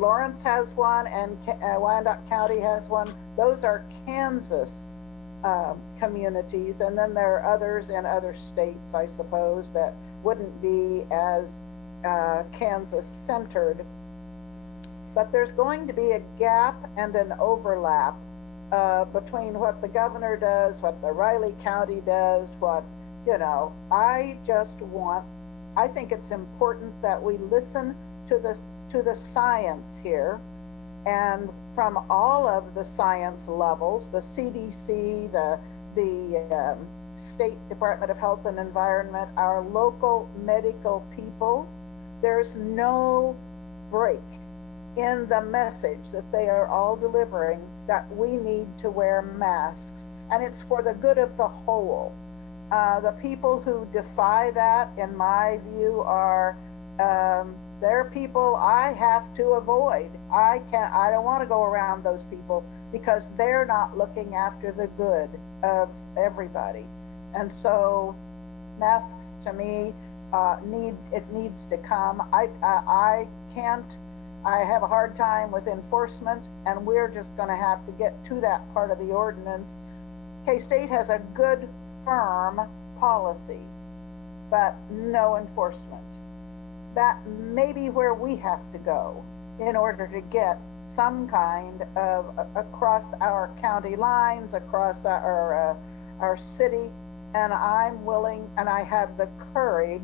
Lawrence has one, and Wyandotte County has one. Those are Kansas communities, and then there are others in other states, I suppose, that wouldn't be as Kansas centered. But there's going to be a gap and an overlap between what the governor does, what the Riley County does, I think it's important that we listen to the science here, and from all of the science levels, the CDC, the State Department of Health and Environment, our local medical people, there's no break in the message that they are all delivering that we need to wear masks, and it's for the good of the whole. The people who defy that, in my view, are they're people I have to avoid. I don't want to go around those people because they're not looking after the good of everybody. And so masks, to me, needs to come. I have a hard time with enforcement, and we're just going to have to get to that part of the ordinance. K-State has a good, firm policy, but no enforcement. That may be where we have to go in order to get some kind of, across our county lines, across our city, and I'm willing, and I have the courage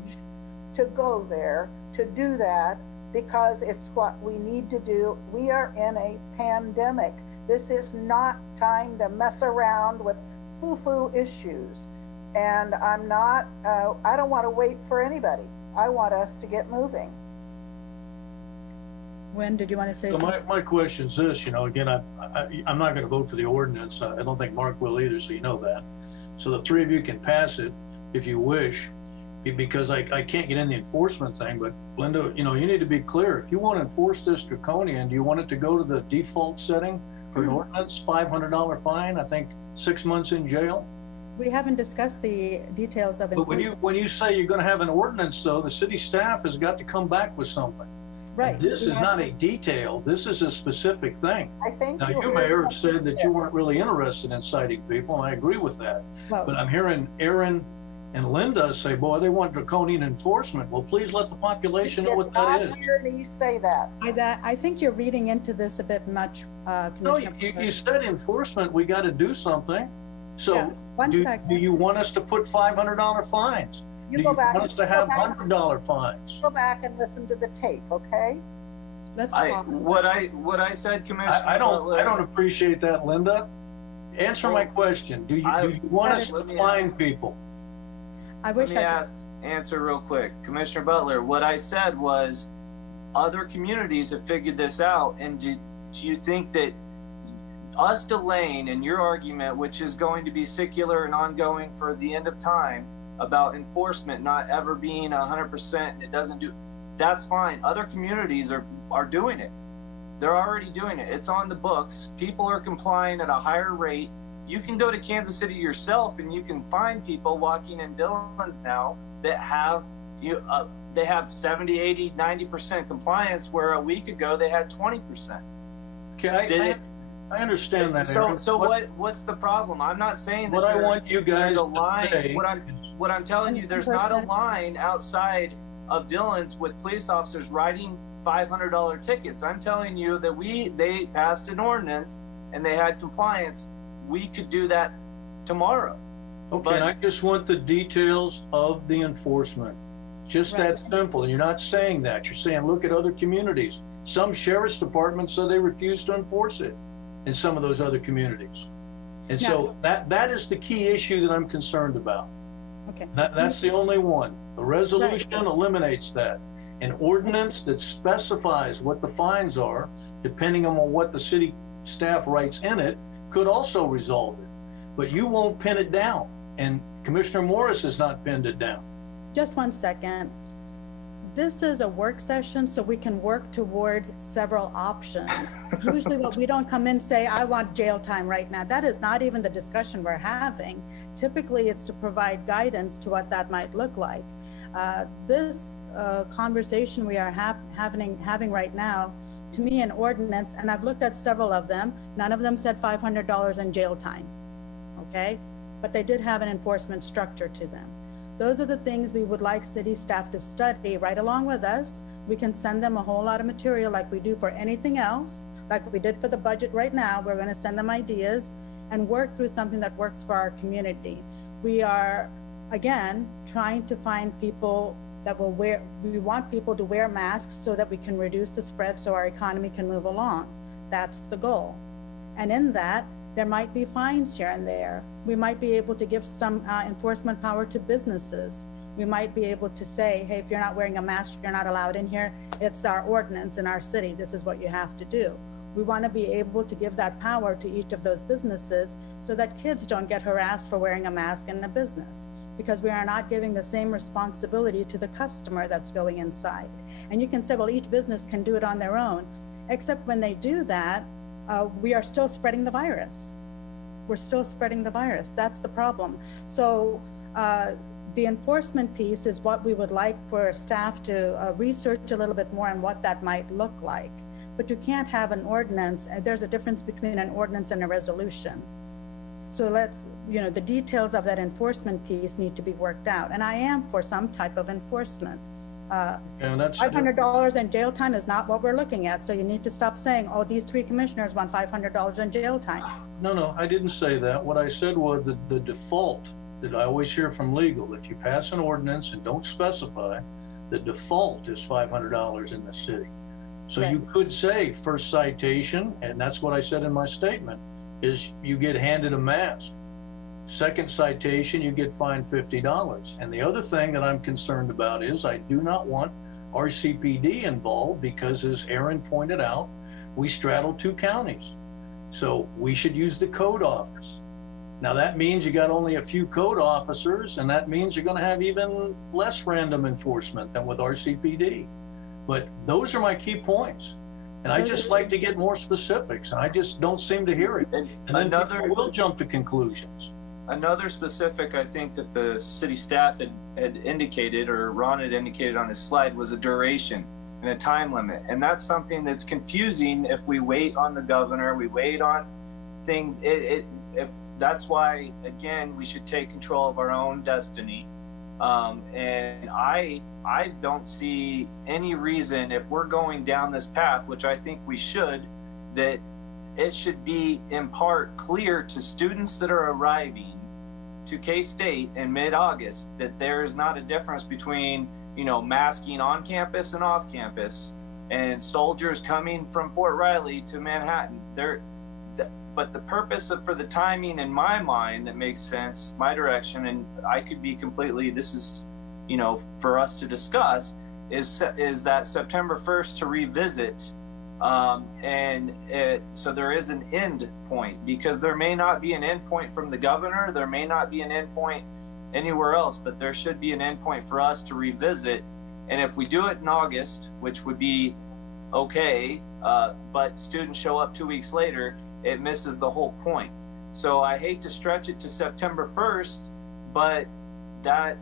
to go there, to do that, because it's what we need to do. We are in a pandemic. This is not time to mess around with foo-foo issues. And I don't want to wait for anybody. I want us to get moving. When did you want to say So something? my question is this, again, I'm not going to vote for the ordinance. I don't think Mark will either, so you know that. So the three of you can pass it if you wish, because I can't get in the enforcement thing. But Linda, you need to be clear. If you want to enforce this draconian, do you want it to go to the default setting for an ordinance, $500 fine, I think 6 months in jail? We haven't discussed the details of But enforcement. when you say you're going to have an ordinance, though, the city staff has got to come back with something. Right. This is not a detail. This is a specific thing. I think Now, you, Mayor, have said that you weren't really interested in citing people, and I agree with that. Well, But I'm hearing Aaron and Linda say, boy, they want draconian enforcement. Well, please let the population know what that is. I did not hear me say that. I think you're reading into this a bit much, No, Commissioner. you said enforcement, we got to do something. So Yeah, one do second. you want us to put $500 fines? You Do go you back. want us to have $100 fines? Go back and listen to the tape, okay? Let's talk. What I said, Commissioner I Butler, don't appreciate that, Linda. Answer my question. Do you want us to let me fine ask. people? I let wish me I could. answer real quick. Commissioner Butler, what I said was other communities have figured this out, and do you think that us delaying in your argument, which is going to be secular and ongoing for the end of time, about enforcement not ever being 100%, it doesn't do, that's fine. Other communities are doing it. They're already doing it. It's on the books. People are complying at a higher rate. You can go to Kansas City yourself and you can find people walking in buildings now that have they have 70, 80, 90% compliance, where a week ago they had 20%. Okay, I understand that, So, Aaron. so what's the problem? I'm not saying that What I want you guys there's a to line. say What I'm telling you, there's not a line outside of Dillon's with police officers writing $500 tickets. I'm telling you that they passed an ordinance and they had compliance. We could do that tomorrow. Okay, But- and I just want the details of the enforcement. Just that simple. And you're not saying that. You're saying, look at other communities. Some sheriff's departments said they refuse to enforce it in some of those other communities. And so that is the key issue that I'm concerned about. Okay. That's the only one. The resolution eliminates that. An ordinance that specifies what the fines are, depending on what the city staff writes in it, could also resolve it. But you won't pin it down. And Commissioner Morris has not pinned it down. Just 1 second. This is a work session, so we can work towards several options. Usually we don't come in and say, I want jail time right now. That is not even the discussion we're having. Typically, it's to provide guidance to what that might look like. This conversation we are having right now, to me, an ordinance, and I've looked at several of them, none of them said $500 in jail time, okay? But they did have an enforcement structure to them. Those are the things we would like city staff to study right along with us. We can send them a whole lot of material like we do for anything else, like we did for the budget right now. We're going to send them ideas and work through something that works for our community. We are, again, trying to find people that will we want people to wear masks so that we can reduce the spread so our economy can move along. That's the goal. And in that, there might be fines here and there. We might be able to give some enforcement power to businesses. We might be able to say, hey, if you're not wearing a mask, you're not allowed in here. It's our ordinance in our city. This is what you have to do. We want to be able to give that power to each of those businesses so that kids don't get harassed for wearing a mask in a business, because we are not giving the same responsibility to the customer that's going inside. And you can say, well, each business can do it on their own, except when they do that, we are still spreading the virus. We're still spreading the virus. That's the problem. So the enforcement piece is what we would like for staff to research a little bit more on what that might look like. But you can't have an ordinance. There's a difference between an ordinance and a resolution. So let's, the details of that enforcement piece need to be worked out. And I am for some type of enforcement. And that's $500 in jail time is not what we're looking at. So you need to stop saying, oh, these 3 commissioners want $500 in jail time. No, I didn't say that. What I said was the default that I always hear from legal, if you pass an ordinance and don't specify, the default is $500 in the city. So Right. you could say first citation, and that's what I said in my statement, is you get handed a mask. Second citation, you get fined $50. And the other thing that I'm concerned about is I do not want RCPD involved because, as Aaron pointed out, we straddle 2 counties. So we should use the code office. Now that means you got only a few code officers, and that means you're going to have even less random enforcement than with RCPD. But those are my key points. And I just like to get more specifics, and I just don't seem to hear it. And then people will jump to conclusions. Another specific, I think, that the city staff had indicated, or Ron had indicated on his slide, was a duration and a time limit. And that's something that's confusing if we wait on the governor, we wait on things. If that's why, again, we should take control of our own destiny. And I don't see any reason, if we're going down this path, which I think we should, that it should be in part clear to students that are arriving to K-State in mid-August that there is not a difference between, masking on campus and off campus, and soldiers coming from Fort Riley to Manhattan. But the purpose for the timing, in my mind, that makes sense, my direction, and I could be completely, this is, for us to discuss, is that September 1st to revisit. So there is an end point, because there may not be an end point from the governor, there may not be an end point anywhere else, but there should be an end point for us to revisit. And if we do it in August, which would be okay, but students show up 2 weeks later, it misses the whole point. So I hate to stretch it to September 1st, but that,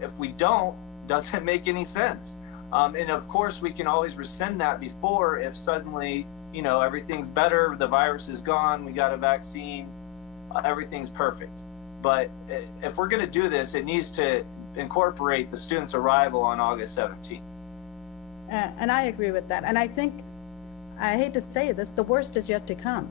if we don't, doesn't make any sense. And of course, we can always rescind that before, if suddenly you know, everything's better, the virus is gone, we got a vaccine, everything's perfect. But if we're going to do this, it needs to incorporate the student's arrival on August 17th. And I agree with that. And I think, I hate to say this, the worst is yet to come.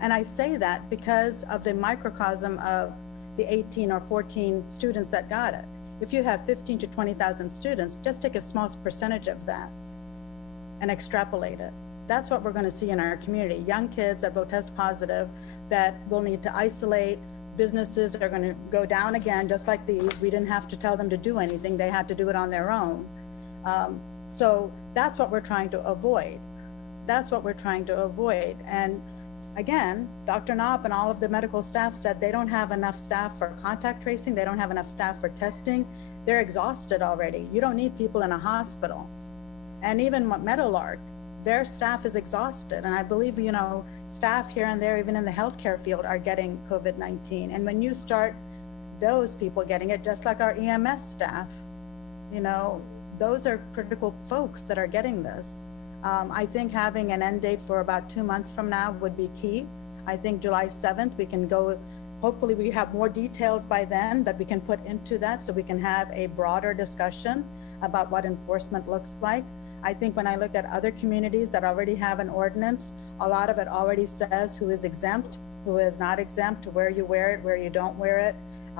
And I say that because of the microcosm of the 18 or 14 students that got it. If you have 15 to 20,000 students, just take a small percentage of that and extrapolate it. That's what we're going to see in our community. Young kids that will test positive, that will need to isolate. Businesses are going to go down again, just like these. We didn't have to tell them to do anything. They had to do it on their own. So that's what we're trying to avoid. That's what we're trying to avoid. And again, Dr. Knopp and all of the medical staff said they don't have enough staff for contact tracing. They don't have enough staff for testing. They're exhausted already. You don't need people in a hospital. And even Meadowlark, their staff is exhausted. And I believe, you know, staff here and there, even in the healthcare field, are getting COVID-19. And when you start those people getting it, just like our EMS staff, you know, those are critical folks that are getting this. I think having an end date for about 2 months from now would be key. I think July 7th, we can go, hopefully we have more details by then that we can put into that so we can have a broader discussion about what enforcement looks like. I think when I look at other communities that already have an ordinance, a lot of it already says who is exempt, who is not exempt, where you wear it, where you don't wear it,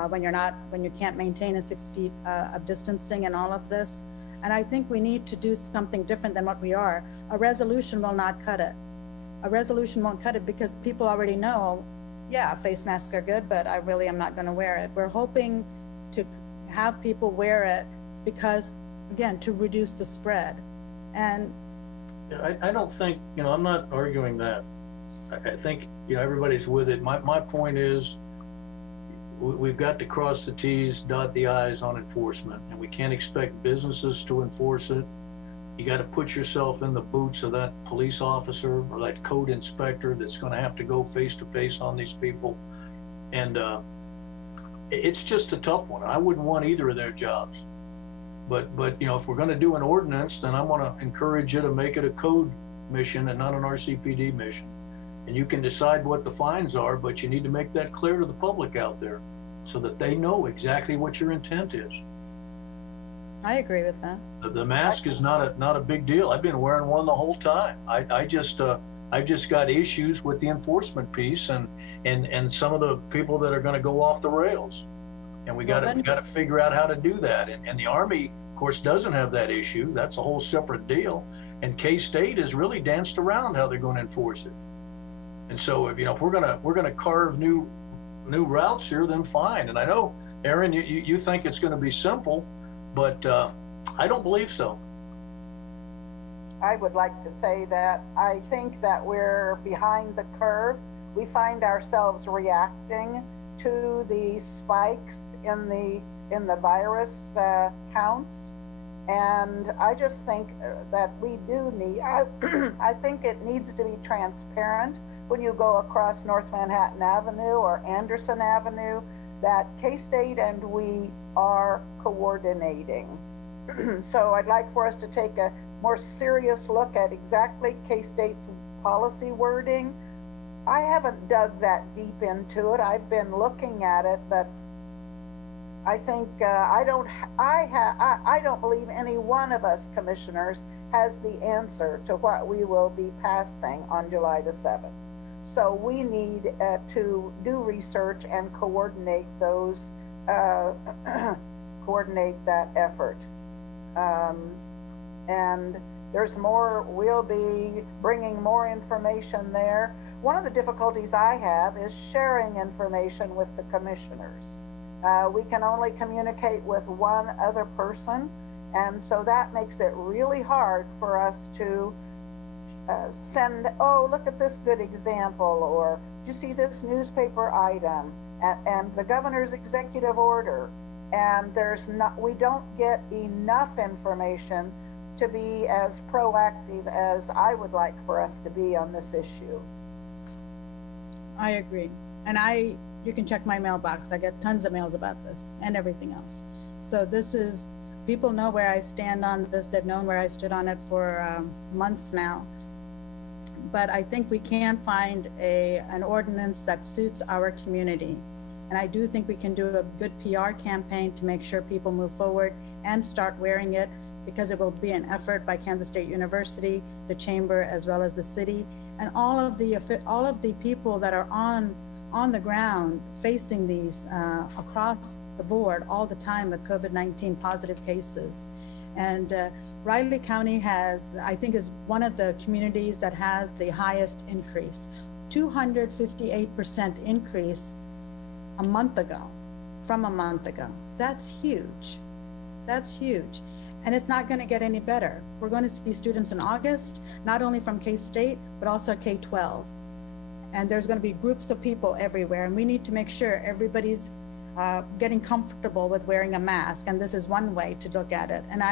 when you can't maintain a 6 feet of distancing and all of this. And I think we need to do something different than what we are. A resolution will not cut it. A resolution won't cut it because people already know, yeah, face masks are good, but I really am not going to wear it. We're hoping to have people wear it because, again, to reduce the spread. And Yeah, I don't think, you know, I'm not arguing that. I think, you know, everybody's with it. My point is, we've got to cross the T's, dot the I's on enforcement, and we can't expect businesses to enforce it. You got to put yourself in the boots of that police officer or that code inspector that's going to have to go face to face on these people. And it's just a tough one. I wouldn't want either of their jobs. But you know, if we're going to do an ordinance, then I want to encourage you to make it a code mission and not an RCPD mission. And you can decide what the fines are, but you need to make that clear to the public out there so that they know exactly what your intent is. I agree with that. The mask is not a big deal. I've been wearing one the whole time. I've just got issues with the enforcement piece and some of the people that are going to go off the rails. And we got to figure out how to do that. And the Army, of course, doesn't have that issue. That's a whole separate deal. And K-State has really danced around how they're going to enforce it. And so, if we're gonna carve new routes here, then fine. And I know, Aaron, you think it's going to be simple, but I don't believe so. I would like to say that I think that we're behind the curve. We find ourselves reacting to the spikes in the virus counts, and I just think that we do need. I think it needs to be transparent when you go across North Manhattan Avenue or Anderson Avenue, that K-State and we are coordinating. So I'd like for us to take a more serious look at exactly K-State's policy wording. I haven't dug that deep into it. I've been looking at it, but I think I don't believe any one of us commissioners has the answer to what we will be passing on July the 7th. So we need to do research and coordinate those, coordinate that effort. And there's more, we'll be bringing more information there. One of the difficulties I have is sharing information with the commissioners. We can only communicate with one other person, and so that makes it really hard for us to send, oh, look at this good example, or did you see this newspaper item, and the governor's executive order, and we don't get enough information to be as proactive as I would like for us to be on this issue. I agree. And you can check my mailbox. I get tons of mails about this and everything else. So people know where I stand on this. They've known where I stood on it for months now. but I think we can find an ordinance that suits our community. And I do think we can do a good PR campaign to make sure people move forward and start wearing it, because it will be an effort by Kansas State University, the chamber, as well as the city, and all of the people that are on the ground facing these across the board all the time with COVID-19 positive cases. And Riley County has, I think, is one of the communities that has the highest increase, 258% increase a month ago, from a month ago. That's huge. That's huge. And it's not going to get any better. We're going to see students in August, not only from K-State, but also K-12. And there's going to be groups of people everywhere. And we need to make sure everybody's getting comfortable with wearing a mask. And this is one way to look at it. And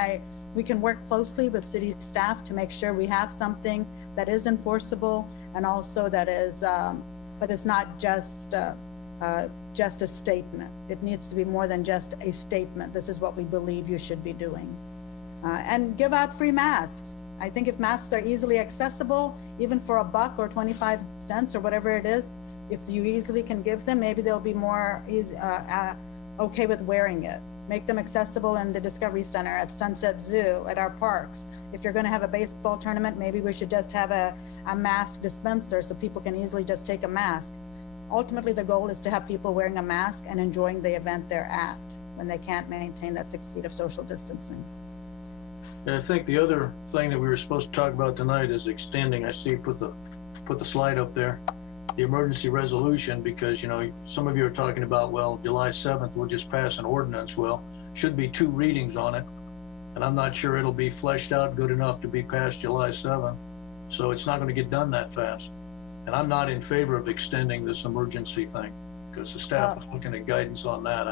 we can work closely with city staff to make sure we have something that is enforceable, and also that is, but it's not just a statement. It needs to be more than just a statement. This is what we believe you should be doing. And give out free masks. I think if masks are easily accessible, even for $1 or 25 cents or whatever it is, if you easily can give them, maybe they'll be more okay with wearing it. Make them accessible in the Discovery Center, at Sunset Zoo, at our parks. If you're going to have a baseball tournament, maybe we should just have a mask dispenser so people can easily just take a mask. Ultimately, the goal is to have people wearing a mask and enjoying the event they're at when they can't maintain that 6 feet of social distancing. And I think the other thing that we were supposed to talk about tonight is extending, I see put the slide up there, the emergency resolution, because, you know, some of you are talking about, well, July 7th, we'll just pass an ordinance. Well, should be 2 readings on it. And I'm not sure it'll be fleshed out good enough to be passed July 7th. So it's not going to get done that fast. And I'm not in favor of extending this emergency thing, because the staff is looking at guidance on that.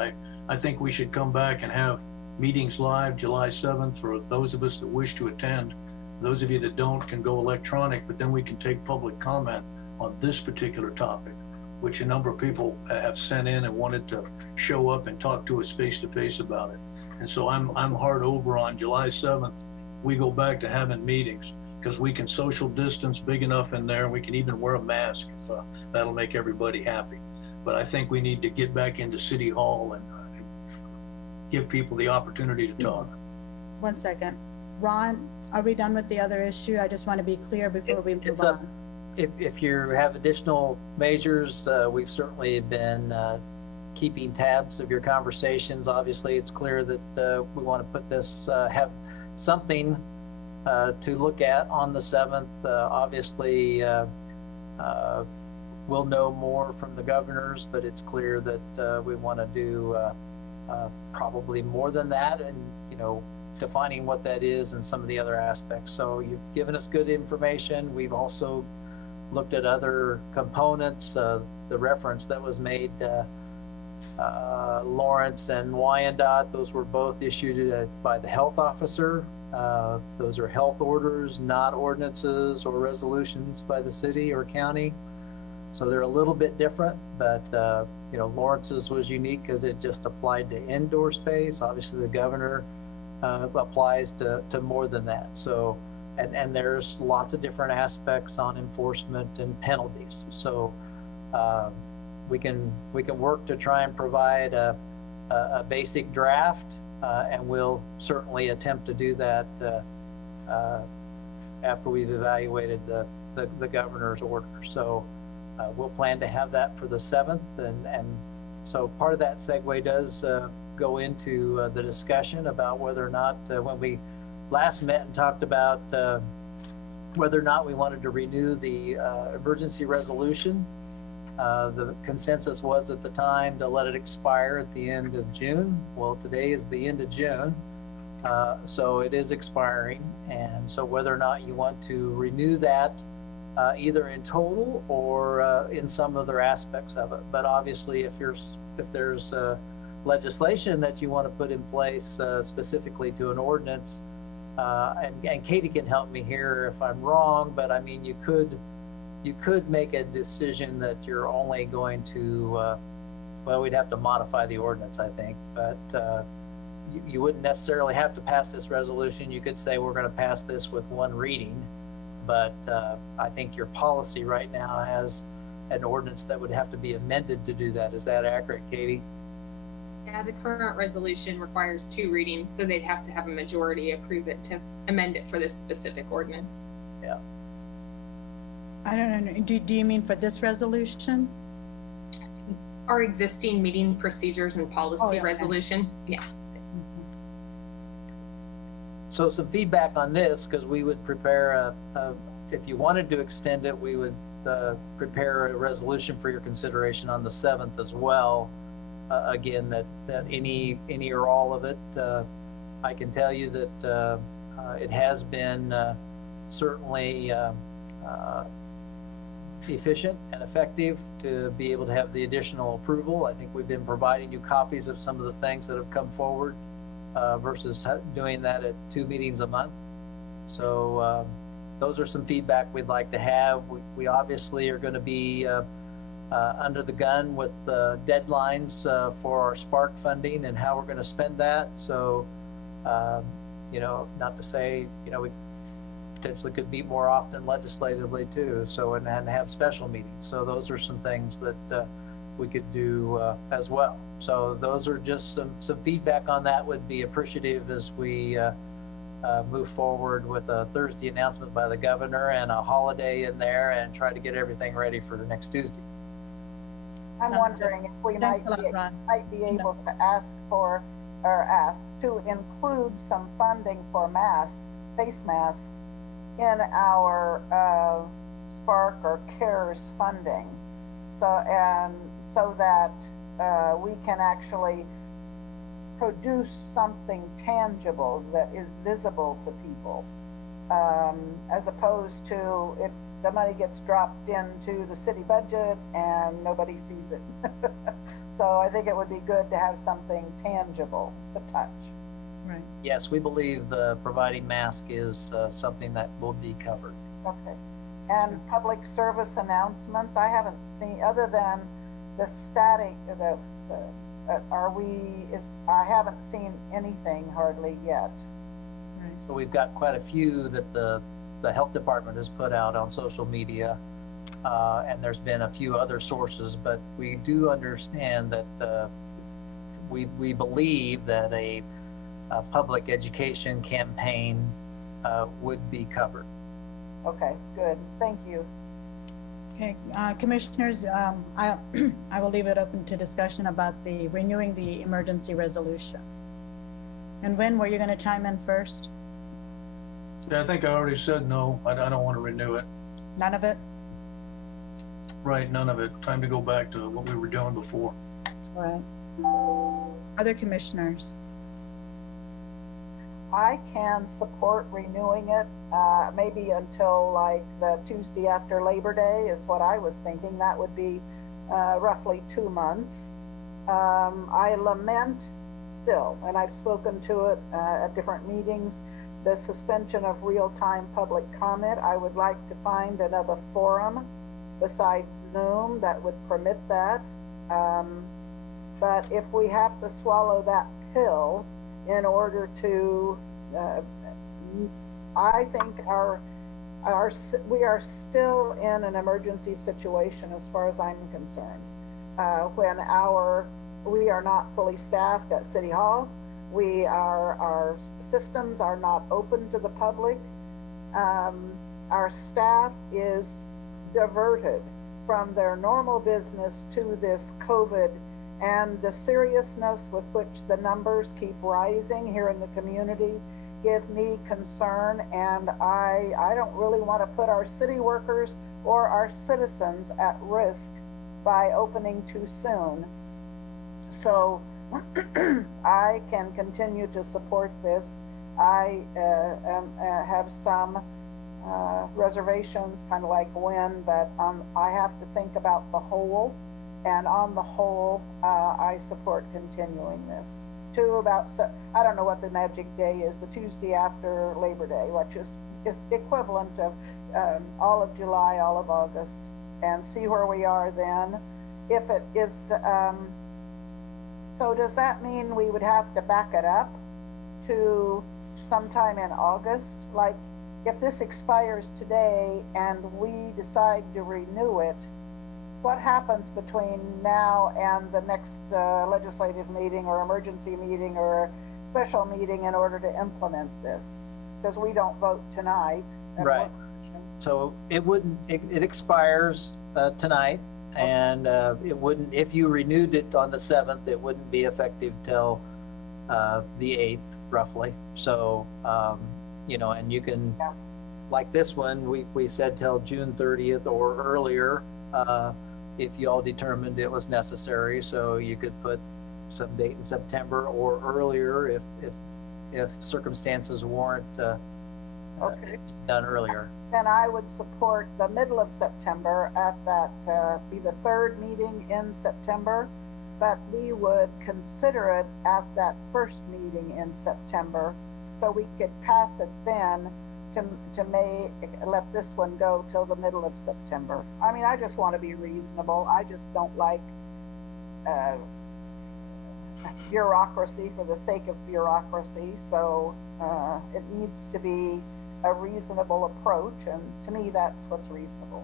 I think we should come back and have meetings live July 7th for those of us that wish to attend. Those of you that don't can go electronic, but then we can take public comment on this particular topic, which a number of people have sent in and wanted to show up and talk to us face to face about it. And so I'm hard over on July 7th. We go back to having meetings, because we can social distance big enough in there. We can even wear a mask if that'll make everybody happy. But I think we need to get back into City Hall and give people the opportunity to talk. 1 second. Ron, are we done with the other issue? I just want to be clear before we move on. If you have additional measures, we've certainly been keeping tabs of your conversations. Obviously, it's clear that we want to put this, have something to look at on the 7th. Obviously, we'll know more from the governors, but it's clear that we want to do probably more than that, and, you know, defining what that is and some of the other aspects. So you've given us good information. We've also looked at other components. The reference that was made, Lawrence and Wyandotte, those were both issued by the health officer. Those are health orders, not ordinances or resolutions by the city or county. So they're a little bit different, but you know, Lawrence's was unique because it just applied to indoor space. Obviously, the governor applies to more than that. So, and there's lots of different aspects on enforcement and penalties. So we can work to try and provide a basic draft, and we'll certainly attempt to do that after we've evaluated the governor's order. So we'll plan to have that for the 7th, and so part of that segue does go into the discussion about whether or not, when we last met and talked about whether or not we wanted to renew the emergency resolution. The consensus was at the time to let it expire at the end of June. Well, today is the end of June, so it is expiring. And so whether or not you want to renew that, either in total or in some other aspects of it. But obviously, if there's legislation that you want to put in place specifically to an ordinance, and Katie can help me here if I'm wrong, but I mean, you could make a decision that you're only going to, well, we'd have to modify the ordinance, I think, but you wouldn't necessarily have to pass this resolution. You could say we're going to pass this with 1 reading, But I think your policy right now has an ordinance that would have to be amended to do that. Is that accurate, Katie? Yeah, the current resolution requires 2 readings, so they'd have to have a majority approve it to amend it for this specific ordinance. Yeah. I don't know, do you mean for this resolution? Our existing meeting procedures and policy Oh, yeah, okay. resolution, yeah. So some feedback on this, because we would prepare if you wanted to extend it, we would prepare a resolution for your consideration on the 7th as well. Again, that any or all of it, I can tell you that it has been certainly efficient and effective to be able to have the additional approval. I think we've been providing you copies of some of the things that have come forward versus doing that at 2 meetings a month. So those are some feedback we'd like to have. We obviously are going to be under the gun with deadlines for our Spark funding and how we're going to spend that. So, not to say, we potentially could meet more often legislatively too. So, and have special meetings. So those are some things that we could do as well. So those are just some feedback on that. Would be appreciative as we move forward with a Thursday announcement by the governor and a holiday in there and try to get everything ready for the next Tuesday. I'm wondering if we might be able to ask to include some funding for masks, face masks, in our Spark or CARES funding, so that we can actually produce something tangible that is visible to people, as opposed to if the money gets dropped into the city budget and nobody sees it. So I think it would be good to have something tangible to touch. Right. Yes, we believe providing mask is something that will be covered. Okay. And public service announcements, I haven't seen, other than the static, I haven't seen anything hardly yet. So we've got quite a few that the health department has put out on social media, and there's been a few other sources, but we do understand that we believe that a public education campaign would be covered. Okay, good. Thank you. Okay, commissioners, I will leave it open to discussion about renewing the emergency resolution. And when were you going to chime in first? Yeah, I think I already said no. I don't want to renew it. None of it? Right, none of it. Time to go back to what we were doing before. All right. Other commissioners? I can support renewing it, maybe until like the Tuesday after Labor Day is what I was thinking. That would be roughly 2 months. I lament still, and I've spoken to it at different meetings, the suspension of real-time public comment. I would like to find another forum besides Zoom that would permit that. But if we have to swallow that pill in order to, I think we are still in an emergency situation as far as I'm concerned. When we are not fully staffed at City Hall, our systems are not open to the public. Our staff is diverted from their normal business to this COVID, and the seriousness with which the numbers keep rising here in the community give me concern, and I don't really want to put our city workers or our citizens at risk by opening too soon. So I can continue to support this. I have some reservations, kind of like when, but I have to think about the whole, and on the whole, I support continuing this to I don't know what the magic day is, the Tuesday after Labor Day, which is equivalent of all of July, all of August, and see where we are then. If it is, so does that mean we would have to back it up to sometime in August, like if this expires today and we decide to renew it, what happens between now and the next legislative meeting or emergency meeting or special meeting in order to implement this? Because we don't vote tonight. Right. So it expires tonight, and it wouldn't, if you renewed it on the 7th, it wouldn't be effective till the 8th, roughly. So, and you can, like this one, we said till June 30th or earlier, if you all determined it was necessary. So you could put some date in September or earlier if circumstances warrant done earlier. Then I would support the middle of September at that, be the 3rd meeting in September, but we would consider it at that 1st meeting in September, so we could pass it then to let this one go till the middle of September. I mean, I just want to be reasonable. I just don't like bureaucracy for the sake of bureaucracy, so it needs to be a reasonable approach, and to me, that's what's reasonable.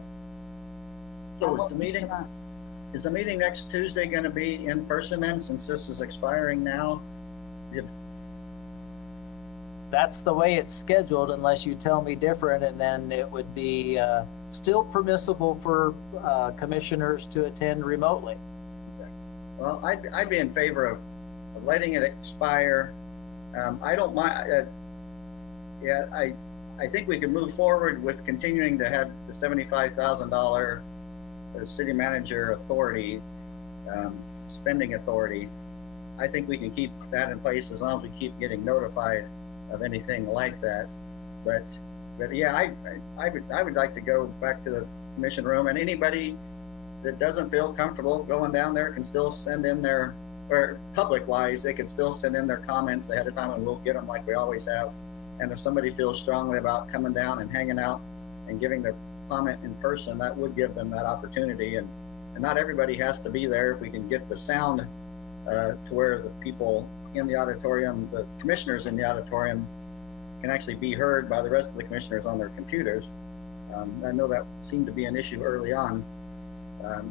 So is the meeting next Tuesday going to be in person then, since this is expiring now? That's the way it's scheduled, unless you tell me different, and then it would be still permissible for commissioners to attend remotely. Well, I'd be in favor of letting it expire. I don't mind. I think we can move forward with continuing to have the $75,000 city manager authority, spending authority. I think we can keep that in place as long as we keep getting notified of anything like that. But yeah, I would like to go back to the commission room, and anybody that doesn't feel comfortable going down there can still send in their, or public wise, they can still send in their comments ahead of time, and we'll get them like we always have. And if somebody feels strongly about coming down and hanging out and giving their comment in person, that would give them that opportunity. And not everybody has to be there. If we can get the sound to where the people in the auditorium, the commissioners in the auditorium, can actually be heard by the rest of the commissioners on their computers. I know that seemed to be an issue early on,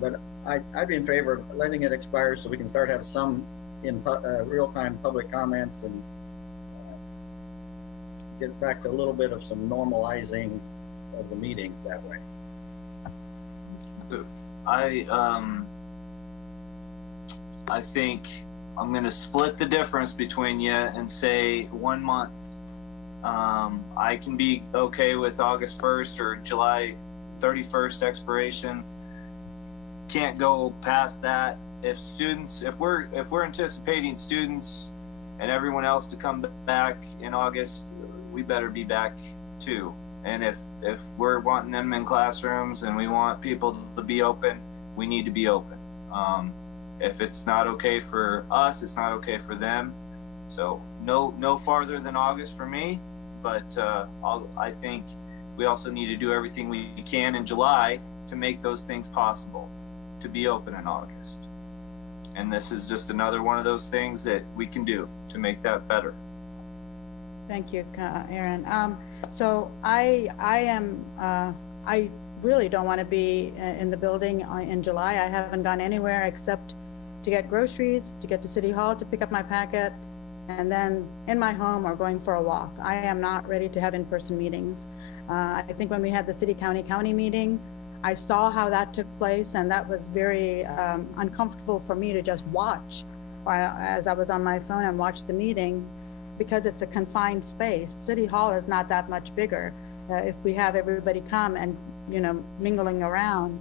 but I'd be in favor of letting it expire so we can start having some in real-time public comments and get back to a little bit of some normalizing of the meetings that way. I think I'm going to split the difference between you and say 1 month. I can be okay with August 1st or July 31st expiration. Can't go past that. If we're anticipating students and everyone else to come back in August, we better be back too. And if we're wanting them in classrooms and we want people to be open, we need to be open. If it's not okay for us, it's not okay for them. So no farther than August for me, but I think we also need to do everything we can in July to make those things possible, to be open in August. And this is just another one of those things that we can do to make that better. Thank you, Aaron. So I really don't want to be in the building in July. I haven't gone anywhere except to get groceries, to get to City Hall, to pick up my packet, and then in my home or going for a walk. I am not ready to have in-person meetings. I think when we had the city-county meeting, I saw how that took place, and that was very uncomfortable for me to just watch as I was on my phone and watch the meeting, because it's a confined space. City Hall is not that much bigger. If we have everybody come and, mingling around,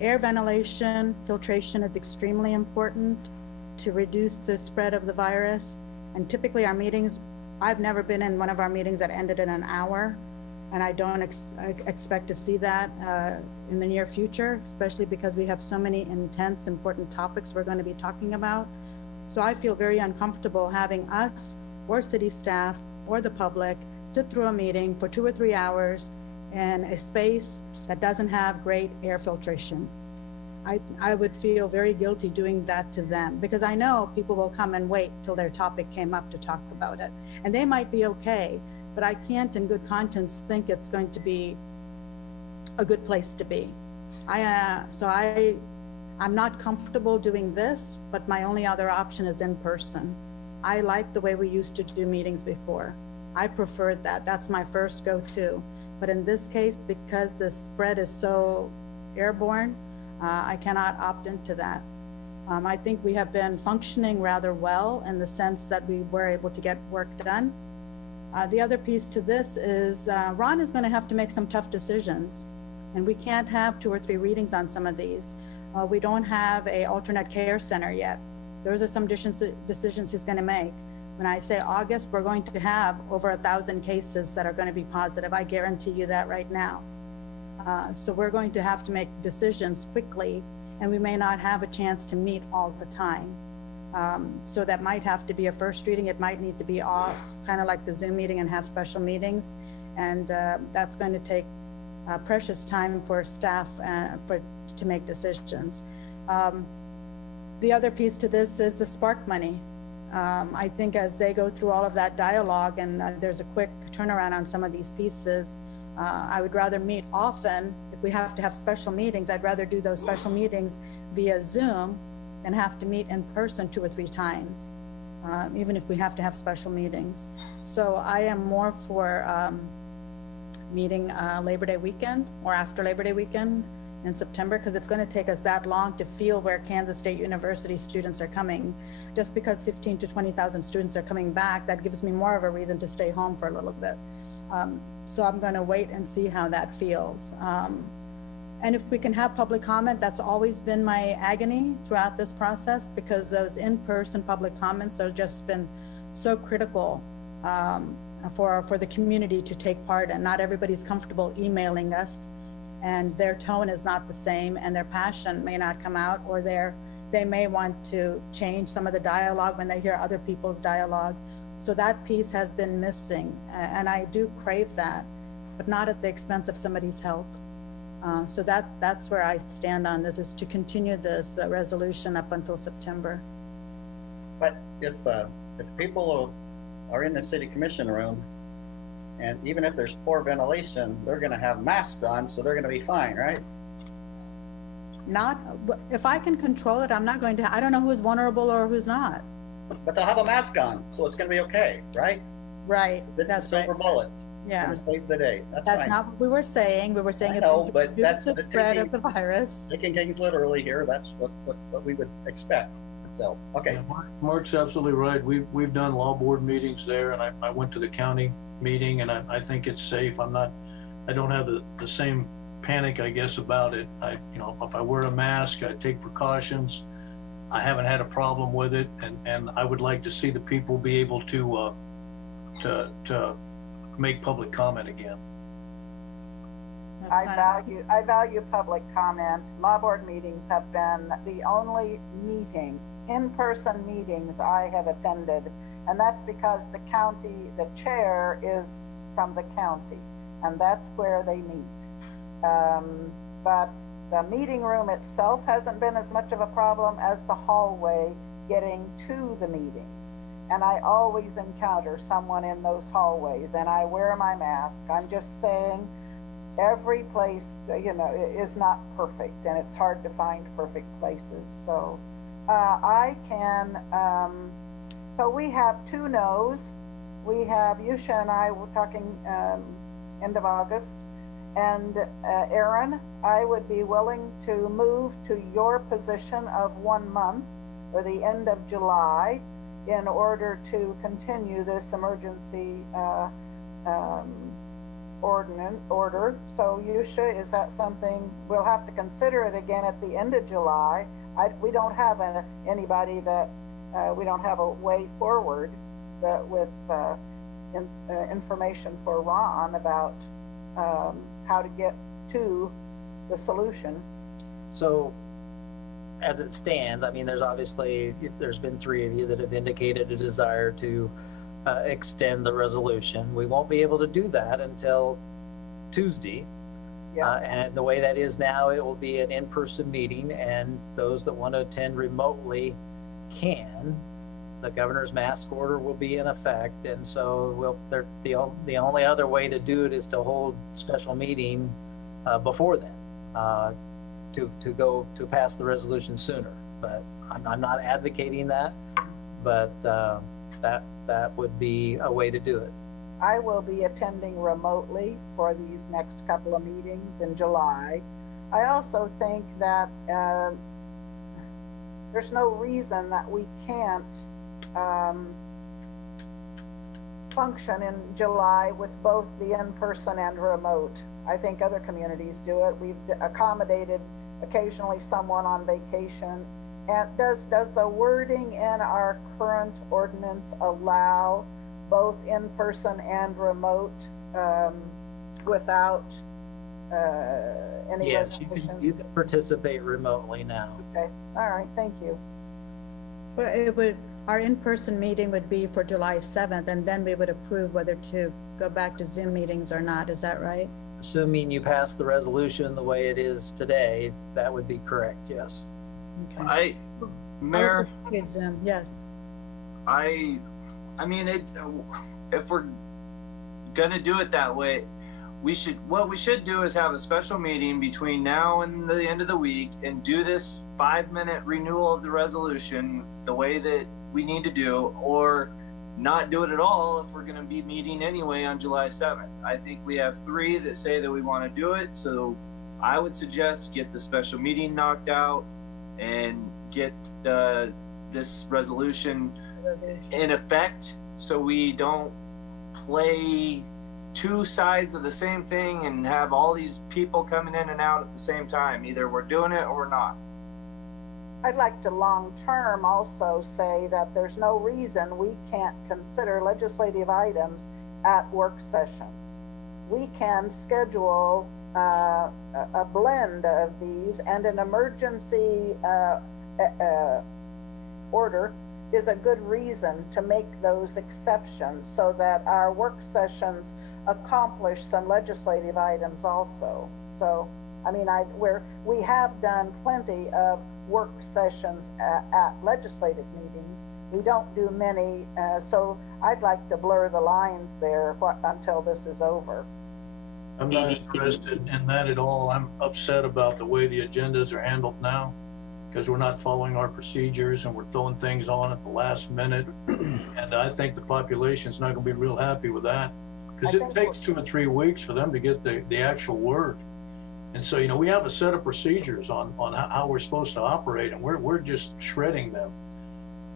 air ventilation, filtration is extremely important to reduce the spread of the virus. And typically our meetings, I've never been in one of our meetings that ended in an hour, and I don't expect to see that in the near future, especially because we have so many intense, important topics we're going to be talking about. So I feel very uncomfortable having us or city staff or the public sit through a meeting for 2 or 3 hours in a space that doesn't have great air filtration. I would feel very guilty doing that to them, because I know people will come and wait till their topic came up to talk about it. And they might be okay but I can't in good conscience think it's going to be a good place to be. I'm not comfortable doing this, but my only other option is in person. I like the way we used to do meetings before. I preferred that. That's my first go-to. But in this case, because the spread is so airborne, I cannot opt into that. I think we have been functioning rather well in the sense that we were able to get work done. The other piece to this is Ron is going to have to make some tough decisions, and we can't have 2 or 3 readings on some of these. We don't have a alternate care center yet. Those are some decisions he's going to make. When I say August, we're going to have over 1,000 cases that are going to be positive. I guarantee you that right now. So we're going to have to make decisions quickly, and we may not have a chance to meet all the time. So that might have to be a first reading. It might need to be off, kind of like the Zoom meeting, and have special meetings. And that's going to take precious time for staff to make decisions. The other piece to this is the spark money. I think as they go through all of that dialogue and there's a quick turnaround on some of these pieces, I would rather meet often. If we have to have special meetings, I'd rather do those special meetings via Zoom than have to meet in person 2 or 3 times, even if we have to have special meetings. So I am more for meeting Labor Day weekend or after Labor Day weekend in September, because it's going to take us that long to feel where Kansas State University students are coming. Just because 15 to 20,000 students are coming back, that gives me more of a reason to stay home for a little bit. So I'm going to wait and see how that feels. And if we can have public comment, that's always been my agony throughout this process, because those in-person public comments have just been so critical for the community to take part in. Not everybody's comfortable emailing us, and their tone is not the same, and their passion may not come out, or they may want to change some of the dialogue when they hear other people's dialogue. So that piece has been missing, and I do crave that, but not at the expense of somebody's health. So that's where I stand on this, is to continue this resolution up until September. But if people are in the city commission room, and even if there's poor ventilation, they're going to have masks on, so they're going to be fine, right? If I can control it, I'm not going to. I don't know who's vulnerable or who's not. But they'll have a mask on, so it's going to be okay, right? Right. That's the silver bullet. Yeah. It's going to save the day. That's fine. Not what we were saying. We were saying it's going to reduce the spread of the virus. Taking things literally here, that's what we would expect. So, okay. Yeah, Mark's absolutely right. We've done law board meetings there, and I went to the county meeting, and I think it's safe. I don't have the same panic, I guess, about it. If I wear a mask, I take precautions. I haven't had a problem with it, and I would like to see the people be able to make public comment again. I value public comment. Law board meetings have been the only in-person meetings I have attended, and that's because the chair is from the county, and that's where they meet. But the meeting room itself hasn't been as much of a problem as the hallway getting to the meetings. And I always encounter someone in those hallways, and I wear my mask. I'm just saying, every place, is not perfect, and it's hard to find perfect places. So so we have 2 no's. We have Yusha and I were talking end of August. And Aaron, I would be willing to move to your position of 1 month, or the end of July, in order to continue this emergency order. So Yusha, is that something, we'll have to consider it again at the end of July. We don't have anybody that, we don't have a way forward with information for Ron about how to get to the solution. So as it stands, there's been 3 of you that have indicated a desire to extend the resolution. We won't be able to do that until Tuesday. Yeah. And the way that is now, it will be an in-person meeting, and those that want to attend remotely can. the governor's mask order will be in effect, and so the only other way to do it is to hold special meeting before then, to pass the resolution sooner. But I'm not advocating that, but that would be a way to do it. I will be attending remotely for these next couple of meetings in July. I also think that there's no reason that we can't function in July with both the in-person and remote. I think other communities do it. We've accommodated occasionally someone on vacation. And does the wording in our current ordinance allow both in-person and remote without any Yes, restrictions? you can participate remotely now. Okay, all right, thank you. But our in-person meeting would be for July 7th, and then we would approve whether to go back to Zoom meetings or not. Is that right? Assuming you pass the resolution the way it is today, that would be correct, yes. Okay. Mayor, Okay, Zoom, yes. I mean, if we're gonna do it that way, what we should do is have a special meeting between now and the end of the week and do this 5-minute renewal of the resolution the way that we need to do, or not do it at all if we're gonna be meeting anyway on July 7th. I think we have 3 that say that we wanna do it, so I would suggest get the special meeting knocked out and get this resolution in effect, so we don't play 2 sides of the same thing and have all these people coming in and out at the same time. Either we're doing it or we're not. I'd like to long-term also say that there's no reason we can't consider legislative items at work sessions. We can schedule a blend of these, and an emergency order is a good reason to make those exceptions so that our work sessions accomplish some legislative items also. So, I mean, we have done plenty of work sessions at legislative meetings. We don't do many, so I'd like to blur the lines there until this is over. I'm not interested in that at all. I'm upset about the way the agendas are handled now, because we're not following our procedures and we're throwing things on at the last minute. And I think the population's not gonna be real happy with that, because it takes 2 or 3 weeks for them to get the actual word. And so, we have a set of procedures on how we're supposed to operate, and we're just shredding them.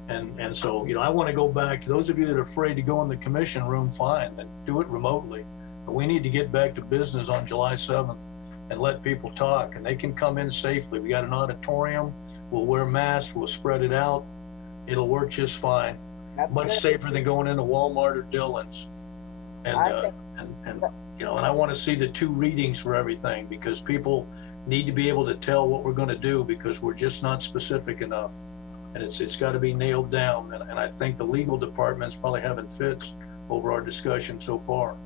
And so, I want to go back to those of you that are afraid to go in the commission room, fine, then do it remotely. But we need to get back to business on July 7th and let people talk, and they can come in safely. We got an auditorium, we'll wear masks, we'll spread it out. It'll work just fine. Much safer than going into Walmart or Dillon's. And I want to see the 2 readings for everything, because people need to be able to tell what we're going to do, because we're just not specific enough. And it's got to be nailed down. And I think the legal department's probably having fits over our discussion so far.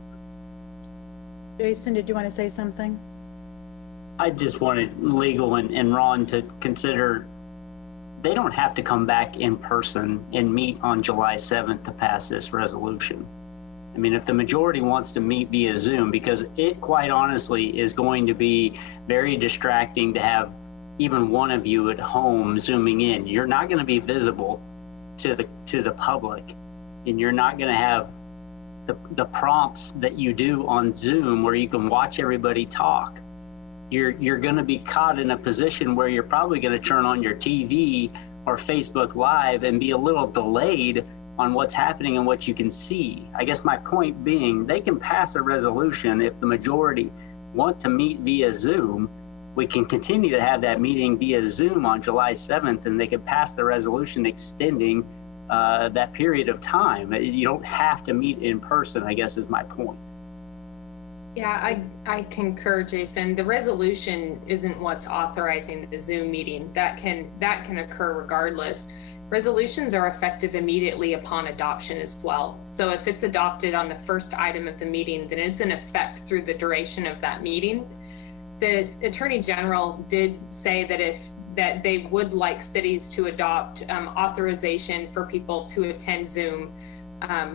Jason, did you want to say something? I just wanted legal and Ron to consider they don't have to come back in person and meet on July 7th to pass this resolution. I mean, if the majority wants to meet via Zoom, because it quite honestly is going to be very distracting to have even one of you at home Zooming in. You're not going to be visible to the public, and you're not going to have the prompts that you do on Zoom where you can watch everybody talk. You're going to be caught in a position where you're probably going to turn on your TV or Facebook Live and be a little delayed on what's happening and what you can see. I guess my point being, they can pass a resolution if the majority want to meet via Zoom. We can continue to have that meeting via Zoom on July 7th, and they could pass the resolution extending that period of time. You don't have to meet in person, I guess is my point. Yeah, I concur, Jason. The resolution isn't what's authorizing the Zoom meeting. That can occur regardless. Resolutions are effective immediately upon adoption as well. So if it's adopted on the first item of the meeting, then it's in effect through the duration of that meeting. The Attorney General did say that if that they would like cities to adopt authorization for people to attend Zoom,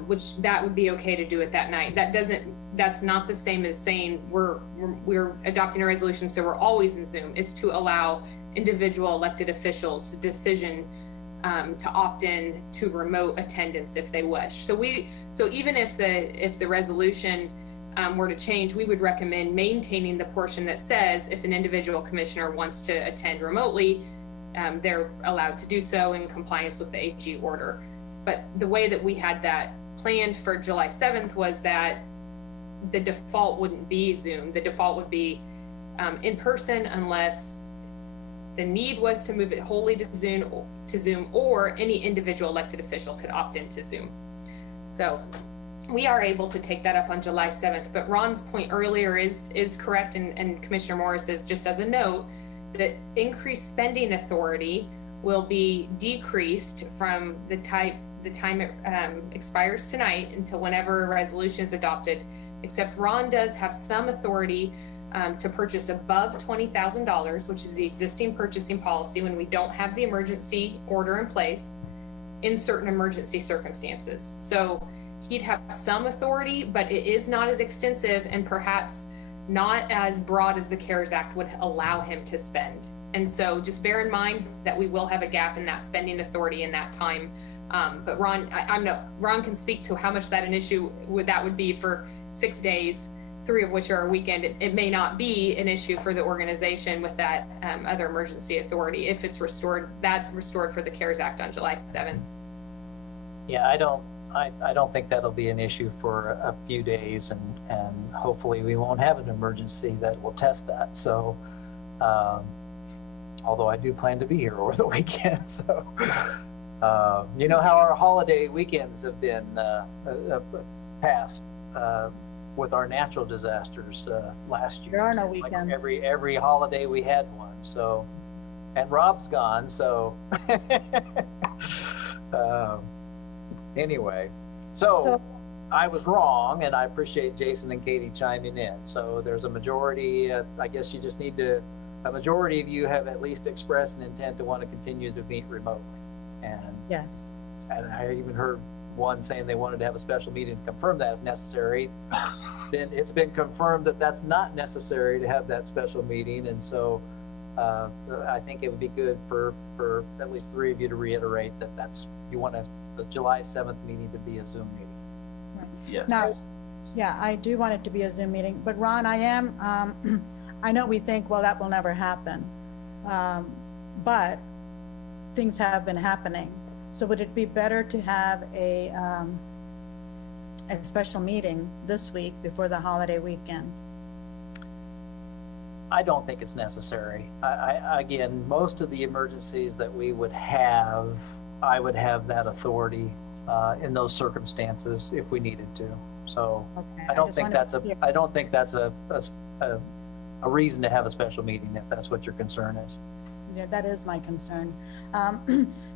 which that would be okay to do it that night. That's not the same as saying we're adopting a resolution so we're always in Zoom. It's to allow individual elected officials decision to opt in to remote attendance if they wish. So even if the resolution were to change, we would recommend maintaining the portion that says if an individual commissioner wants to attend remotely, they're allowed to do so in compliance with the AG order. But the way that we had that planned for July 7th was that the default wouldn't be Zoom. The default would be in person unless the need was to move it wholly to Zoom, or any individual elected official could opt into Zoom. So we are able to take that up on July 7th, but Ron's point earlier is correct, and Commissioner Morris is just as a note that increased spending authority will be decreased from the time it expires tonight until whenever a resolution is adopted, except Ron does have some authority to purchase above $20,000, which is the existing purchasing policy when we don't have the emergency order in place in certain emergency circumstances. So he'd have some authority, but it is not as extensive and perhaps not as broad as the CARES Act would allow him to spend. And so just bear in mind that we will have a gap in that spending authority in that time. But Ron, Ron can speak to how much that an issue would be for 6 days, 3 of which are a weekend. It may not be an issue for the organization with that other emergency authority. If it's restored, that's restored for the CARES Act on July 7th. Yeah, I don't think that'll be an issue for a few days, and hopefully we won't have an emergency that will test that. So, although I do plan to be here over the weekend, so you know how our holiday weekends have been passed with our natural disasters last year. There are no Like weekends. every holiday we had one. So, and Rob's gone. So, anyway, so I was wrong, and I appreciate Jason and Katie chiming in. So there's a majority. I guess you just need to. A majority of you have at least expressed an intent to want to continue to meet remotely, and Yes. and I even heard one saying they wanted to have a special meeting to confirm that if necessary. Then it's been confirmed that that's not necessary to have that special meeting, and so I think it would be good for at least 3 of you to reiterate that you want the July 7th meeting to be a Zoom meeting. Yes. Now, yeah, I do want it to be a Zoom meeting, but Ron, I am, I know we think, well, that will never happen. But things have been happening. So would it be better to have a special meeting this week before the holiday weekend? I don't think it's necessary. Again, most of the emergencies that we would have, I would have that authority in those circumstances if we needed to. So Okay, I don't just think wanted that's to hear. I don't think that's a reason to have a special meeting if that's what your concern is. Yeah, that is my concern.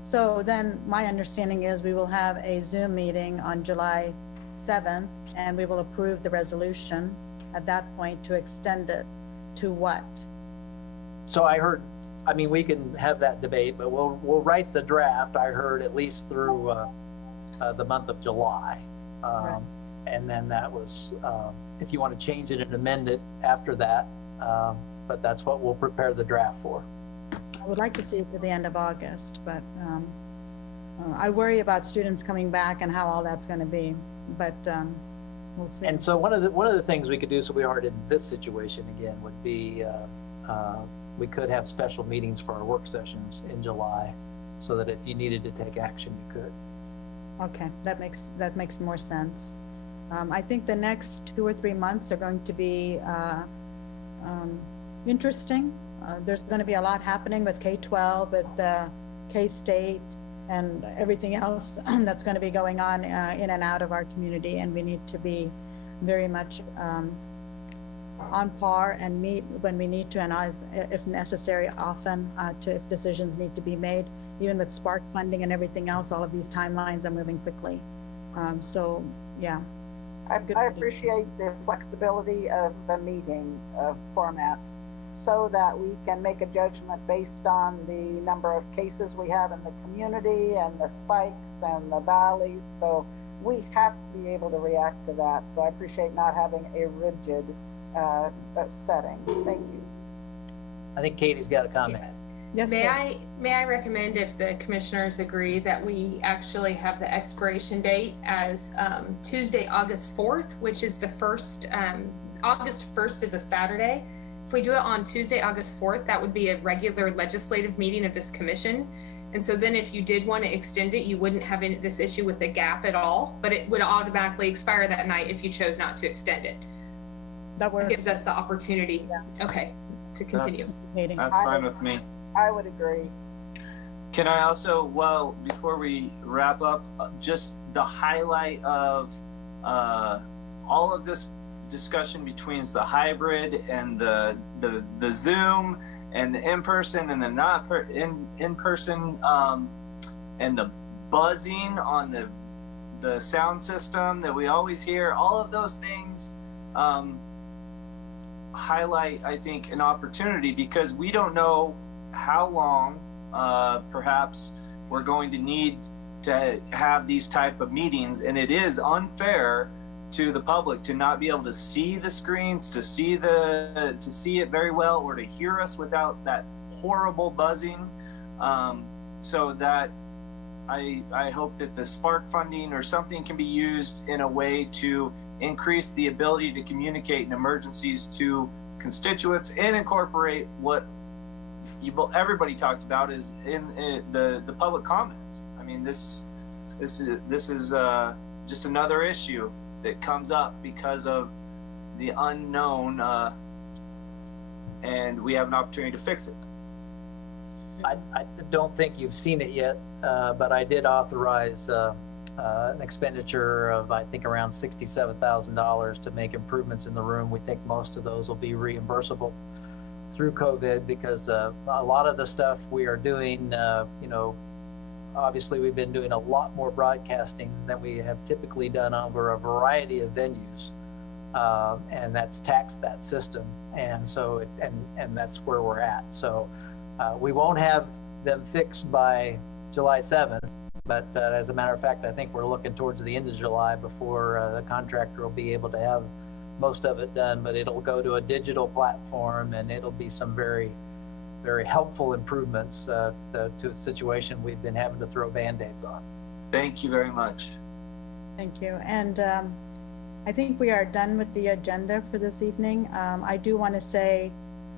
So then my understanding is we will have a Zoom meeting on July 7th, and we will approve the resolution at that point to extend it to what? So I mean, we can have that debate, but we'll write the draft. I heard at least through the month of July. Right. And then that was, if you want to change it and amend it after that, but that's what we'll prepare the draft for. I would like to see it to the end of August, but I worry about students coming back and how all that's going to be, but we'll see. And so one of the things we could do, so we aren't in this situation again, would be we could have special meetings for our work sessions in July, so that if you needed to take action, you could. Okay, that makes more sense. I think the next 2 or 3 months are going to be interesting. There's going to be a lot happening with K-12, with K-State, and everything else that's going to be going on in and out of our community, and we need to be very much on par and meet when we need to, and if necessary, often if decisions need to be made. Even with Spark funding and everything else, all of these timelines are moving quickly. So, yeah. I appreciate the flexibility of the meeting formats. so that we can make a judgment based on the number of cases we have in the community and the spikes and the valleys. So we have to be able to react to that. So I appreciate not having a rigid setting. Thank you. I think Katie's got a comment. Yes, May Kate. I recommend, if the commissioners agree, that we actually have the expiration date as Tuesday, August 4th, which is the first, August 1st is a Saturday. If we do it on Tuesday, August 4th, that would be a regular legislative meeting of this commission. And so then if you did want to extend it, you wouldn't have this issue with a gap at all, but it would automatically expire that night if you chose not to extend it. That It works. gives us the opportunity, okay, to continue. Katie. That's fine with me. I would agree. Can I also, well, before we wrap up, just the highlight of all of this discussion between the hybrid and the Zoom and the in-person and the not in-person, and the buzzing on the sound system that we always hear, all of those things highlight, I think, an opportunity, because we don't know how long perhaps we're going to need to have these type of meetings, and it is unfair to the public to not be able to see the screens, to see it very well, or to hear us without that horrible buzzing. So that I hope that the Spark funding or something can be used in a way to increase the ability to communicate in emergencies to constituents and incorporate what everybody talked about is in the public comments. I mean, this is just another issue that comes up because of the unknown, and we have an opportunity to fix it. I don't think you've seen it yet, but I did authorize an expenditure of, I think, around $67,000 to make improvements in the room. We think most of those will be reimbursable through COVID, because a lot of the stuff we are doing, obviously we've been doing a lot more broadcasting than we have typically done over a variety of venues, and that's taxed that system, and so and that's where we're at. So we won't have them fixed by July 7th, but as a matter of fact, I think we're looking towards the end of July before the contractor will be able to have most of it done. But it'll go to a digital platform, and it'll be some very, very helpful improvements to a situation we've been having to throw Band-Aids on. Thank you very much. Thank you. And I think we are done with the agenda for this evening. I do want to say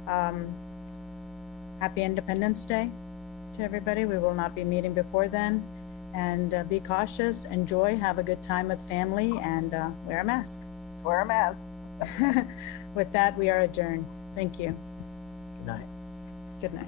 Happy Independence Day to everybody. We will not be meeting before then. And be cautious, enjoy, have a good time with family, and wear a mask. Wear a mask. With that, we are adjourned. Thank you. Good night. Good night.